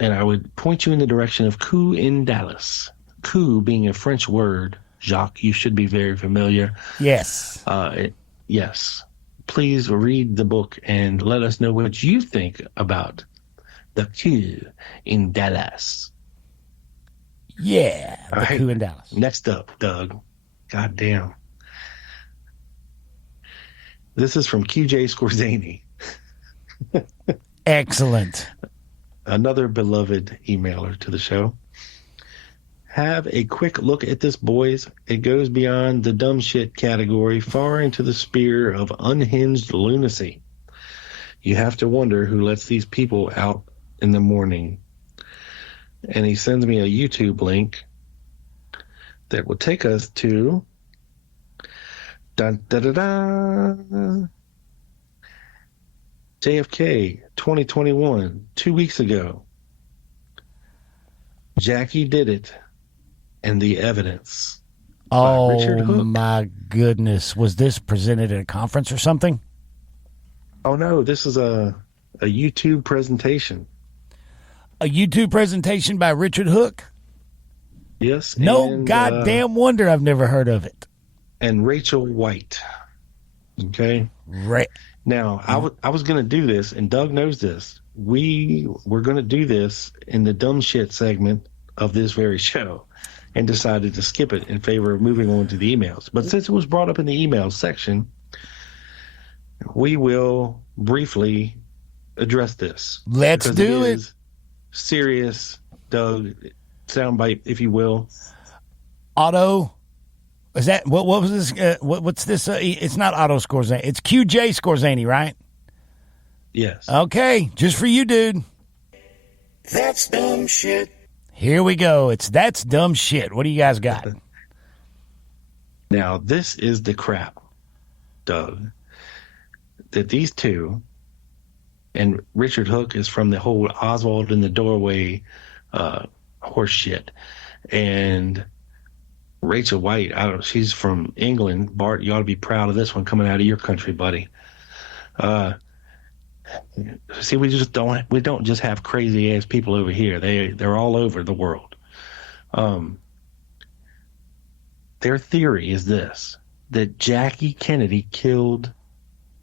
I would point you in the direction of coup in Dallas. Coup being a French word, Jacques, you should be very familiar. Yes. Yes. Please read the book and let us know what you think about the coup in Dallas. Yeah, the coup in Dallas. Next up, Doug. God damn. This is from QJ Scorzani. Excellent. Another beloved emailer to the show. Have a quick look at this, boys. It goes beyond the dumb shit category, far into the sphere of unhinged lunacy. You have to wonder who lets these people out in the morning. And he sends me a YouTube link that will take us to JFK 2021, 2 weeks ago. Jackie did it. And the evidence. Oh, Richard Hook. my goodness. Was this presented at a conference or something? Oh, no. This is a YouTube presentation. A YouTube presentation by Richard Hook? Yes. No and, goddamn wonder I've never heard of it. And Rachel White. Okay? Right. Now, I was going to do this, and Doug knows this. We were going to do this in the dumb shit segment of this very show, and decided to skip it in favor of moving on to the emails. But since it was brought up in the emails section, we will briefly address this. Let's do it. Is serious, Doug, soundbite, if you will. Otto, is that what was this? What's this? It's not Otto Scorzani. It's QJ Scorzani, right? Yes. Okay, just for you, dude. That's dumb shit. Here we go. That's dumb shit. What do you guys got? Now, this is the crap, Doug, that these two, and Richard Hook is from the whole Oswald in the doorway horse shit, and Rachel White, she's from England. Bart, you ought to be proud of this one coming out of your country, buddy. See, we don't just have crazy ass people over here. They're all over the world. Their theory is this: that Jackie Kennedy killed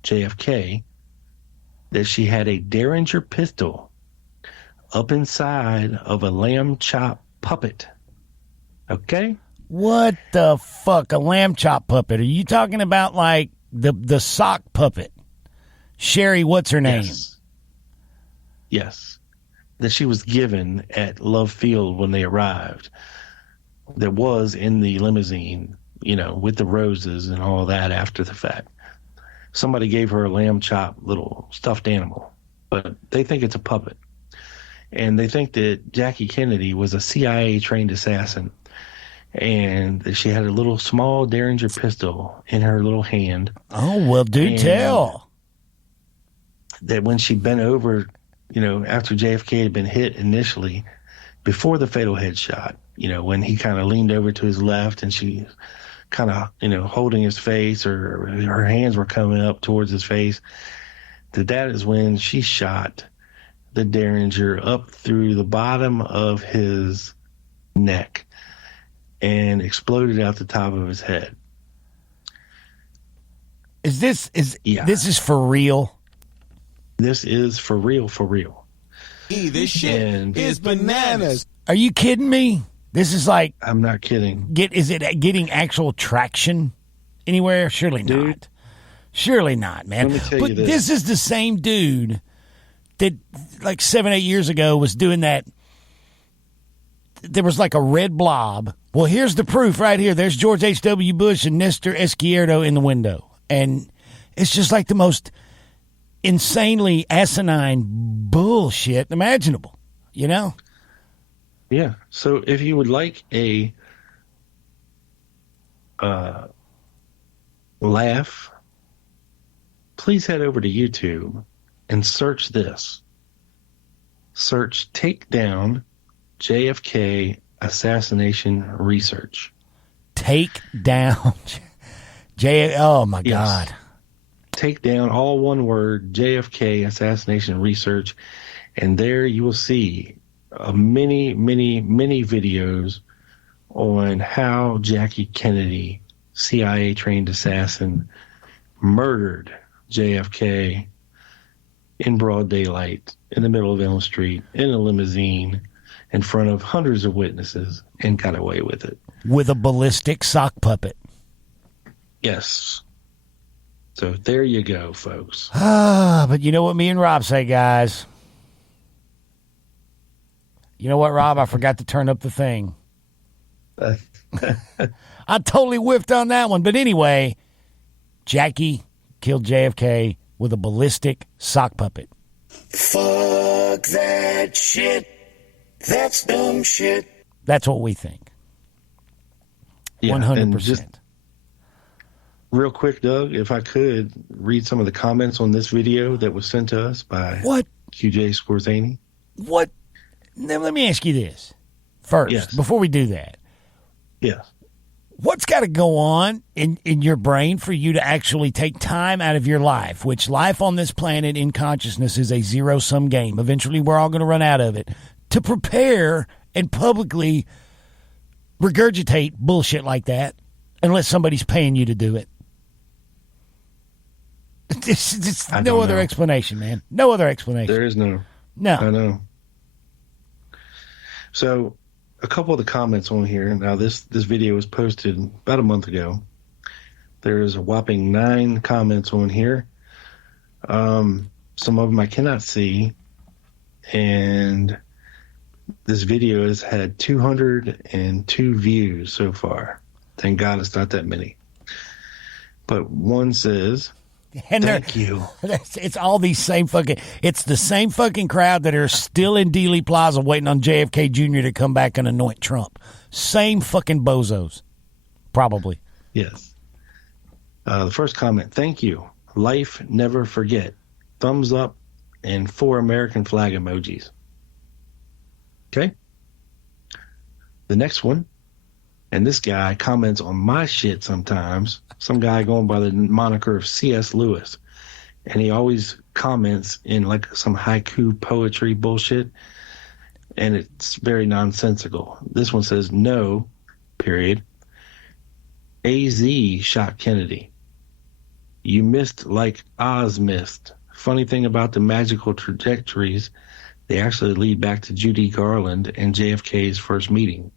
JFK, that she had a Derringer pistol up inside of a lamb chop puppet. Okay? What the fuck? A lamb chop puppet? Are you talking about like the sock puppet? Sherry, what's her name? Yes. That she was given at Love Field when they arrived. That was in the limousine, with the roses and all that after the fact. Somebody gave her a lamb chop little stuffed animal, but they think it's a puppet. And they think that Jackie Kennedy was a CIA-trained assassin, and that she had a little small Derringer pistol in her little hand. Oh, well, do tell. That when she bent over, after JFK had been hit initially, before the fatal headshot, when he kind of leaned over to his left and she kind of, holding his face, or her hands were coming up towards his face, that is when she shot the Derringer up through the bottom of his neck and exploded out the top of his head. This is for real? This is for real, for real. This shit is bananas. Are you kidding me? This is like, I'm not kidding. is it getting actual traction anywhere? Surely not. Surely not, man. Let me tell but you this. This is the same dude that like 7-8 years ago was doing that. There was like a red blob. Well, here's the proof right here. There's George H.W. Bush and Nestor Izquierdo in the window. And it's just like the most insanely asinine bullshit imaginable, you know? Yeah. So if you would like a laugh, please head over to YouTube and search this. Search Takedown JFK Assassination Research. Take down oh my God. Take down, all one word, JFK Assassination Research, and there you will see many videos on how Jackie Kennedy, CIA trained assassin, murdered JFK in broad daylight in the middle of Elm Street in a limousine in front of hundreds of witnesses and got away with it. With a ballistic sock puppet. Yes. So there you go, folks. But you know what me and Rob say, guys? You know what, Rob? I forgot to turn up the thing. I totally whiffed on that one. But anyway, Jackie killed JFK with a ballistic sock puppet. Fuck that shit. That's dumb shit. That's what we think. Yeah, 100%. and just real quick, Doug, if I could read some of the comments on this video that was sent to us by QJ Scorzani. What? Now, let me ask you this first, before we do that. Yeah. What's got to go on in your brain for you to actually take time out of your life, which life on this planet in consciousness is a zero-sum game. Eventually, we're all going to run out of it, to prepare and publicly regurgitate bullshit like that unless somebody's paying you to do it. It's no other explanation, man. No other explanation. There is no. No. I know. So a couple of the comments on here. Now, this video was posted about a month ago. There's a whopping 9 comments on here. Some of them I cannot see. And this video has had 202 views so far. Thank God it's not that many. But one says, thank you. It's all these same fucking... It's the same fucking crowd that are still in Dealey Plaza waiting on JFK Jr. to come back and anoint Trump. Same fucking bozos. Probably. Yes. The first comment, thank you. Life never forget. Thumbs up and 4 American flag emojis. Okay. The next one, and this guy comments on my shit sometimes. Some guy going by the moniker of C.S. Lewis. And he always comments in like some haiku poetry bullshit. And it's very nonsensical. This one says, no, period. AZ shot Kennedy. You missed like Oz missed. Funny thing about the magical trajectories, they actually lead back to Judy Garland and JFK's first meeting.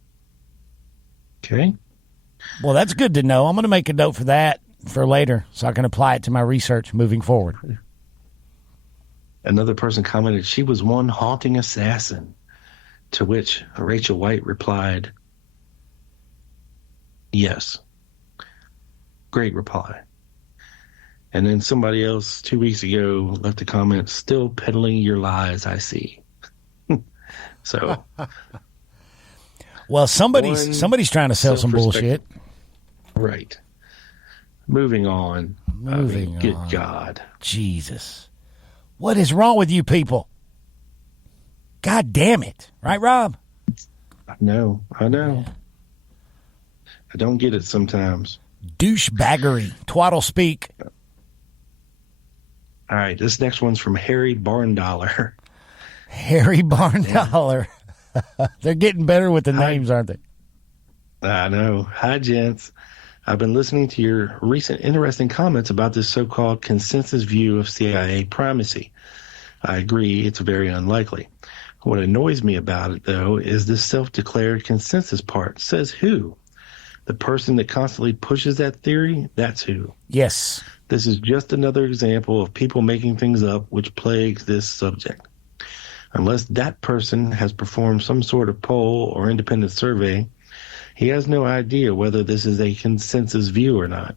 Okay. Well, that's good to know. I'm going to make a note for that for later so I can apply it to my research moving forward. Another person commented, she was one haunting assassin, to which Rachel White replied, yes. Great reply. And then somebody else 2 weeks ago left a comment, still peddling your lies, I see. So, well, somebody's trying to sell some bullshit. Right. Moving on. Good God. Jesus. What is wrong with you people? God damn it. Right, Rob? I know. Yeah. I don't get it sometimes. Douchebaggery. Twaddle speak. All right. This next one's from Harry Barndollar. Harry Barndollar. They're getting better with the names, aren't they? I know. Hi, gents. I've been listening to your recent interesting comments about this so-called consensus view of CIA primacy. I agree, it's very unlikely. What annoys me about it, though, is this self-declared consensus part. Says who? The person that constantly pushes that theory? That's who. Yes. This is just another example of people making things up, which plagues this subject. Unless that person has performed some sort of poll or independent survey, he has no idea whether this is a consensus view or not.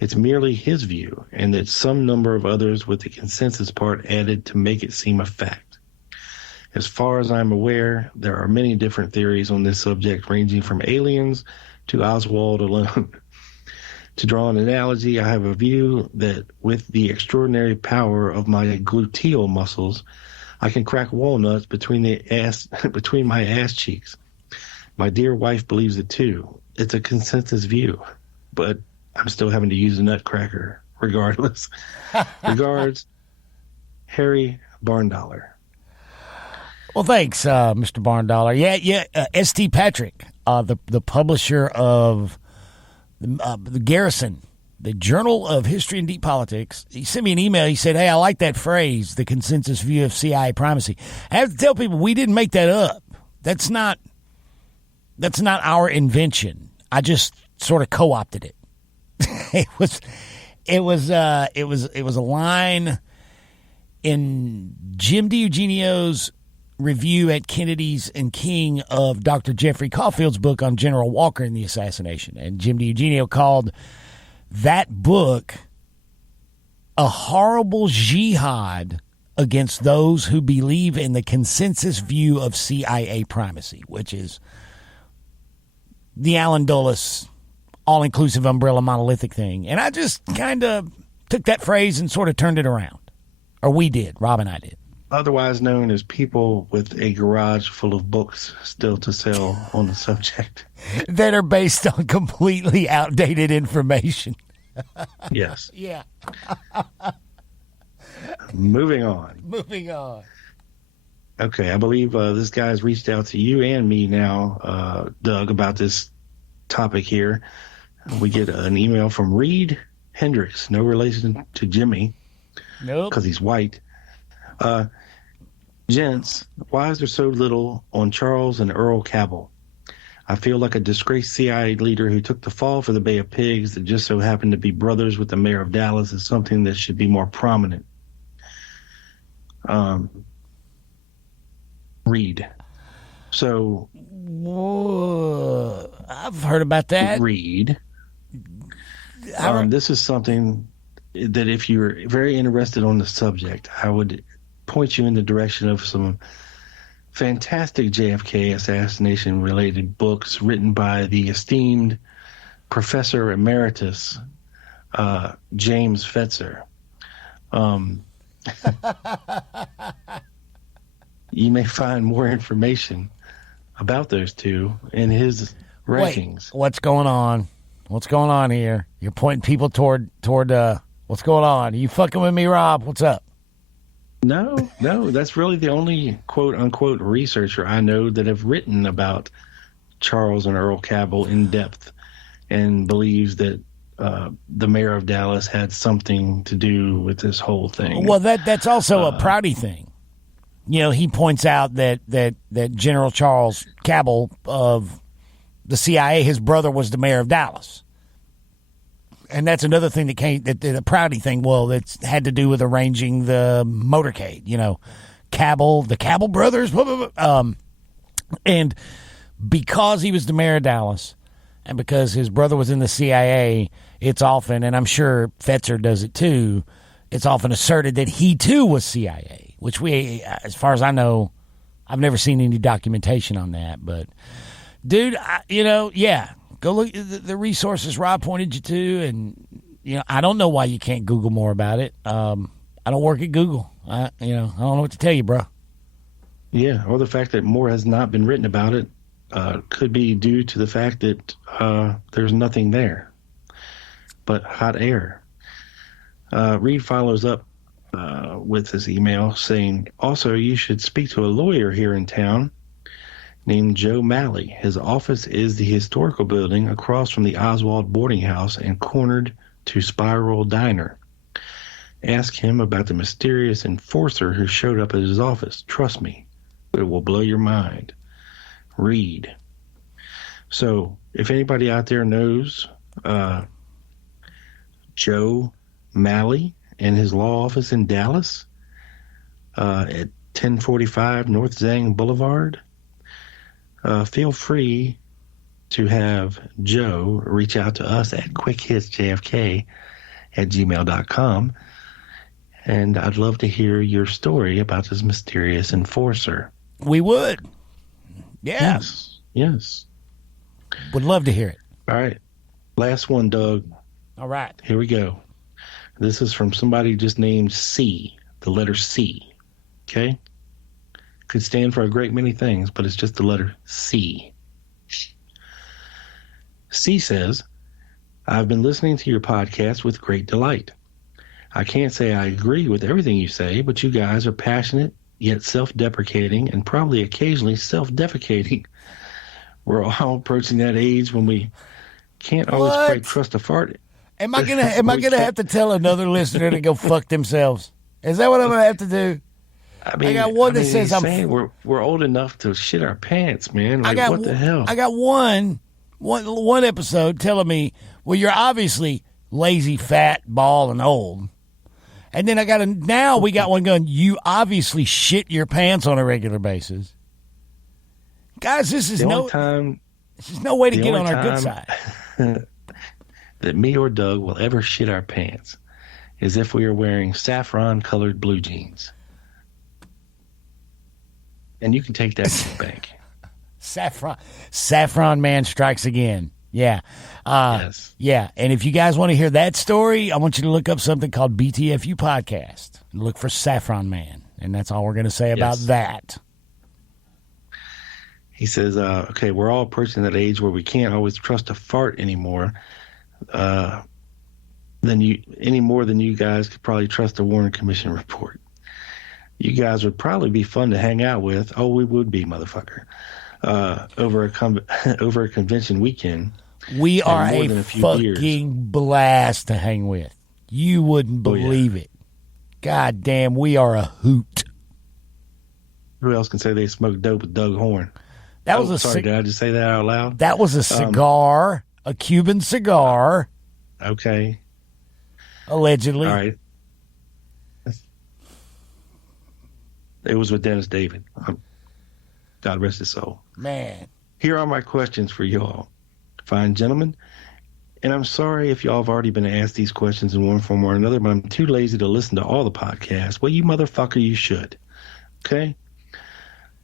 It's merely his view, and that some number of others with the consensus part added to make it seem a fact. As far as I'm aware, there are many different theories on this subject, ranging from aliens to Oswald alone. To draw an analogy, I have a view that with the extraordinary power of my gluteal muscles, I can crack walnuts between my ass cheeks. My dear wife believes it too. It's a consensus view, but I'm still having to use a nutcracker regardless. Regards, Harry Barndollar. Well, thanks, Mr. Barndollar. Yeah. S.T. Patrick, the publisher of the Garrison, the Journal of History and Deep Politics. He sent me an email. He said, "Hey, I like that phrase, the consensus view of CIA primacy." I have to tell people we didn't make that up. That's not our invention. I just sort of co-opted it. It was a line in Jim DiEugenio's review at Kennedy's and King of Dr. Jeffrey Caulfield's book on General Walker and the assassination. And Jim DiEugenio called that book a horrible jihad against those who believe in the consensus view of CIA primacy, which is the Alan Dulles all-inclusive umbrella monolithic thing. And I just kind of took that phrase and sort of turned it around. Or we did. Rob and I did. Otherwise known as people with a garage full of books still to sell on the subject. That are based on completely outdated information. Yes. Yeah. Moving on. Okay, I believe this guy's reached out to you and me now, Doug, about this topic here. We get an email from Reed Hendricks, no relation to Jimmy. Nope. Because he's white. Gents, why is there so little on Charles and Earl Campbell? I feel like a disgraced CIA leader who took the fall for the Bay of Pigs that just so happened to be brothers with the mayor of Dallas is something that should be more prominent. Reed. So. Whoa, I've heard about that. Reed. This is something that if you're very interested on the subject, I would point you in the direction of some fantastic JFK assassination related books written by the esteemed Professor Emeritus James Fetzer. You may find more information about those two in his rankings. Wait, what's going on? What's going on here? You're pointing people toward what's going on? Are you fucking with me, Rob? What's up? No, that's really the only quote-unquote researcher I know that have written about Charles and Earl Campbell in depth and believes that the mayor of Dallas had something to do with this whole thing. Well, that's also a Prouty thing. You know, he points out that General Charles Campbell of the CIA, his brother was the mayor of Dallas. And that's another thing that the Prouty thing, well, that's had to do with arranging the motorcade, you know, the Campbell brothers. And because he was the mayor of Dallas and because his brother was in the CIA, it's often, and I'm sure Fetzer does it too, it's often asserted that he too was CIA, which as far as I know, I've never seen any documentation on that. But, dude, go look at the resources Rob pointed you to, and I don't know why you can't Google more about it. I don't work at Google. I don't know what to tell you, bro. Yeah, or the fact that more has not been written about it could be due to the fact that there's nothing there but hot air. Reed follows up with his email saying, also, you should speak to a lawyer here in town named Joe Malley. His office is the historical building across from the Oswald boarding house and cornered to Spiral Diner. Ask him about the mysterious enforcer who showed up at his office. Trust me, It will blow your mind. Read. So, if anybody out there knows Joe Malley and his law office in Dallas at 1045 North Zang Boulevard, feel free to have Joe reach out to us at quickhitsjfk@gmail.com. And I'd love to hear your story about this mysterious enforcer. We would. Yeah. Yes. Would love to hear it. All right. Last one, Doug. All right. Here we go. This is from somebody just named C, the letter C. Okay? Could stand for a great many things, but it's just the letter C. C says, I've been listening to your podcast with great delight. I can't say I agree with everything you say, but you guys are passionate, yet self-deprecating, and probably occasionally self-defecating. We're all approaching that age when we can't always quite trust a fart. Am I gonna have to tell another listener to go fuck themselves? Is that what I'm gonna have to do? I mean, I got one that says I'm saying we're old enough to shit our pants, man. Like, what the hell? I got one episode telling me, well, you're obviously lazy, fat, bald, and old. And then now we got one going, you obviously shit your pants on a regular basis. Guys, this is no way to get on our good side. That me or Doug will ever shit our pants is if we are wearing saffron-colored blue jeans. And you can take that to the bank. Saffron man strikes again. Yeah. Yes. Yeah. And if you guys want to hear that story, I want you to look up something called BTFU Podcast. Look for Saffron Man. And that's all we're going to say about that. He says, okay, we're all approaching that age where we can't always trust a fart anymore. Any more than you guys could probably trust a Warren Commission report. You guys would probably be fun to hang out with. Oh, we would be, motherfucker. Over a convention weekend. We are a fucking blast to hang with. You wouldn't believe it. God damn, we are a hoot. Who else can say they smoked dope with Doug Horn? That was did I just say that out loud? That was a cigar, a Cuban cigar. Okay. Allegedly. All right. It was with Dennis David. God rest his soul. Man. Here are my questions for y'all, fine gentlemen. And I'm sorry if y'all have already been asked these questions in one form or another, but I'm too lazy to listen to all the podcasts. Well, you motherfucker, you should. Okay?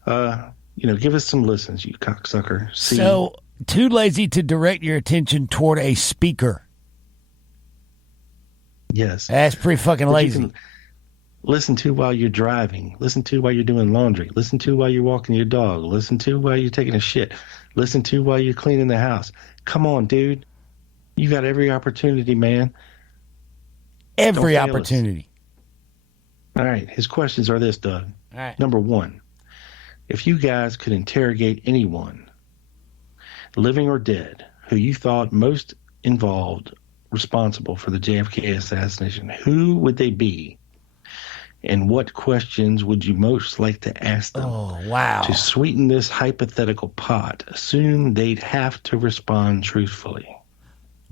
Give us some listens, you cocksucker. So, too lazy to direct your attention toward a speaker. Yes. That's pretty fucking lazy. Listen to while you're driving. Listen to while you're doing laundry. Listen to while you're walking your dog. Listen to while you're taking a shit. Listen to while you're cleaning the house. Come on, dude. You got every opportunity, man. Every opportunity. All right. His questions are this, Doug. All right. Number one, if you guys could interrogate anyone, living or dead, who you thought most responsible for the JFK assassination, who would they be? And what questions would you most like to ask them? Oh, wow. To sweeten this hypothetical pot, assume they'd have to respond truthfully.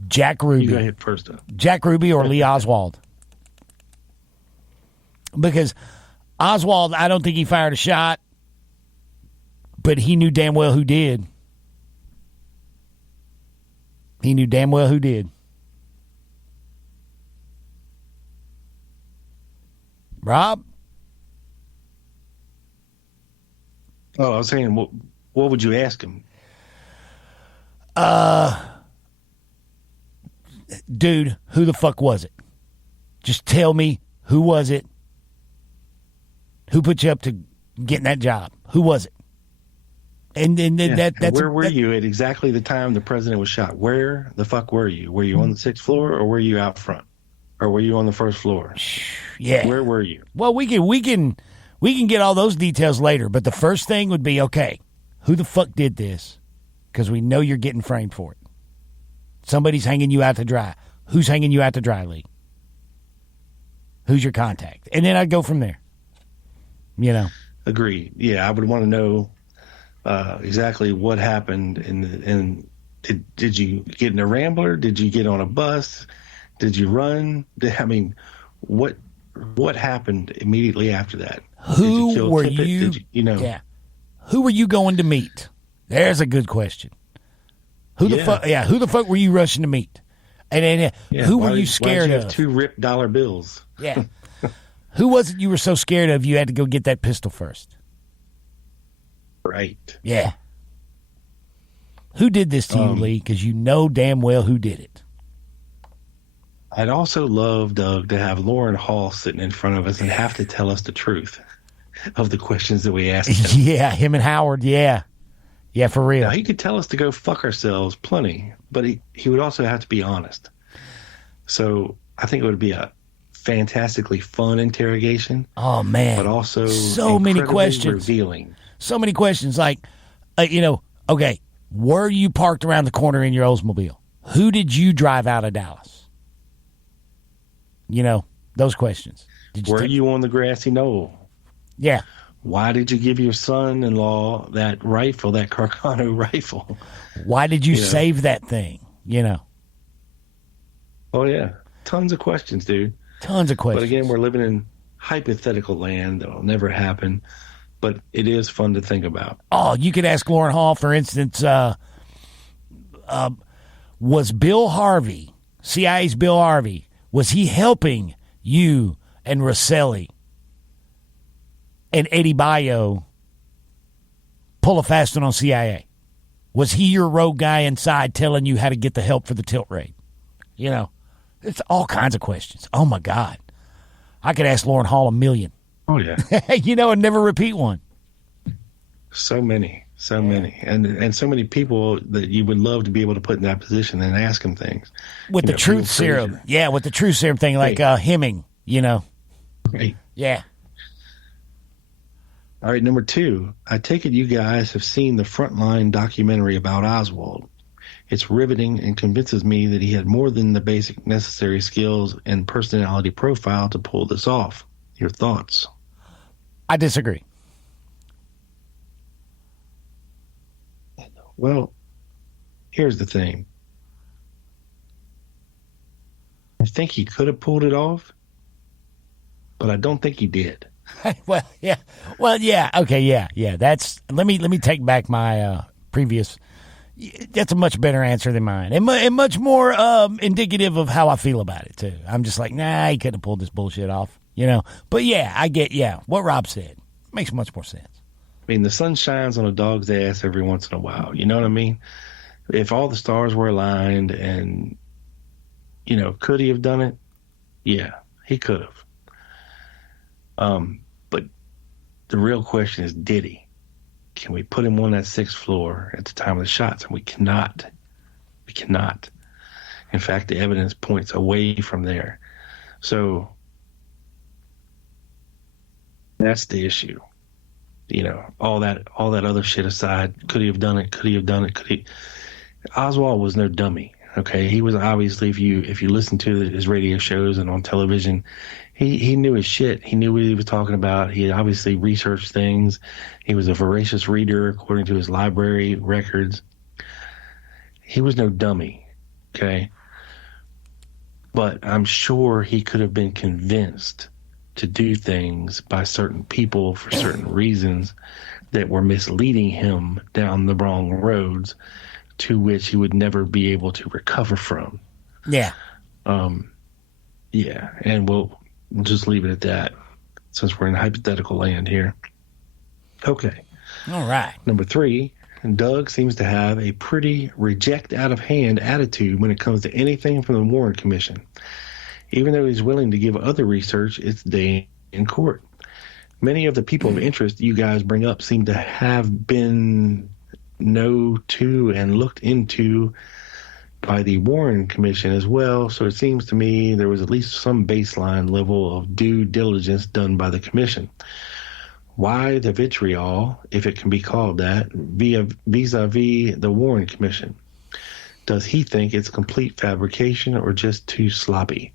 Jack Ruby. You go ahead first, though. Jack Ruby or Lee Oswald. Because Oswald, I don't think he fired a shot, but he knew damn well who did. He knew damn well who did. Rob? Oh, I was saying, what would you ask him? Dude, who the fuck was it? Just tell me, who was it? Who put you up to getting that job? Who was it? And where were you at exactly the time the president was shot? Where the fuck were you? Were you on the 6th floor or were you out front? Or were you on the 1st floor? Yeah. Where were you? Well, we can get all those details later, but the first thing would be, okay, who the fuck did this? Because we know you're getting framed for it. Somebody's hanging you out to dry. Who's hanging you out to dry, Lee? Who's your contact? And then I'd go from there. You know. Agreed. Yeah, I would want to know exactly what happened. And did you get in a Rambler? Did you get on a bus? Did you run? What happened immediately after that? Who were you? Yeah. Who were you going to meet? There's a good question. Who the fuck? Yeah, who the fuck were you rushing to meet? And then who were you scared of? 2 ripped dollar bills. Yeah. Who was it you were so scared of you had to go get that pistol first? Right. Yeah. Who did this to you, Lee? Because you know damn well who did it. I'd also love, Doug, to have Lauren Hall sitting in front of us and have to tell us the truth of the questions that we asked him. Yeah, him and Howard, yeah. Yeah, for real. Now, he could tell us to go fuck ourselves plenty, but he would also have to be honest. So I think it would be a fantastically fun interrogation. Oh, man. But also so many questions. Revealing. So many questions. Like, okay, were you parked around the corner in your Oldsmobile? Who did you drive out of Dallas? Those questions. Were you on the grassy knoll? Yeah. Why did you give your son-in-law that rifle, that Carcano rifle? Why did you save that thing? Oh, yeah. Tons of questions, dude. Tons of questions. But again, we're living in hypothetical land that'll never happen, but it is fun to think about. Oh, you could ask Lauren Hall, for instance, was Bill Harvey, CIA's Bill Harvey, was he helping you and Rosselli and Eddie Bayo pull a fast one on CIA? Was he your rogue guy inside telling you how to get the help for the tilt raid? It's all kinds of questions. Oh, my God. I could ask Lauren Hall 1,000,000. Oh, yeah. And never repeat one. So many. And so many people that you would love to be able to put in that position and ask them things. With the truth serum. Yeah, with the truth serum thing, like Hemming, Right. Yeah. All right, number 2. I take it you guys have seen the Frontline documentary about Oswald. It's riveting and convinces me that he had more than the basic necessary skills and personality profile to pull this off. Your thoughts? I disagree. Well, here's the thing. I think he could have pulled it off, but I don't think he did. Well, yeah. Okay, yeah. That's let me take back my previous. That's a much better answer than mine, and much more indicative of how I feel about it too. I'm just like, nah, he couldn't have pulled this bullshit off, But yeah, I get what Rob said. Makes much more sense. I mean, the sun shines on a dog's ass every once in a while. You know what I mean? If all the stars were aligned and, could he have done it? Yeah, he could have. But the real question is, did he? Can we put him on that 6th floor at the time of the shots? And we cannot. We cannot. In fact, the evidence points away from there. So that's the issue. All that other shit aside, could he have done it? Oswald was no dummy. Okay. He was obviously, if you listen to his radio shows and on television, he knew his shit. He knew what he was talking about. He obviously researched things. He was a voracious reader according to his library records. He was no dummy. Okay. But I'm sure he could have been convinced to do things by certain people for certain reasons that were misleading him down the wrong roads to which he would never be able to recover from. Yeah. Yeah. And we'll just leave it at that since we're in hypothetical land here. Okay. All right. Number 3, Doug seems to have a pretty reject out of hand attitude when it comes to anything from the Warren Commission. Even though he's willing to give other research its day in court. Many of the people of interest you guys bring up seem to have been known to and looked into by the Warren Commission as well, so it seems to me there was at least some baseline level of due diligence done by the Commission. Why the vitriol, if it can be called that, vis-a-vis the Warren Commission? Does he think it's complete fabrication or just too sloppy?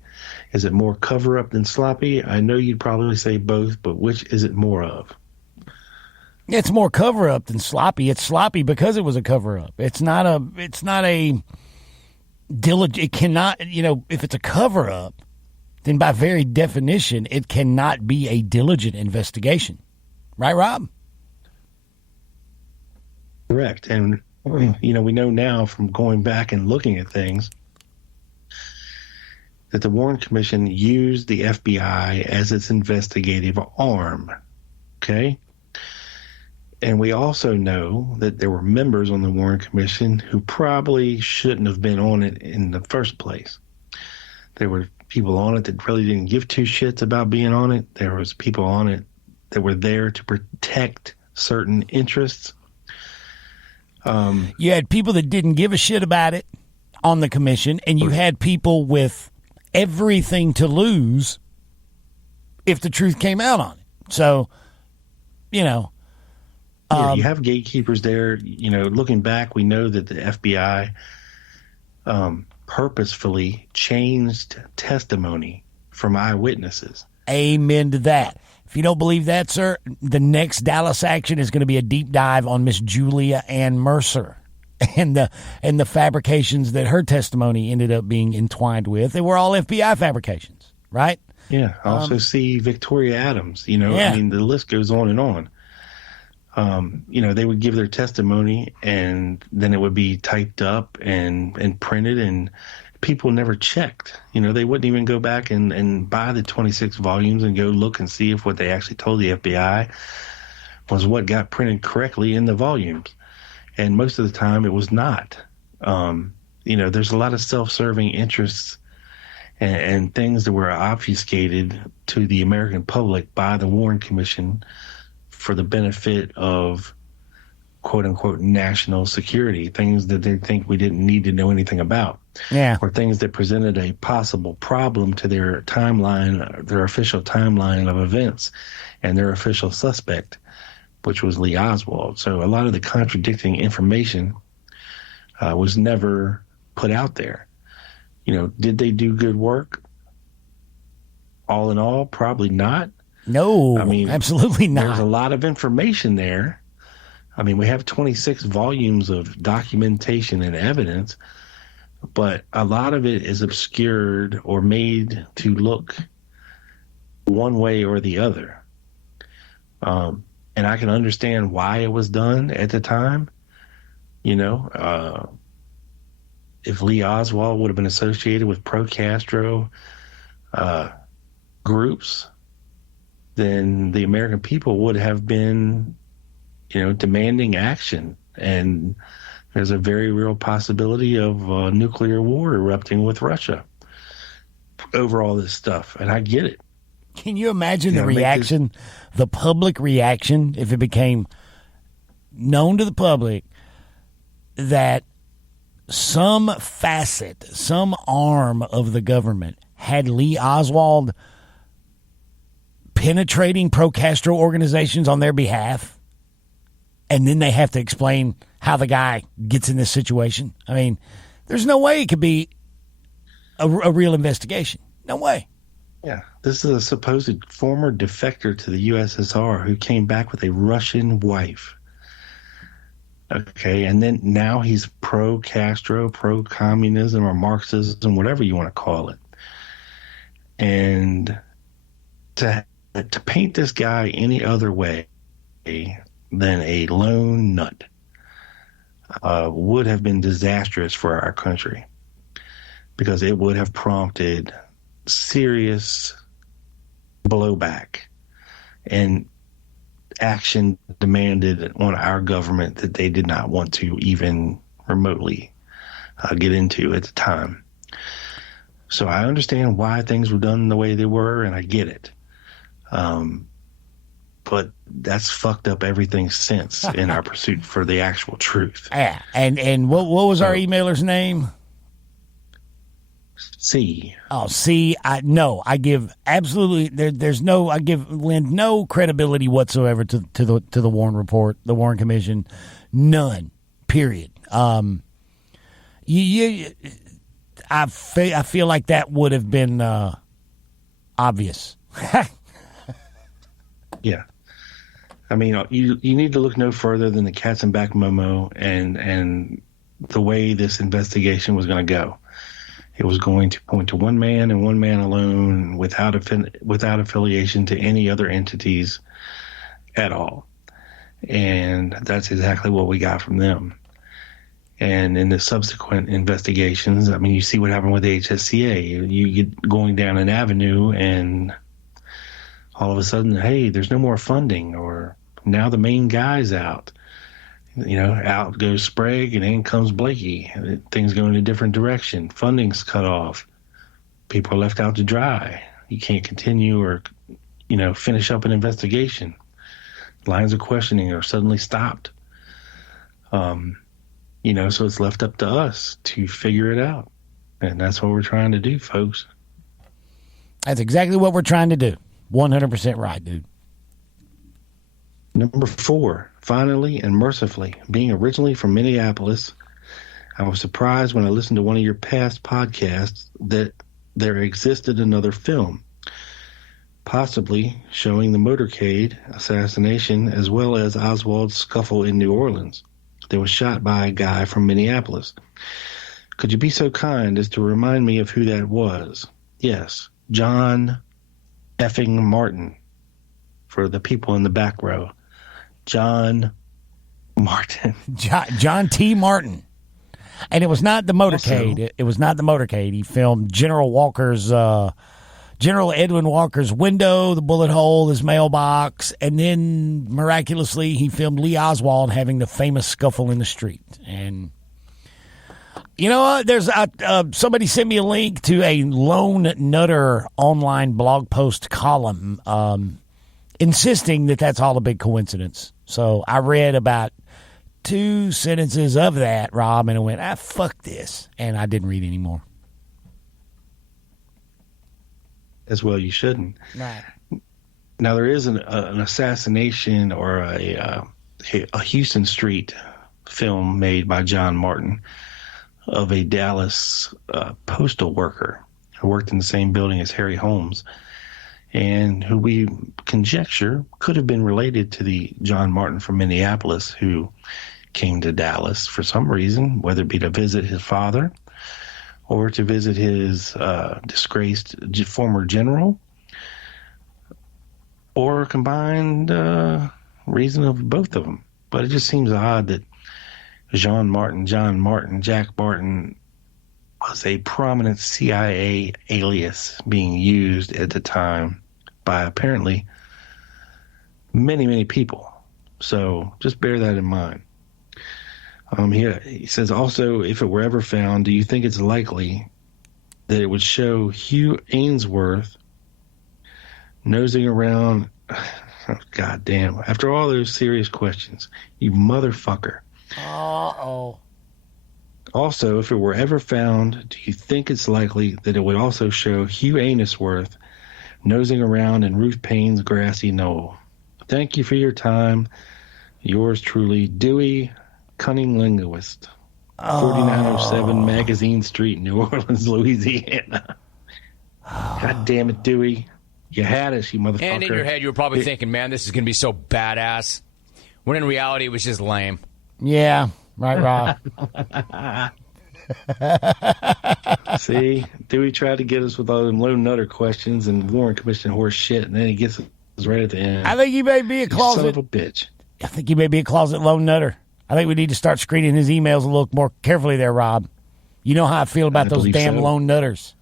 Is it more cover-up than sloppy? I know you'd probably say both, but which is it more of? It's more cover up than sloppy. It's sloppy because it was a cover up. It's not a diligent. It cannot, if it's a cover up, then by very definition, it cannot be a diligent investigation. Right, Rob? Correct. And, we know now from going back and looking at things that the Warren Commission used the FBI as its investigative arm. Okay? And we also know that there were members on the Warren Commission who probably shouldn't have been on it in the first place. There were people on it that really didn't give two shits about being on it. There was people on it that were there to protect certain interests. You had people that didn't give a shit about it on the commission, and you had people with everything to lose if the truth came out on it. So, you have gatekeepers there. Looking back, we know that the FBI purposefully changed testimony from eyewitnesses. Amen to that. If you don't believe that, sir, the next Dallas action is going to be a deep dive on Miss Julia Ann Mercer and the fabrications that her testimony ended up being entwined with. They were all FBI fabrications, right? Yeah. Also see Victoria Adams. The list goes on and on. They would give their testimony and then it would be typed up and printed, and people never checked. They wouldn't even go back and buy the 26 volumes and go look and see if what they actually told the FBI was what got printed correctly in the volumes. And most of the time it was not. There's a lot of self-serving interests and things that were obfuscated to the American public by the Warren Commission for the benefit of quote-unquote national security, things that they think we didn't need to know anything about. Yeah. Or things that presented a possible problem to their timeline, their official timeline of events, and their official suspect, which was Lee Oswald. So a lot of the contradicting information was never put out there. Did they do good work? All in all, probably not. No, absolutely not. There's a lot of information there. We have 26 volumes of documentation and evidence, but a lot of it is obscured or made to look one way or the other. And I can understand why it was done at the time. If Lee Oswald would have been associated with pro-Castro groups, then the American people would have been, demanding action. And there's a very real possibility of a nuclear war erupting with Russia over all this stuff. And I get it. Can you imagine the reaction, the public reaction, if it became known to the public that some facet, some arm of the government had Lee Oswald penetrating pro-Castro organizations on their behalf, and then they have to explain how the guy gets in this situation? There's no way it could be a real investigation. No way. Yeah, this is a supposed former defector to the USSR who came back with a Russian wife. Okay, and then now he's pro-Castro, pro-communism, or Marxism, whatever you want to call it. And to paint this guy any other way than a lone nut would have been disastrous for our country, because it would have prompted serious blowback and action demanded on our government that they did not want to even remotely get into at the time. So I understand why things were done the way they were, and I get it. But that's fucked up everything since in our pursuit for the actual truth. Yeah, and what was our emailer's name? C. Oh, C. I give absolutely I lend no credibility whatsoever to the Warren report, the Warren Commission, none. Period. I feel like that would have been obvious. Yeah. I mean, you need to look no further than the Katzenbach Momo and the way this investigation was going to go. It was going to point to one man and one man alone, without affiliation to any other entities at all. And that's exactly what we got from them. And in the subsequent investigations, I mean, you see what happened with the HSCA. You get going down an avenue and all of a sudden, hey, there's no more funding, or now the main guy's out. Out goes Sprague and in comes Blakey. Things go in a different direction. Funding's cut off. People are left out to dry. You can't continue or, finish up an investigation. Lines of questioning are suddenly stopped. So it's left up to us to figure it out. And that's what we're trying to do, folks. That's exactly what we're trying to do. 100% right, dude. Number 4, finally and mercifully, being originally from Minneapolis, I was surprised when I listened to one of your past podcasts that there existed another film, possibly showing the motorcade assassination as well as Oswald's scuffle in New Orleans that was shot by a guy from Minneapolis. Could you be so kind as to remind me of who that was? Yes, John effing Martin, for the people in the back row. John Martin. John T. Martin. And it was not the motorcade. Also, it was not the motorcade. He filmed General Edwin Walker's window, the bullet hole, his mailbox, and then miraculously he filmed Lee Oswald having the famous scuffle in the street. And you know what? There's somebody sent me a link to a Lone Nutter online blog post column insisting that that's all a big coincidence. So I read about 2 sentences of that, Rob, and I went, fuck this. And I didn't read anymore. As well, you shouldn't. Right. Now, there is an assassination or a Houston Street film made by John Martin of a Dallas postal worker who worked in the same building as Harry Holmes, and who we conjecture could have been related to the John Martin from Minneapolis who came to Dallas for some reason, whether it be to visit his father or to visit his disgraced former general, or a combined reason of both of them. But it just seems odd that John Martin, Jack Martin was a prominent CIA alias being used at the time by apparently many, many people. So just bear that in mind. He says, also, if it were ever found, do you think it's likely that it would show Hugh Ainsworth nosing around? Oh, God damn. After all those serious questions, you motherfucker. Uh-oh. Also, if it were ever found, do you think it's likely that it would also show Hugh Ainsworth nosing around in Ruth Payne's grassy knoll? Thank you for your time. Yours truly, Dewey, Cunning Linguist, 4907 Magazine Street, New Orleans, Louisiana. God damn it, Dewey. You had us, you motherfucker. And in your head, you were probably thinking, man, this is going to be so badass. When in reality, it was just lame. Yeah, right, Rob. See, Dewey tried to get us with all them Lone Nutter questions and Warren Commission horse shit, and then he gets us right at the end. I think he may be a closet. Son of a bitch. I think he may be a closet Lone Nutter. I think we need to start screening his emails a little more carefully there, Rob. You know how I feel about those damn Lone Nutters.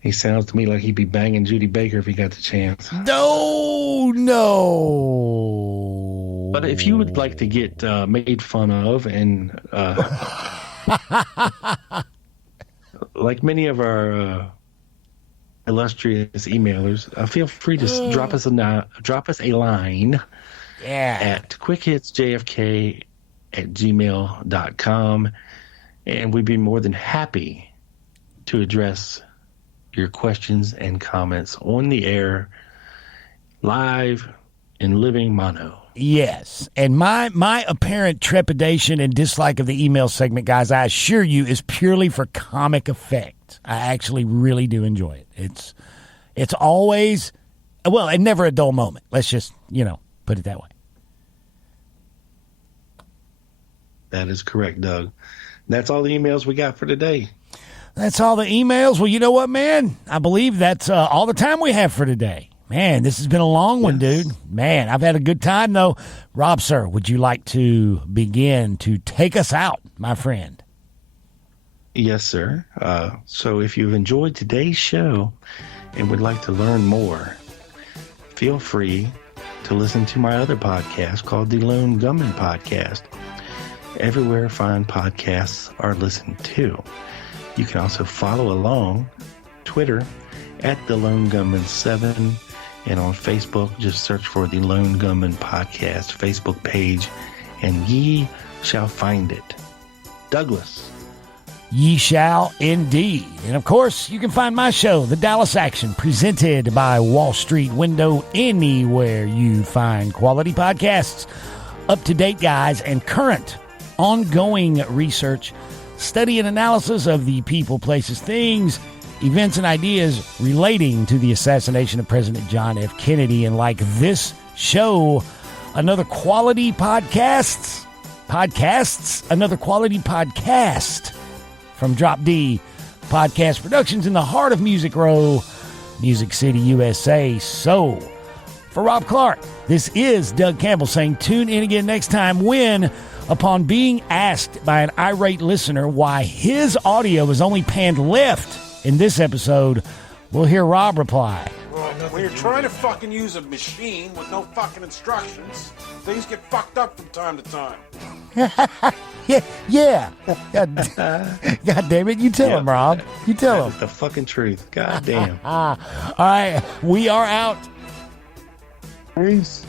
He sounds to me like he'd be banging Judy Baker if he got the chance. No. But if you would like to get made fun of and like many of our illustrious emailers, feel free to drop us a line at quickhitsjfk@gmail.com, and we'd be more than happy to address your questions and comments on the air, live in living mono. Yes, and my apparent trepidation and dislike of the email segment, guys, I assure you, is purely for comic effect. I actually really do enjoy it. It's always, well, and never a dull moment. Let's just, put it that way. That is correct, Doug. That's all the emails we got for today. That's all the emails. Well, you know what, man? I believe that's all the time we have for today. Man, this has been a long one, dude. Man, I've had a good time, though. Rob, sir, would you like to begin to take us out, my friend? Yes, sir. So if you've enjoyed today's show and would like to learn more, feel free to listen to my other podcast called the Lone Gunman Podcast. Everywhere fine podcasts are listened to. You can also follow along Twitter at the Lone Gunman 7, and on Facebook just search for the Lone Gunman Podcast Facebook page, and ye shall find it. Douglas. Ye shall indeed. And of course, you can find my show, The Dallas Action, presented by Wall Street Window, anywhere you find quality podcasts. Up-to-date guys and current ongoing research, study and analysis of the people, places, things, events, and ideas relating to the assassination of President John F. Kennedy. And like this show, another quality another quality podcast from Drop D Podcast Productions in the heart of Music Row, Music City, USA. So, for Rob Clark, this is Doug Campbell saying tune in again next time when, upon being asked by an irate listener why his audio is only panned left in this episode, we'll hear Rob reply. Well, when you're trying to fucking use a machine with no fucking instructions, things get fucked up from time to time. Yeah. God damn it. You tell him, Rob. You tell him. That's the fucking truth. God damn. All right. We are out. Peace.